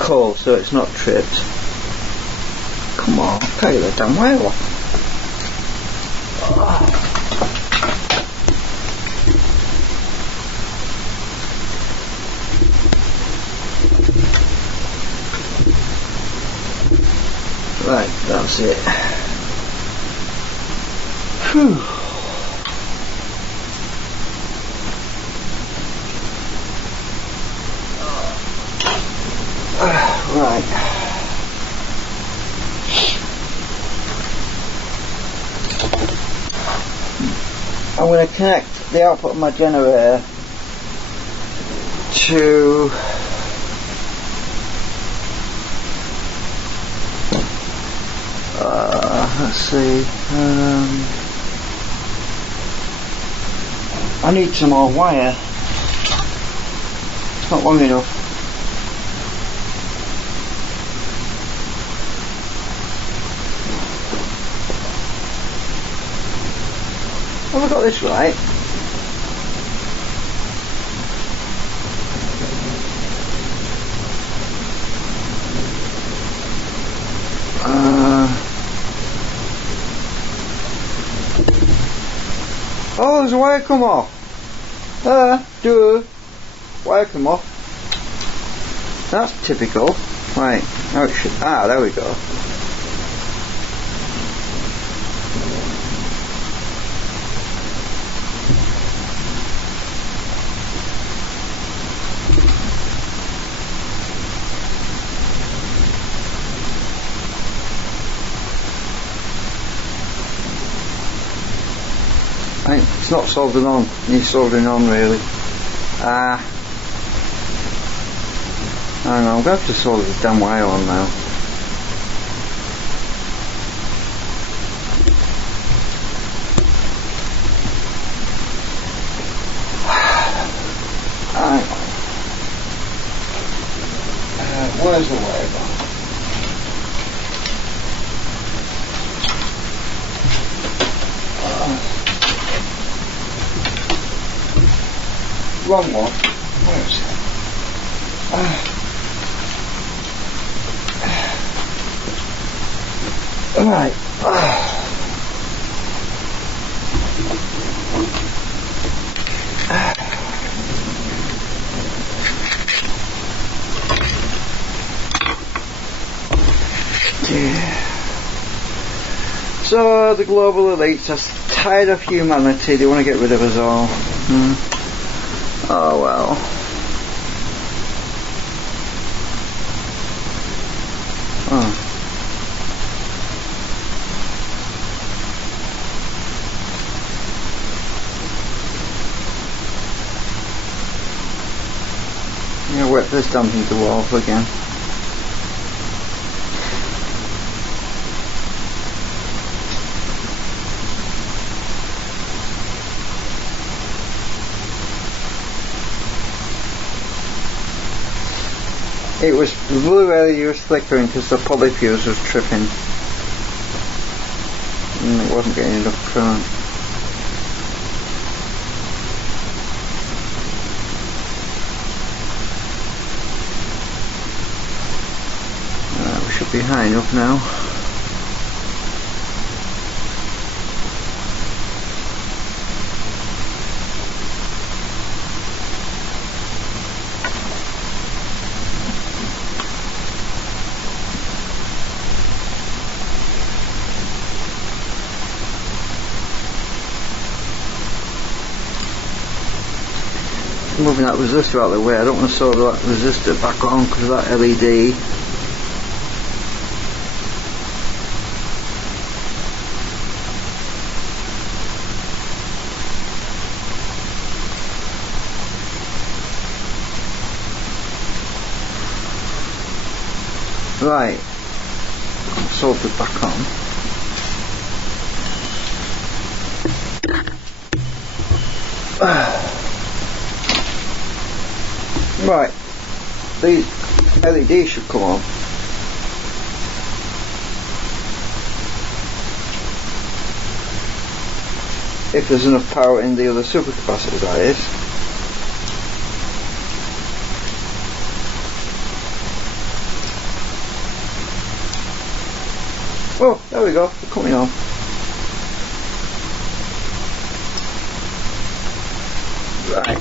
Cold, so it's not tripped. Come on, can't get that damn wire off. Right, that's it. Whew. Right. I'm going to connect the output of my generator to let's see, I need some more wire. It's not long enough. Have I got this right? Oh, there's a wire come off. Wire come off. That's typical. Right, now it should. There we go. It's not soldering on. Needs soldering on really. Hang on, I'm going to have to solder the damn wire on now. Where's the wire gone? Wrong one. Where is it? Right. So the global elites are tired of humanity. They want to get rid of us all. Oh well. I'm going to wet this damn thing to off again. It was the blue LED was flickering because the poly fuse was tripping and it wasn't getting enough current. We should be high enough now. Moving that resistor out of the way. I don't want to solder that resistor back on because of that LED. Right, solder it back on. Right, these LEDs should come on. If there's enough power in the other supercapacitor, that is. Oh, there we go, they're coming on. Right.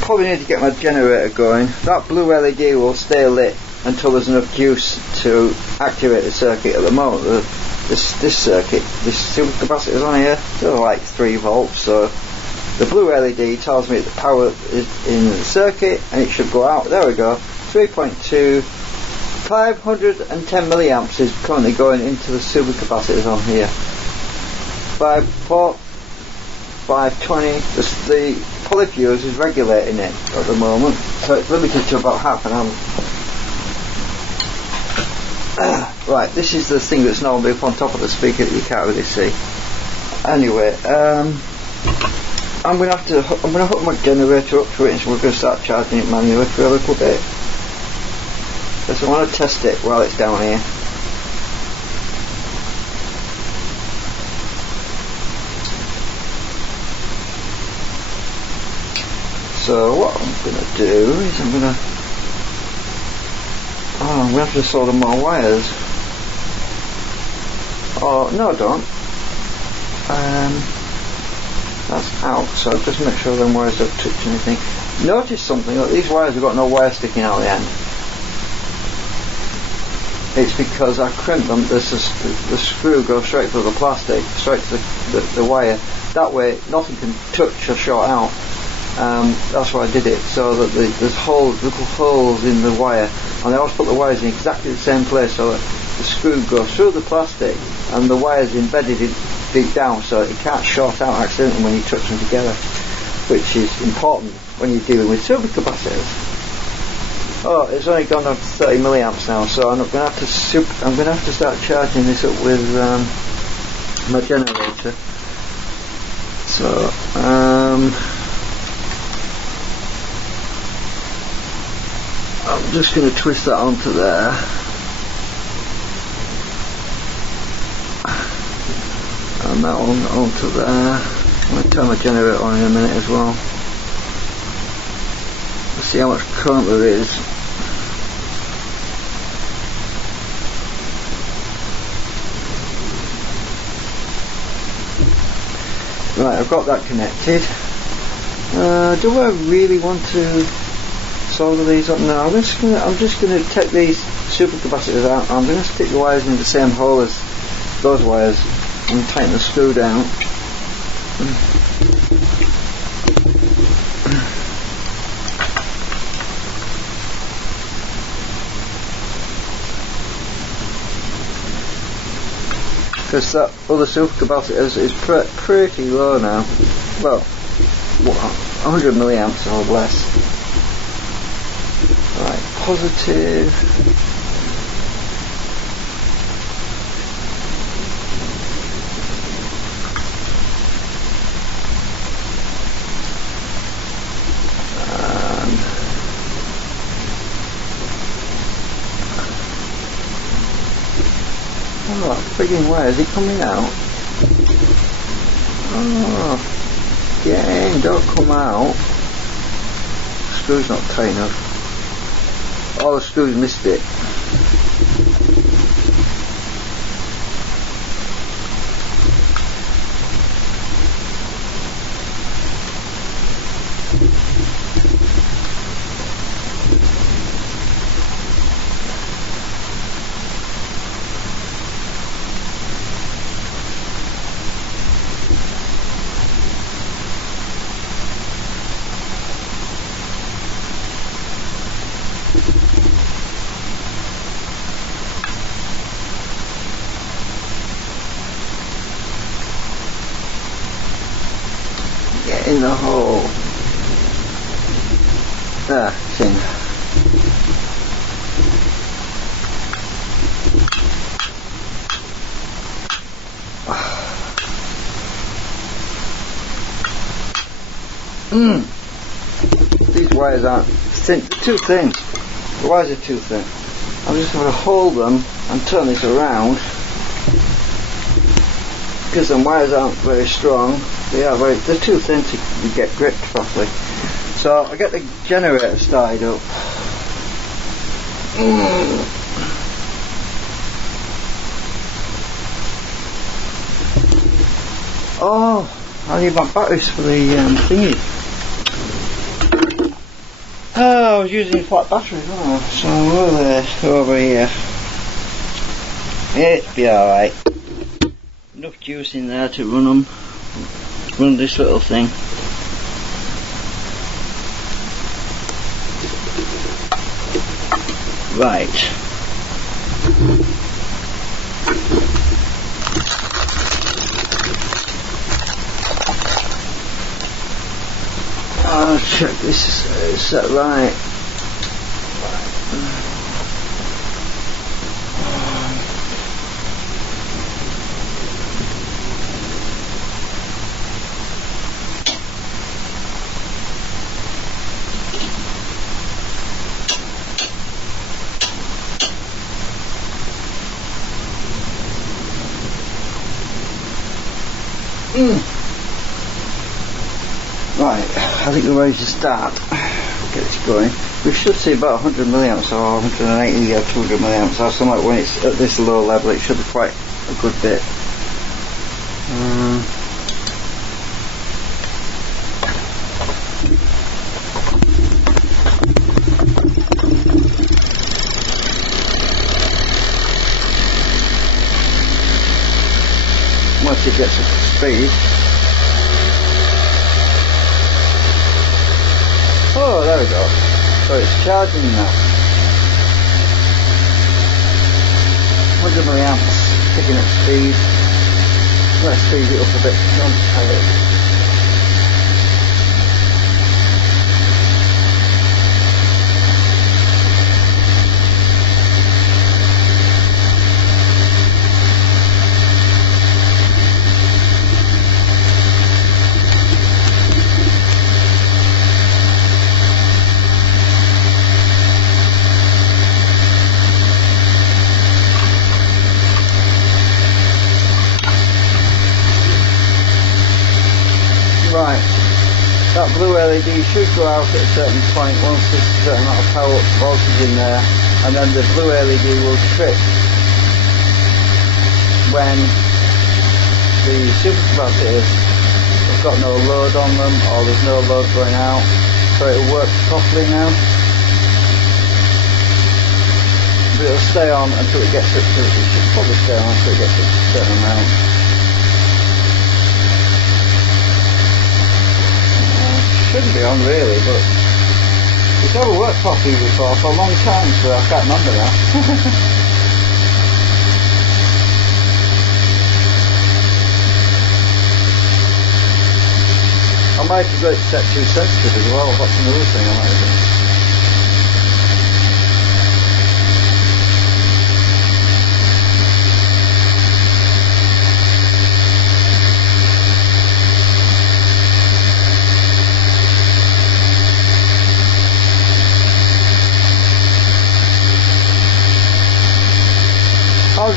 Probably need to get my generator going. That blue LED will stay lit until there's enough juice to activate the circuit. At the moment, this circuit, this supercapacitor's on here, they're like 3 volts, so The blue LED tells me the power is in the circuit and it should go out. There we go. 3.2, 510 milliamps is currently going into the supercapacitors on here. 520. The polyfuse is regulating it at the moment, so it's limited to about half an amp. Right, this is the thing that's normally up on top of the speaker that you can't really see. Anyway, I'm going to hook my generator up to it, and so we're going to start charging it manually for a little bit. Because I want to test it while it's down here. So what I'm going to do is I'm going to have to solder more wires. Oh, no I don't. That's out, so just make sure them wires don't touch anything. Notice something, look, these wires have got no wire sticking out the end. It's because I crimped them. The screw goes straight through the plastic, straight to the wire. That way nothing can touch or short out. That's why I did it, so that there's little holes in the wire, and I always put the wires in exactly the same place so that the screw goes through the plastic and the wire's embedded in deep down, so it can't short out accidentally when you touch them together, which is important when you're dealing with supercapacitors. Oh, it's only gone down to 30 milliamps now, so I'm going to have to start charging this up with my generator. So I'm just going to twist that onto there. And that one onto there. I'm going to turn my generator on in a minute as well. Let's see how much current there is. Right, I've got that connected. Do I really want to solder these up? No, I'm just going to take these supercapacitors out. I'm going to stick the wires in the same hole as those wires and tighten the screw down. Because that other supercapacitor is pretty low now. Well, 100 milliamps or less. Right, positive. Oh, frigging wire, is it coming out? Oh, get in, don't come out. The screw's not tight enough. Oh, the screw's missed it. Get in the hole. Ah, it's in. These wires aren't thin, too thin. The wires are too thin. I'm just going to hold them and turn this around because the wires aren't very strong. They're too thin to get gripped properly. So I get the generator started up. Oh, I need my batteries for the thingy. Oh, I was using flat batteries, wasn't I? So where are they? Over here. It'll be alright. Enough juice in there to run this little thing. Right. I'll check this is set right. Right, I think we're ready to start. Get this going. We should see about 100 milliamps or 180 or 200 milliamps or something. When it's at this low level, it should be quite a good bit. Once it gets up to speed. Oh, there we go. So it's charging now. 100 milliamps, picking up speed. Let's speed it up a bit. Don't tell it. Right, that blue LED should go out at a certain point once there's a certain amount of power voltage in there, and then the blue LED will trip when the supercapacitors have got no load on them or there's no load going out, so it'll work properly now. But it'll stay on until it gets up to, it should probably stay on until it gets up to a certain amount. Shouldn't be on really, but it's never worked properly before for a long time, so I can't remember that. I might have got it set too sensitive as well. That's another thing I might have done.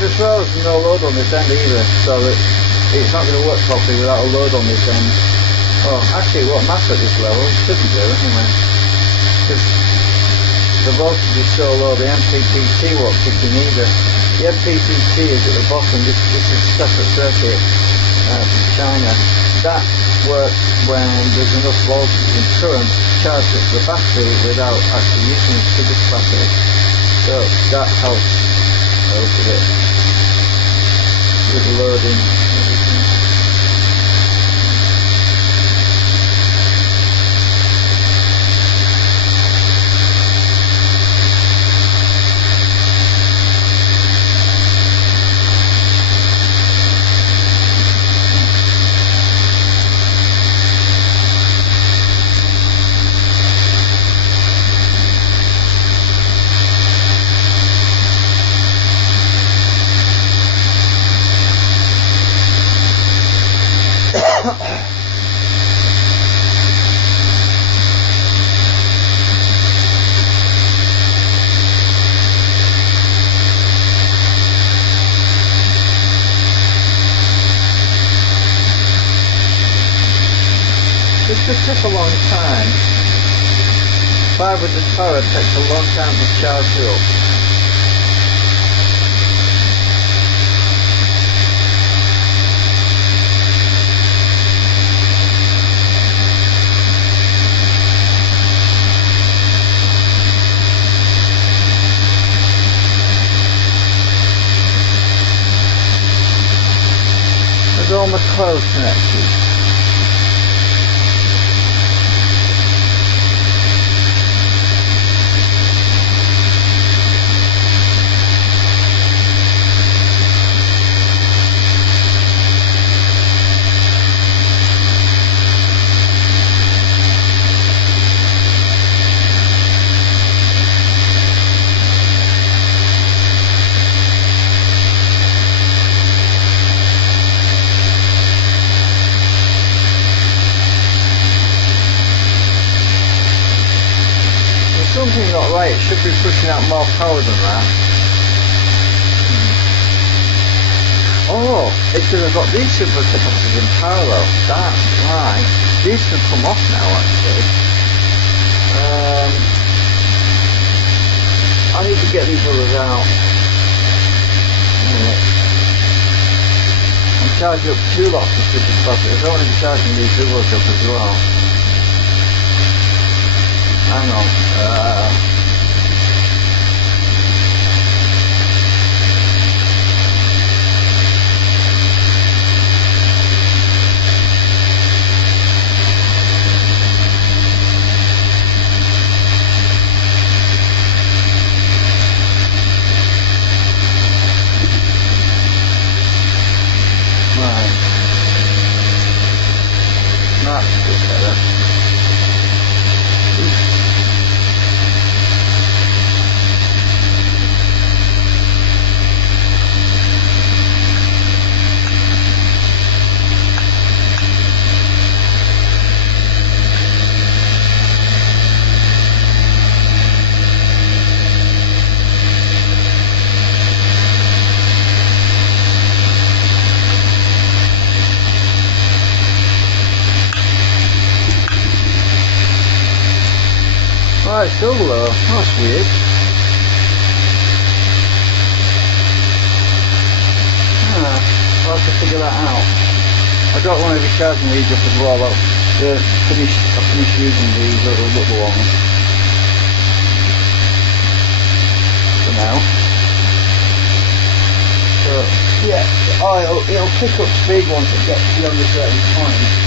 As well, there's no load on this end either, so that it's not going to work properly without a load on this end. Oh, actually it won't matter at this level, it shouldn't do anyway, because the voltage is so low, the MPPT won't kick in either. The MPPT is at the bottom, this is a separate circuit from China. That works when there's enough voltage and current to charge up the battery without actually using the supercapacitor. So that helps a little bit with the loading. This could take a long time. 500 farad takes a long time to charge up. There's all my coils connected. why it should be pushing out more power than that. Oh, it's because I've got these supercapacitors in parallel. That's right. These can come off now, actually. I need to get these others out. I'm charging up 2 lots of supercapacitors. I want to be charging these others up as well. Hang on. Right. That's a bit better. Oh, it's still low. That's weird. I'll have to figure that out. I don't want to be charging these up as well. I'll finish using these little ones for now. So yeah, it'll pick up speed once it gets beyond a certain point.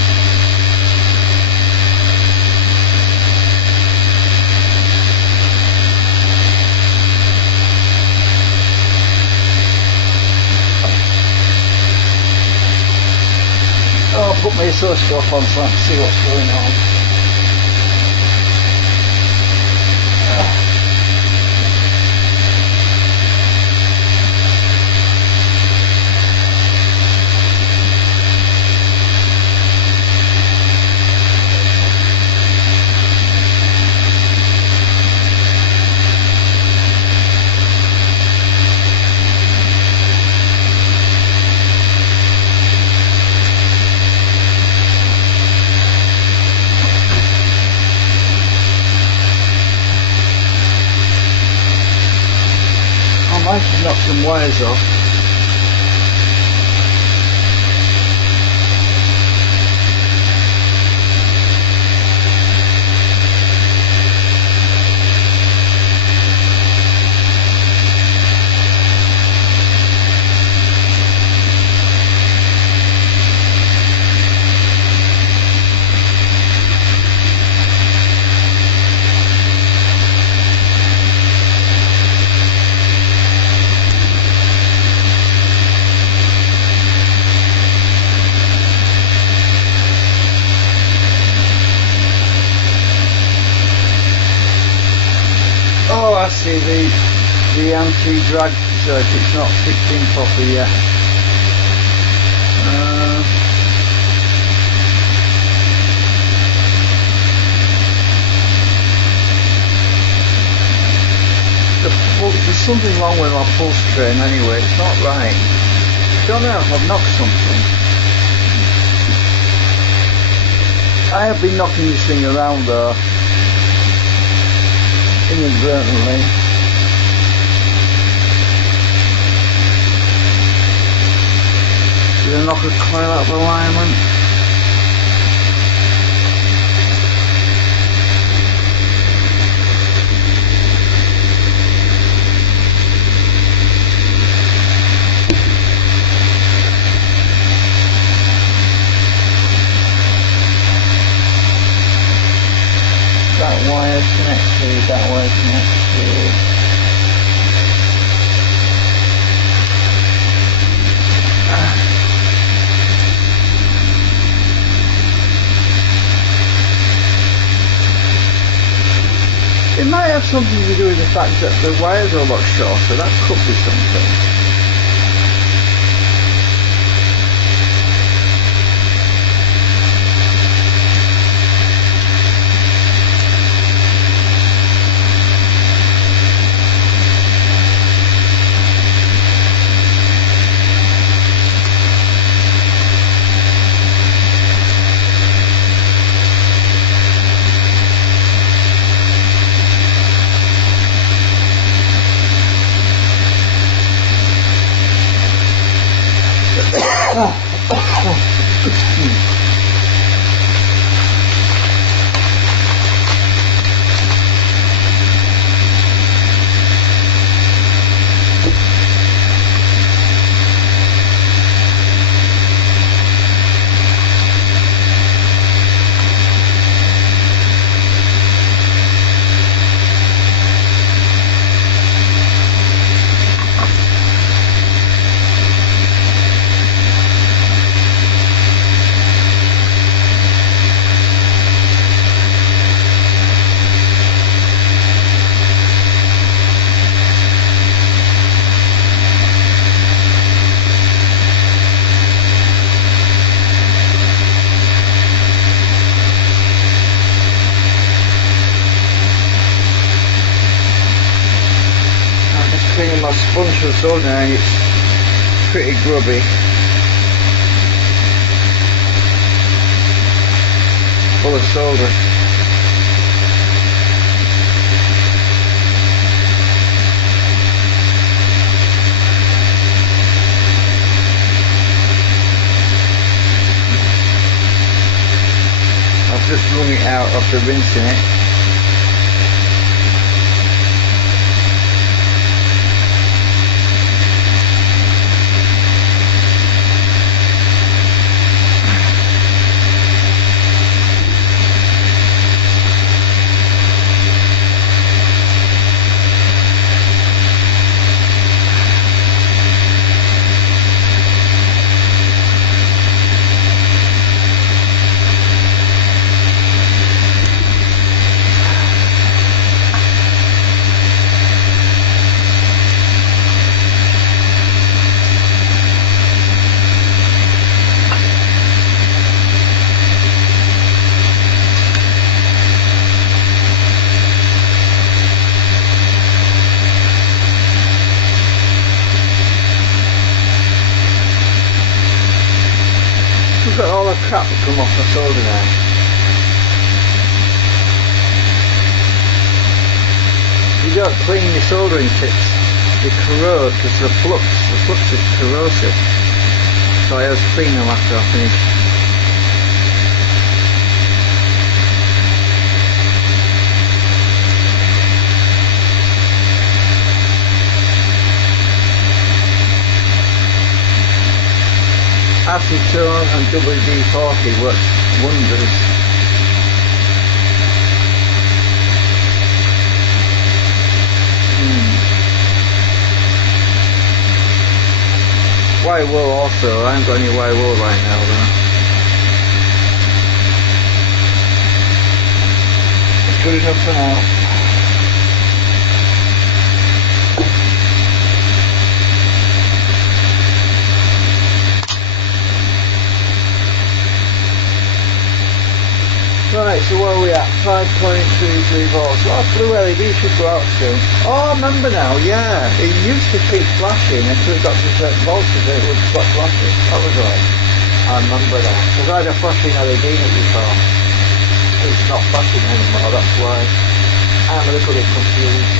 I'll put my oscilloscope on so I can see what's going on. I should knock some wires off. Oh, I see, the anti-drag circuit's not kicked in properly yet. There's something wrong with my pulse train anyway, it's not right. I don't know if I've knocked something. I have been knocking this thing around though. Inadvertently. Did I knock a coil out of alignment? That wire connected, that wire connected. It might have something to do with the fact that the wires are a lot shorter, that could be something. bunch of soldering iron, it's pretty grubby. Full of solder. I've just wrung it out after rinsing it. Look at all the crap that come off the solder now. If you don't clean your soldering tips, they corrode because the flux is corrosive. So I always clean them after I finish. Acetone and WD-40 works wonders. Wire wool also, I haven't got any wire wool right now though. It's good enough for now. Right, so where are we at? 5.33 volts. Well, blue LED should go out soon. Oh, I remember now, yeah. It used to keep flashing until it got to a certain voltage it would stop flashing. That was right. I remember that. Because I had a flashing LED in it before. It's not flashing anymore, that's why. I'm a little bit confused.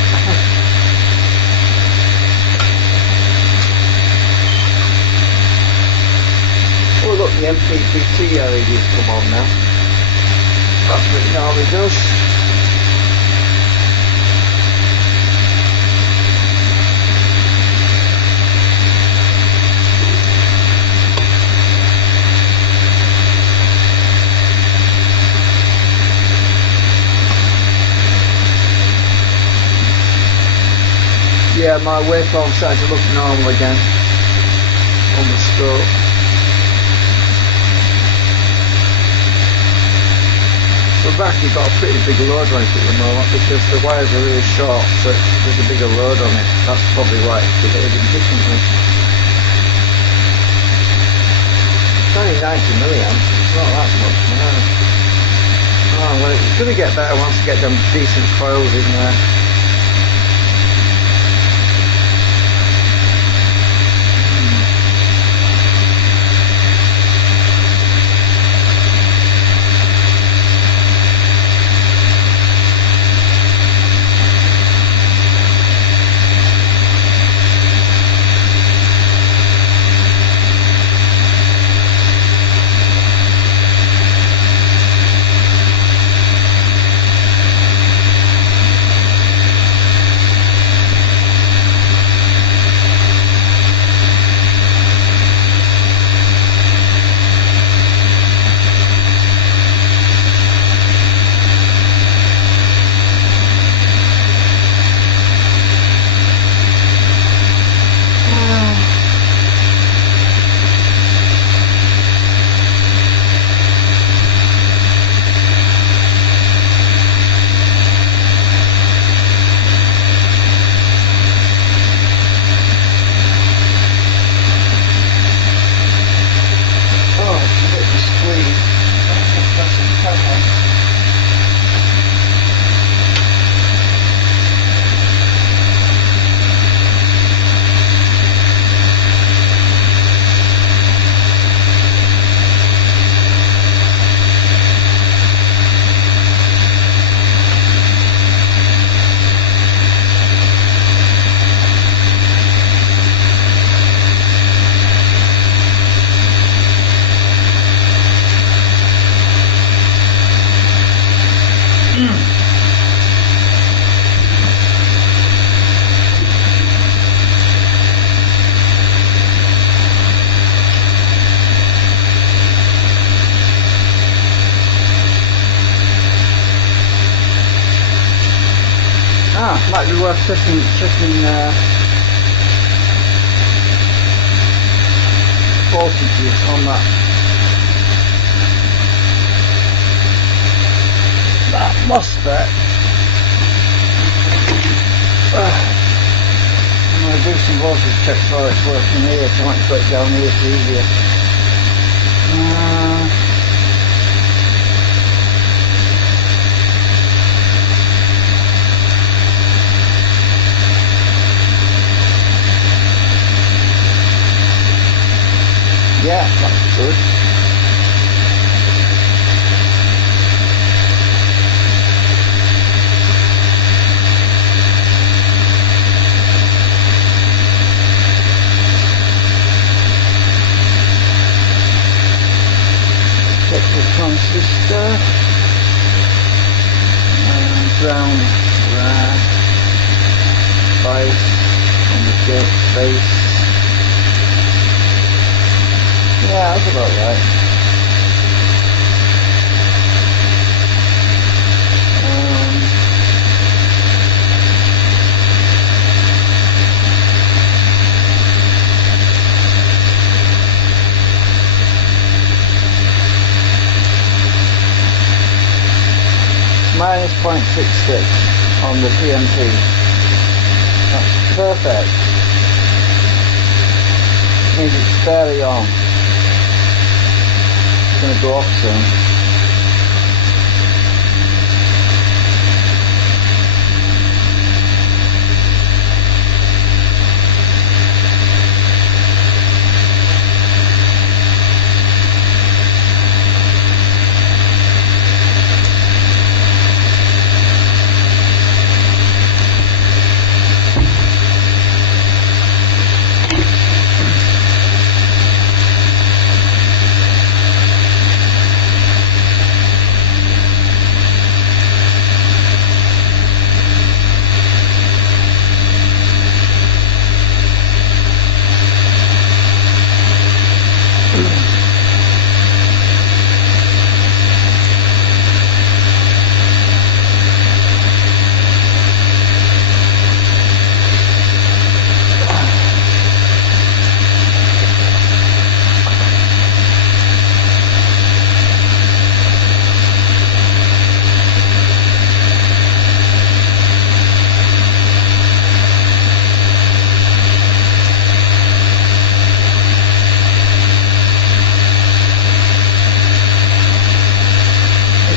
Oh look, the MPPT LED's come on now. That's what it normally does. Yeah, my waveform's starting to look normal again on the scope. The battery's got a pretty big load on it at the moment because the wires are really short, so there's a bigger load on it. That's probably why it's behaving differently. It's only 90 milliamps, it's not that much, no. Oh, well, it's going to get better once we get them decent coils in there. might be worth checking voltages on that MOSFET. I'm going to do some voltage checks while it's working here, so I might put it down here, it's easier. Yeah, that's good. Check the transistor. And ground there. Bias on the gate base. Yeah, that's about right. Minus 0.66 on the PMP. That's perfect. Means it's barely on. It's going to go off soon.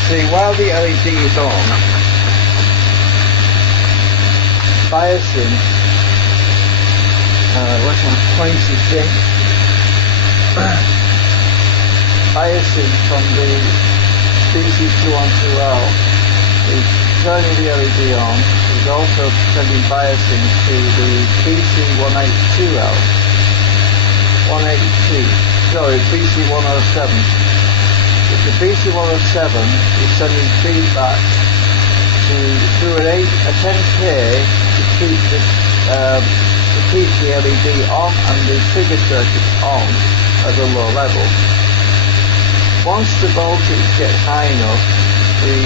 See, while the LED is on, biasing, what's my pointed thing? Biasing from the PC212L is turning the LED on, is also sending biasing to the PC182L, PC107. The PC107 is sending feedback through a 10K to keep the LED on and the trigger circuit on at a low level. Once the voltage gets high enough, the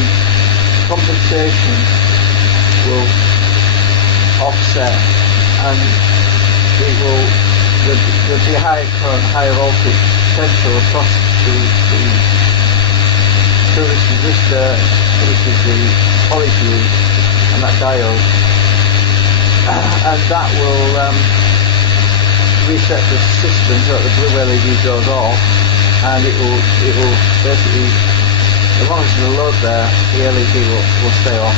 compensation will offset and there'll be higher current, higher voltage potential across through this resistor, which is the polyfuse, and that diode, and that will reset the system so that the blue LED goes off, and it will basically, as long as there's a load there, the LED will stay off.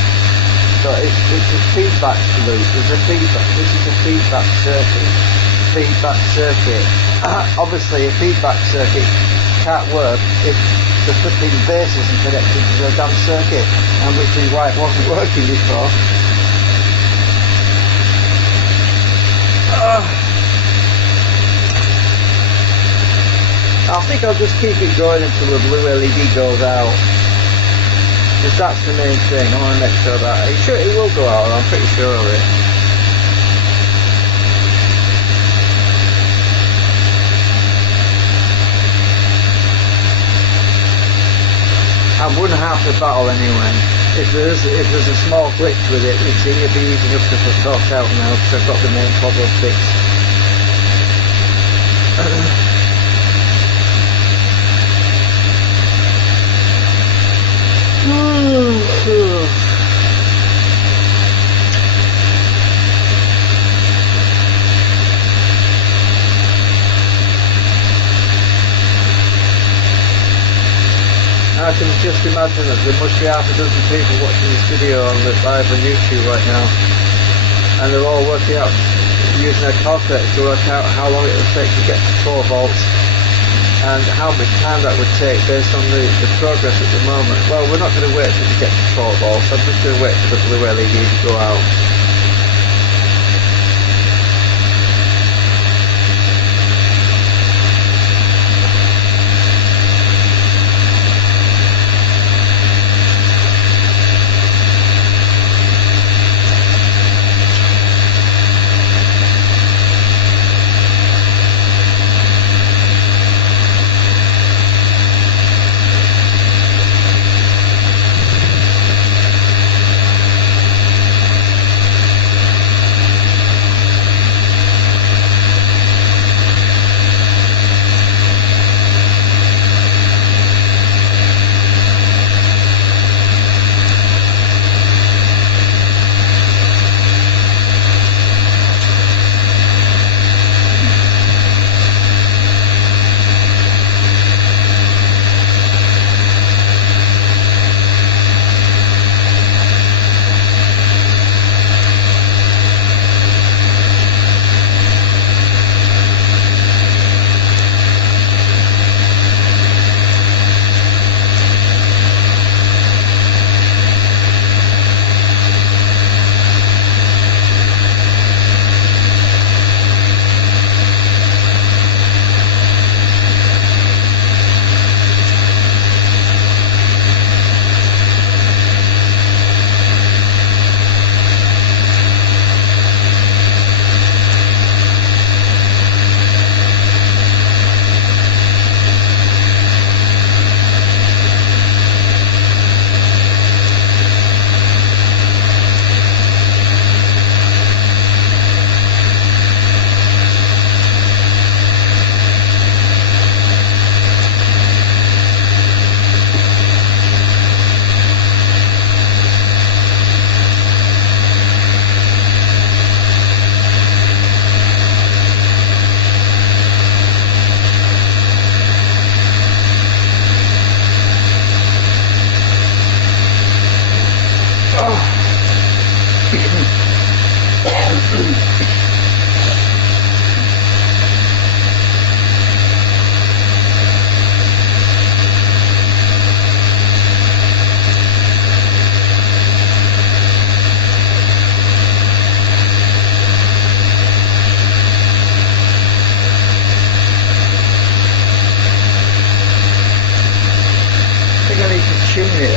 So it's a feedback loop. There's a feedback. This is a feedback circuit. Obviously, a feedback circuit can't work if the flipping base isn't connected to the damn circuit, and which is why it wasn't working before. I think I'll just keep it going until the blue LED goes out, because that's the main thing. I want to make sure that it will go out. I'm pretty sure of it. I've won half the battle anyway. if there's a small glitch with it, it'll be easy enough to sort out now because I've got the main problem fixed. I can just imagine that there must be half a dozen people watching this video live on YouTube right now, and they're all working out, using their calculators to work out how long it would take to get to 4 volts and how much time that would take based on the progress at the moment. Well, we're not going to wait till we get to 4 volts, I'm just going to wait for the blue LED to go out.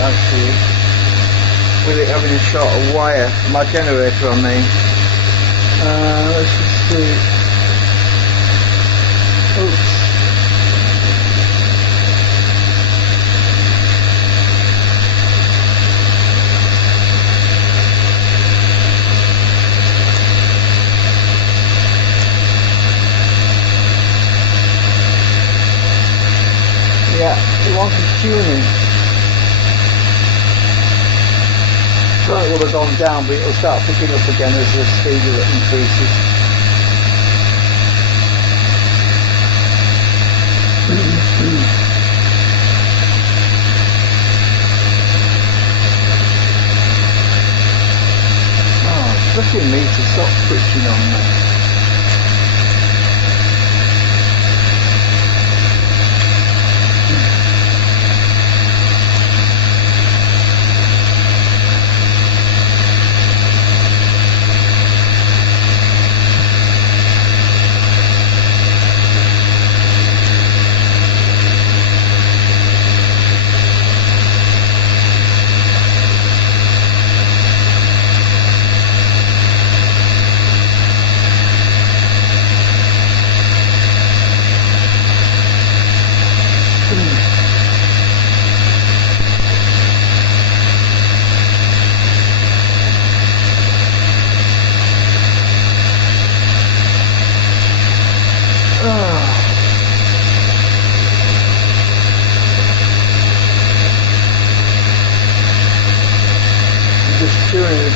Actually, with it having a shorter wire, my generator on me. Let's just see. Oops. Yeah, it wants tuning. So it will have gone down, but it'll start picking up again as the speed of it increases. Oh, flipping me to stop switching on now.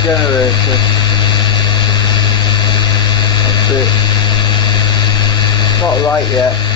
generator. That's it. Not right yet.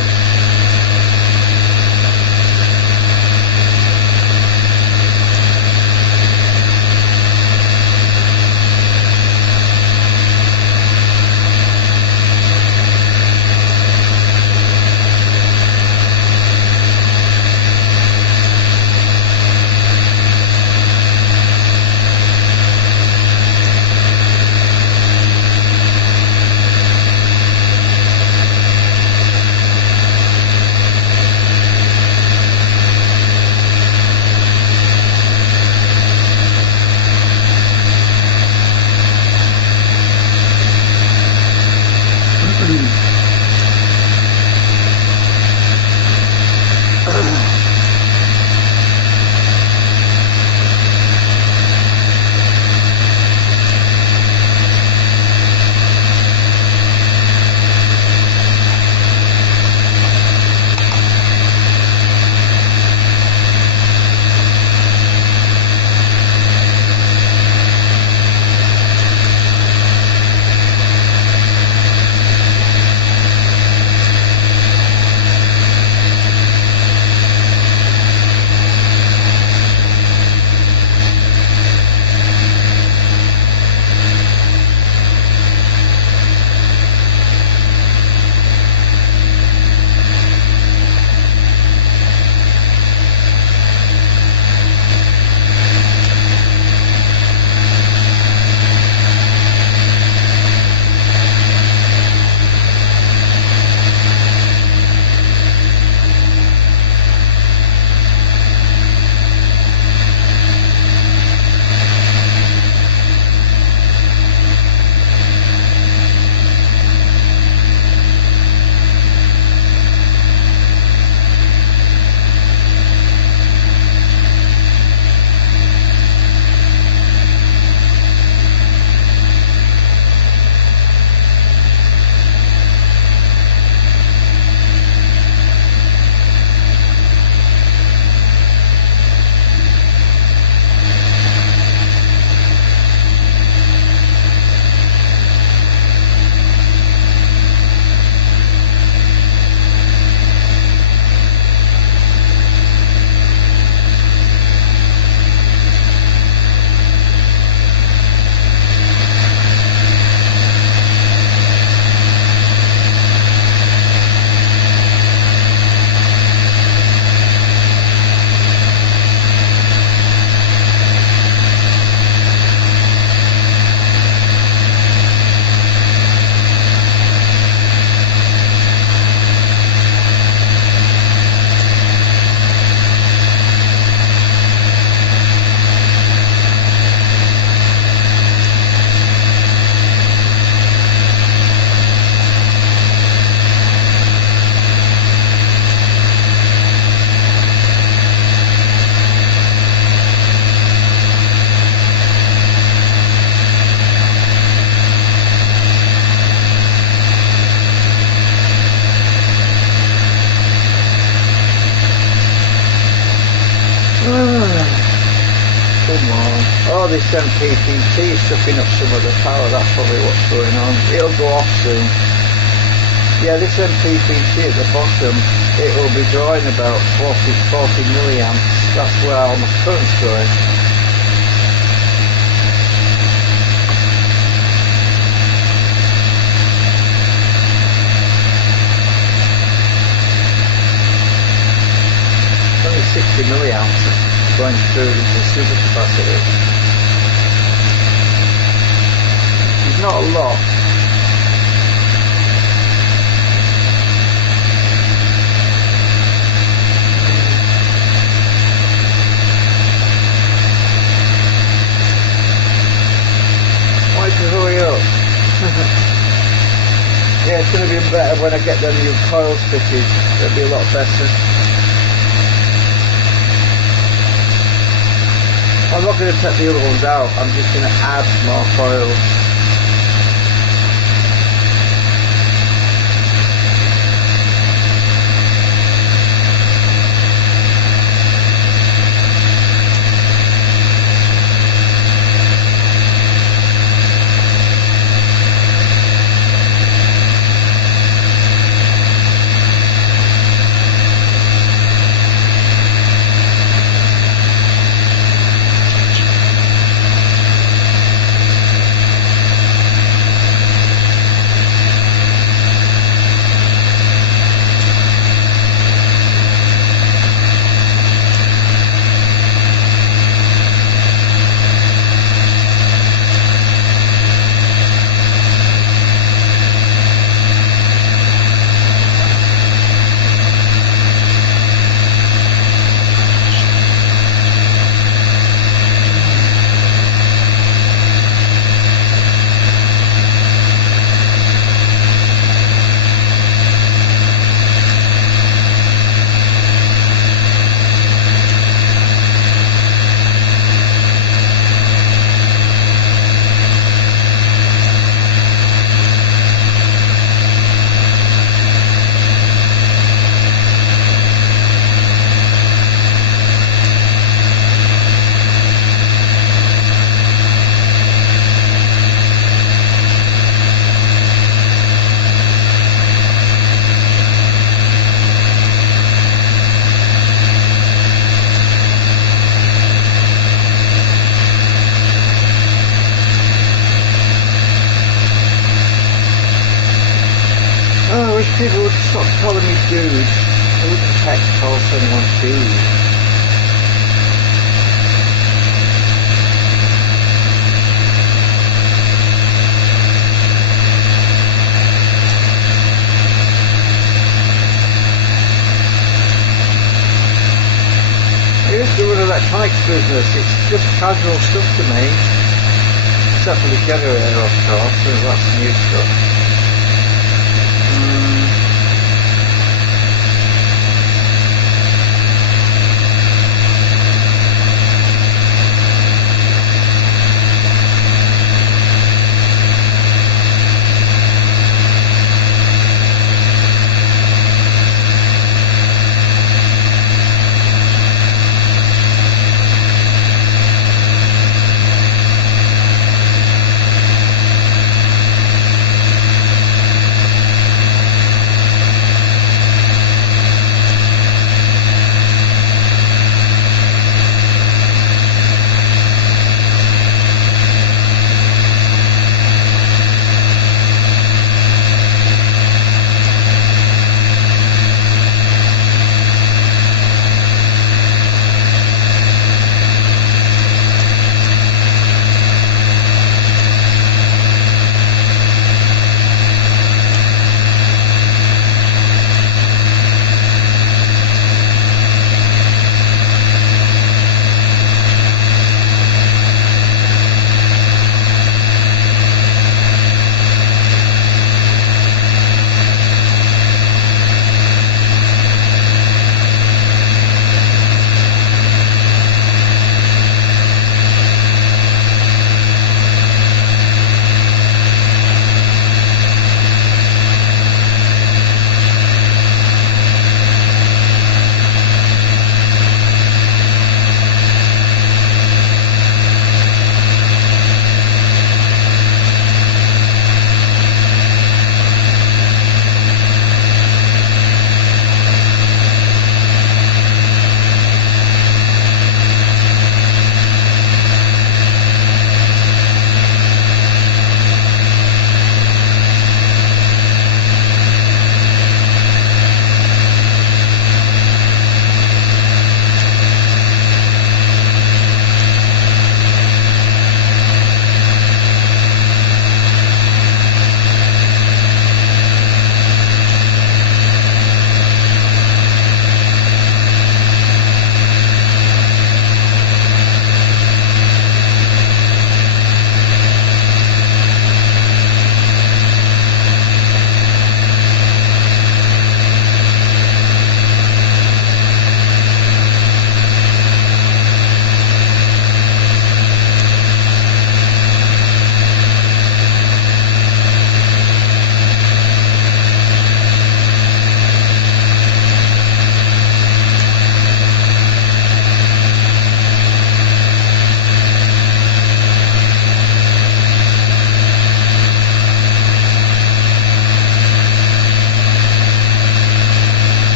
Oh, this MPPT is sucking up some of the power, that's probably what's going on. It'll go off soon. Yeah, this MPPT at the bottom, it will be drawing about 40 milliamps. That's where all my current's going. Only 60 milliamps going through the supercapacitor. It's not a lot. Why to hurry up? Yeah, it's going to be better when I get the new coils fitted. It'll be a lot better. I'm not going to take the other ones out, I'm just going to add more coils. people would stop calling me dude. I wouldn't expect to call someone dude. I used to run an electronics business. It's just casual stuff to me. Except for the generator, of course, so that's new stuff.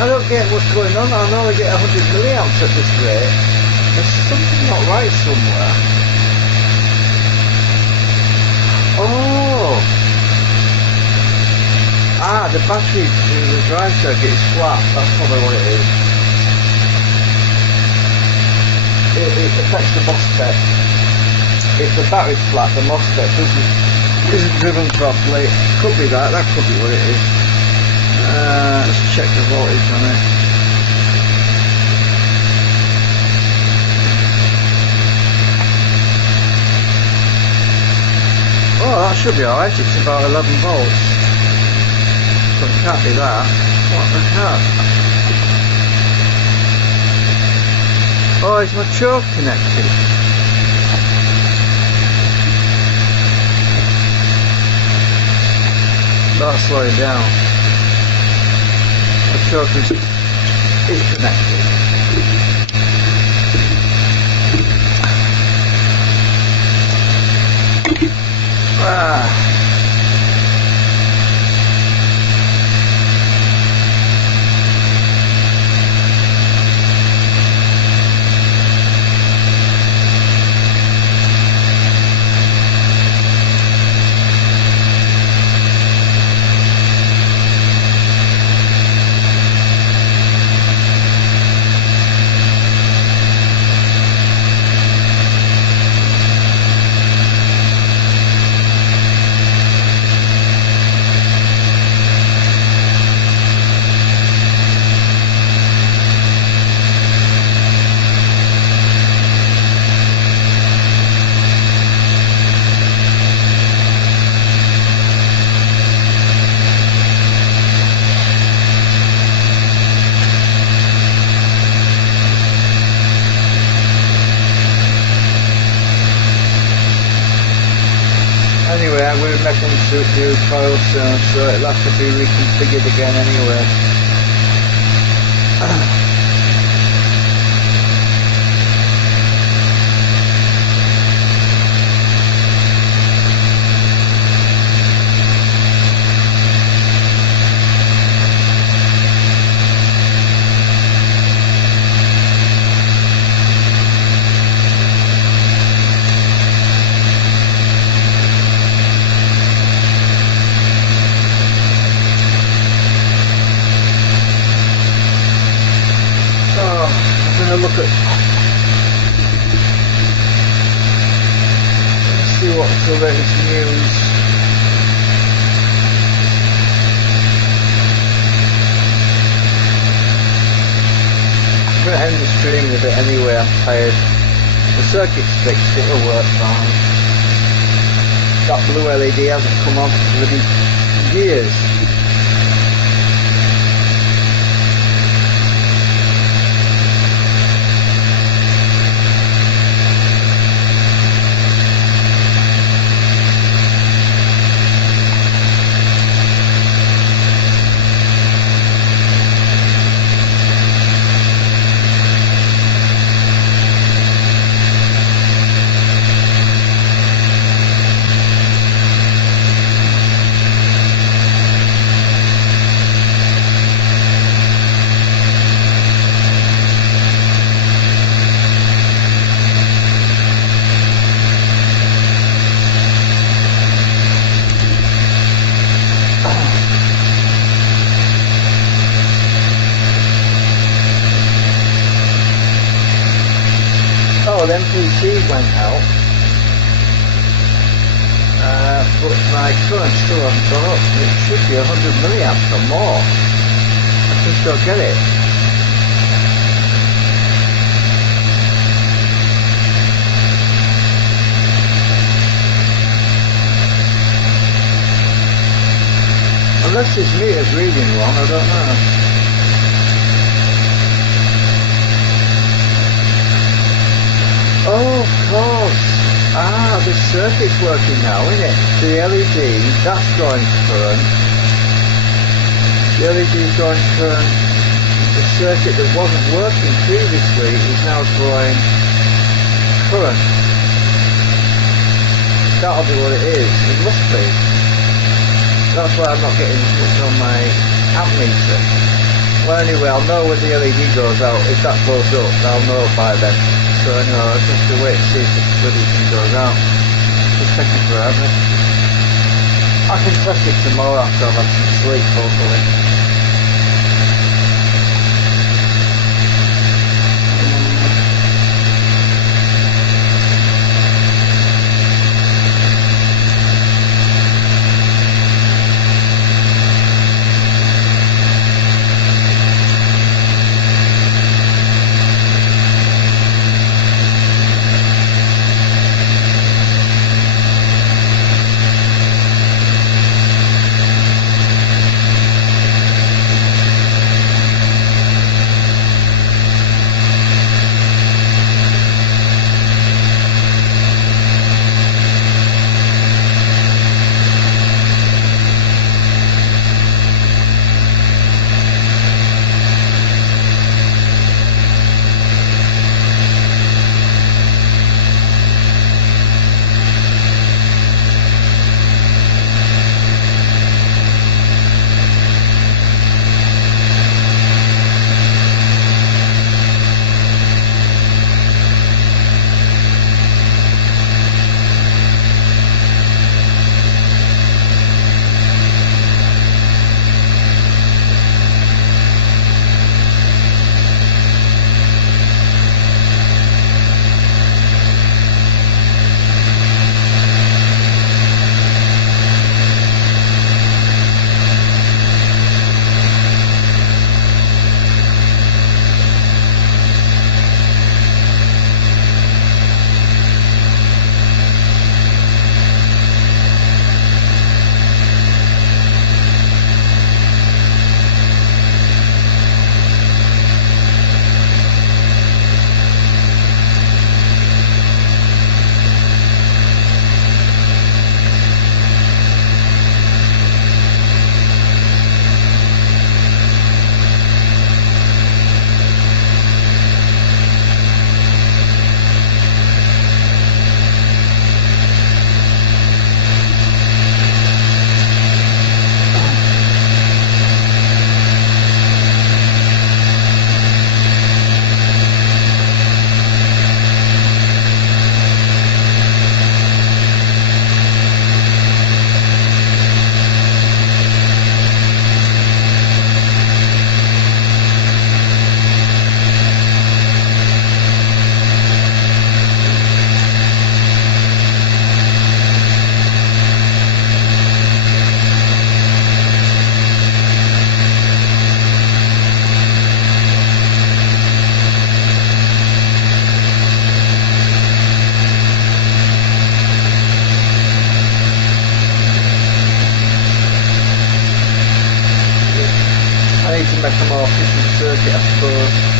I don't get what's going on. I only get 100 milliamps at this rate. There's something not right somewhere. Oh! Ah, the battery to the drive circuit is flat. That's probably what it is. It affects the MOSFET. If the battery's flat, the MOSFET isn't driven properly. Could be that. That could be what it is. Let's check the voltage on it. Oh, that should be alright. It's about 11 volts. So it can't be that. What the heck? Oh, is my choke connected? That'll slow it down. The choke is connected. Ah. Anyway, I'm going to make them to new coil soon, so it'll have to be reconfigured again anyway. Look at, let's see what's the latest news. I'm going to end the stream in a bit anyway. I'm tired. The circuit's fixed, it'll work fine. That blue LED hasn't come on for bloody years. Oh, the MPC went out, but my current still hasn't gone up. It should be 100 milliamps or more. I just don't get it. Unless this meter's reading wrong, I don't know. Oh, of course. Ah, the circuit's working now, isn't it? The LED, that's drawing current. The LED's drawing current. The circuit that wasn't working previously is now drawing current. That'll be what it is. It must be. That's why I'm not getting much on my amp meter. Well, anyway, I'll know when the LED goes out. If that goes up, I'll know by then. So anyway, I'll just have to wait to see if the bloody thing goes out. It's taking forever. I can test it tomorrow after I've had some sleep, hopefully. Make a more efficient circuit, I suppose.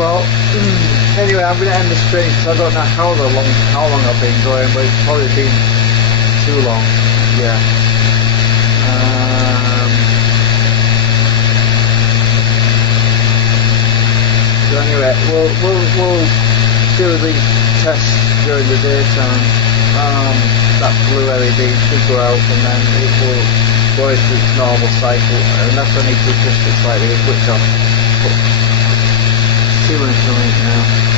well, anyway, I'm going to end the stream because I don't know how long I've been going, but it's probably been too long. Yeah. So anyway, we'll do the tests during the daytime. That blue LED should go out, and then it will go into its normal cycle, unless I need to adjust it slightly and switch off. But see when it's coming now.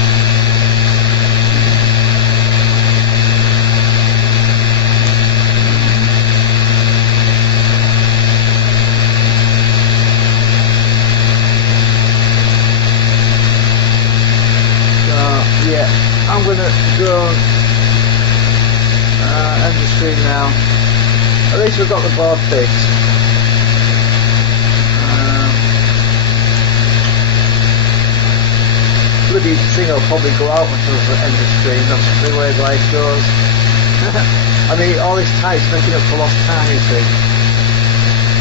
Yeah, I'm going to go end the stream now. At least we've got the board fixed. Bloody thing will probably go out until the end of the stream. That's the way life goes. I mean, all this type's making up for lost time, you see.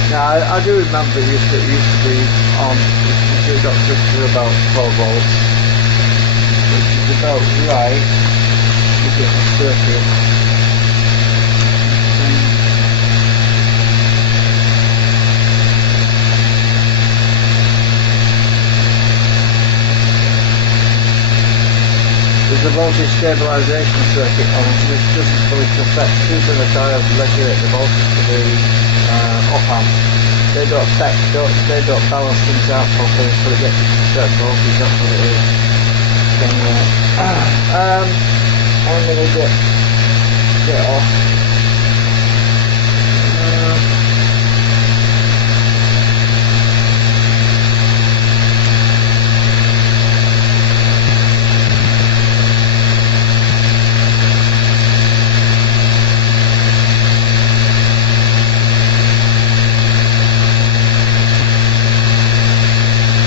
Now, I do remember it used to be on, it got to about 12 volts. Which is about right. Look at the circuit. There's a voltage stabilisation circuit on which doesn't fully affect choosing the dials to regulate the voltage for the op-amp. They don't balance things out properly until it gets to a certain voltage. That's what it is. Anyway, I'm gonna get off.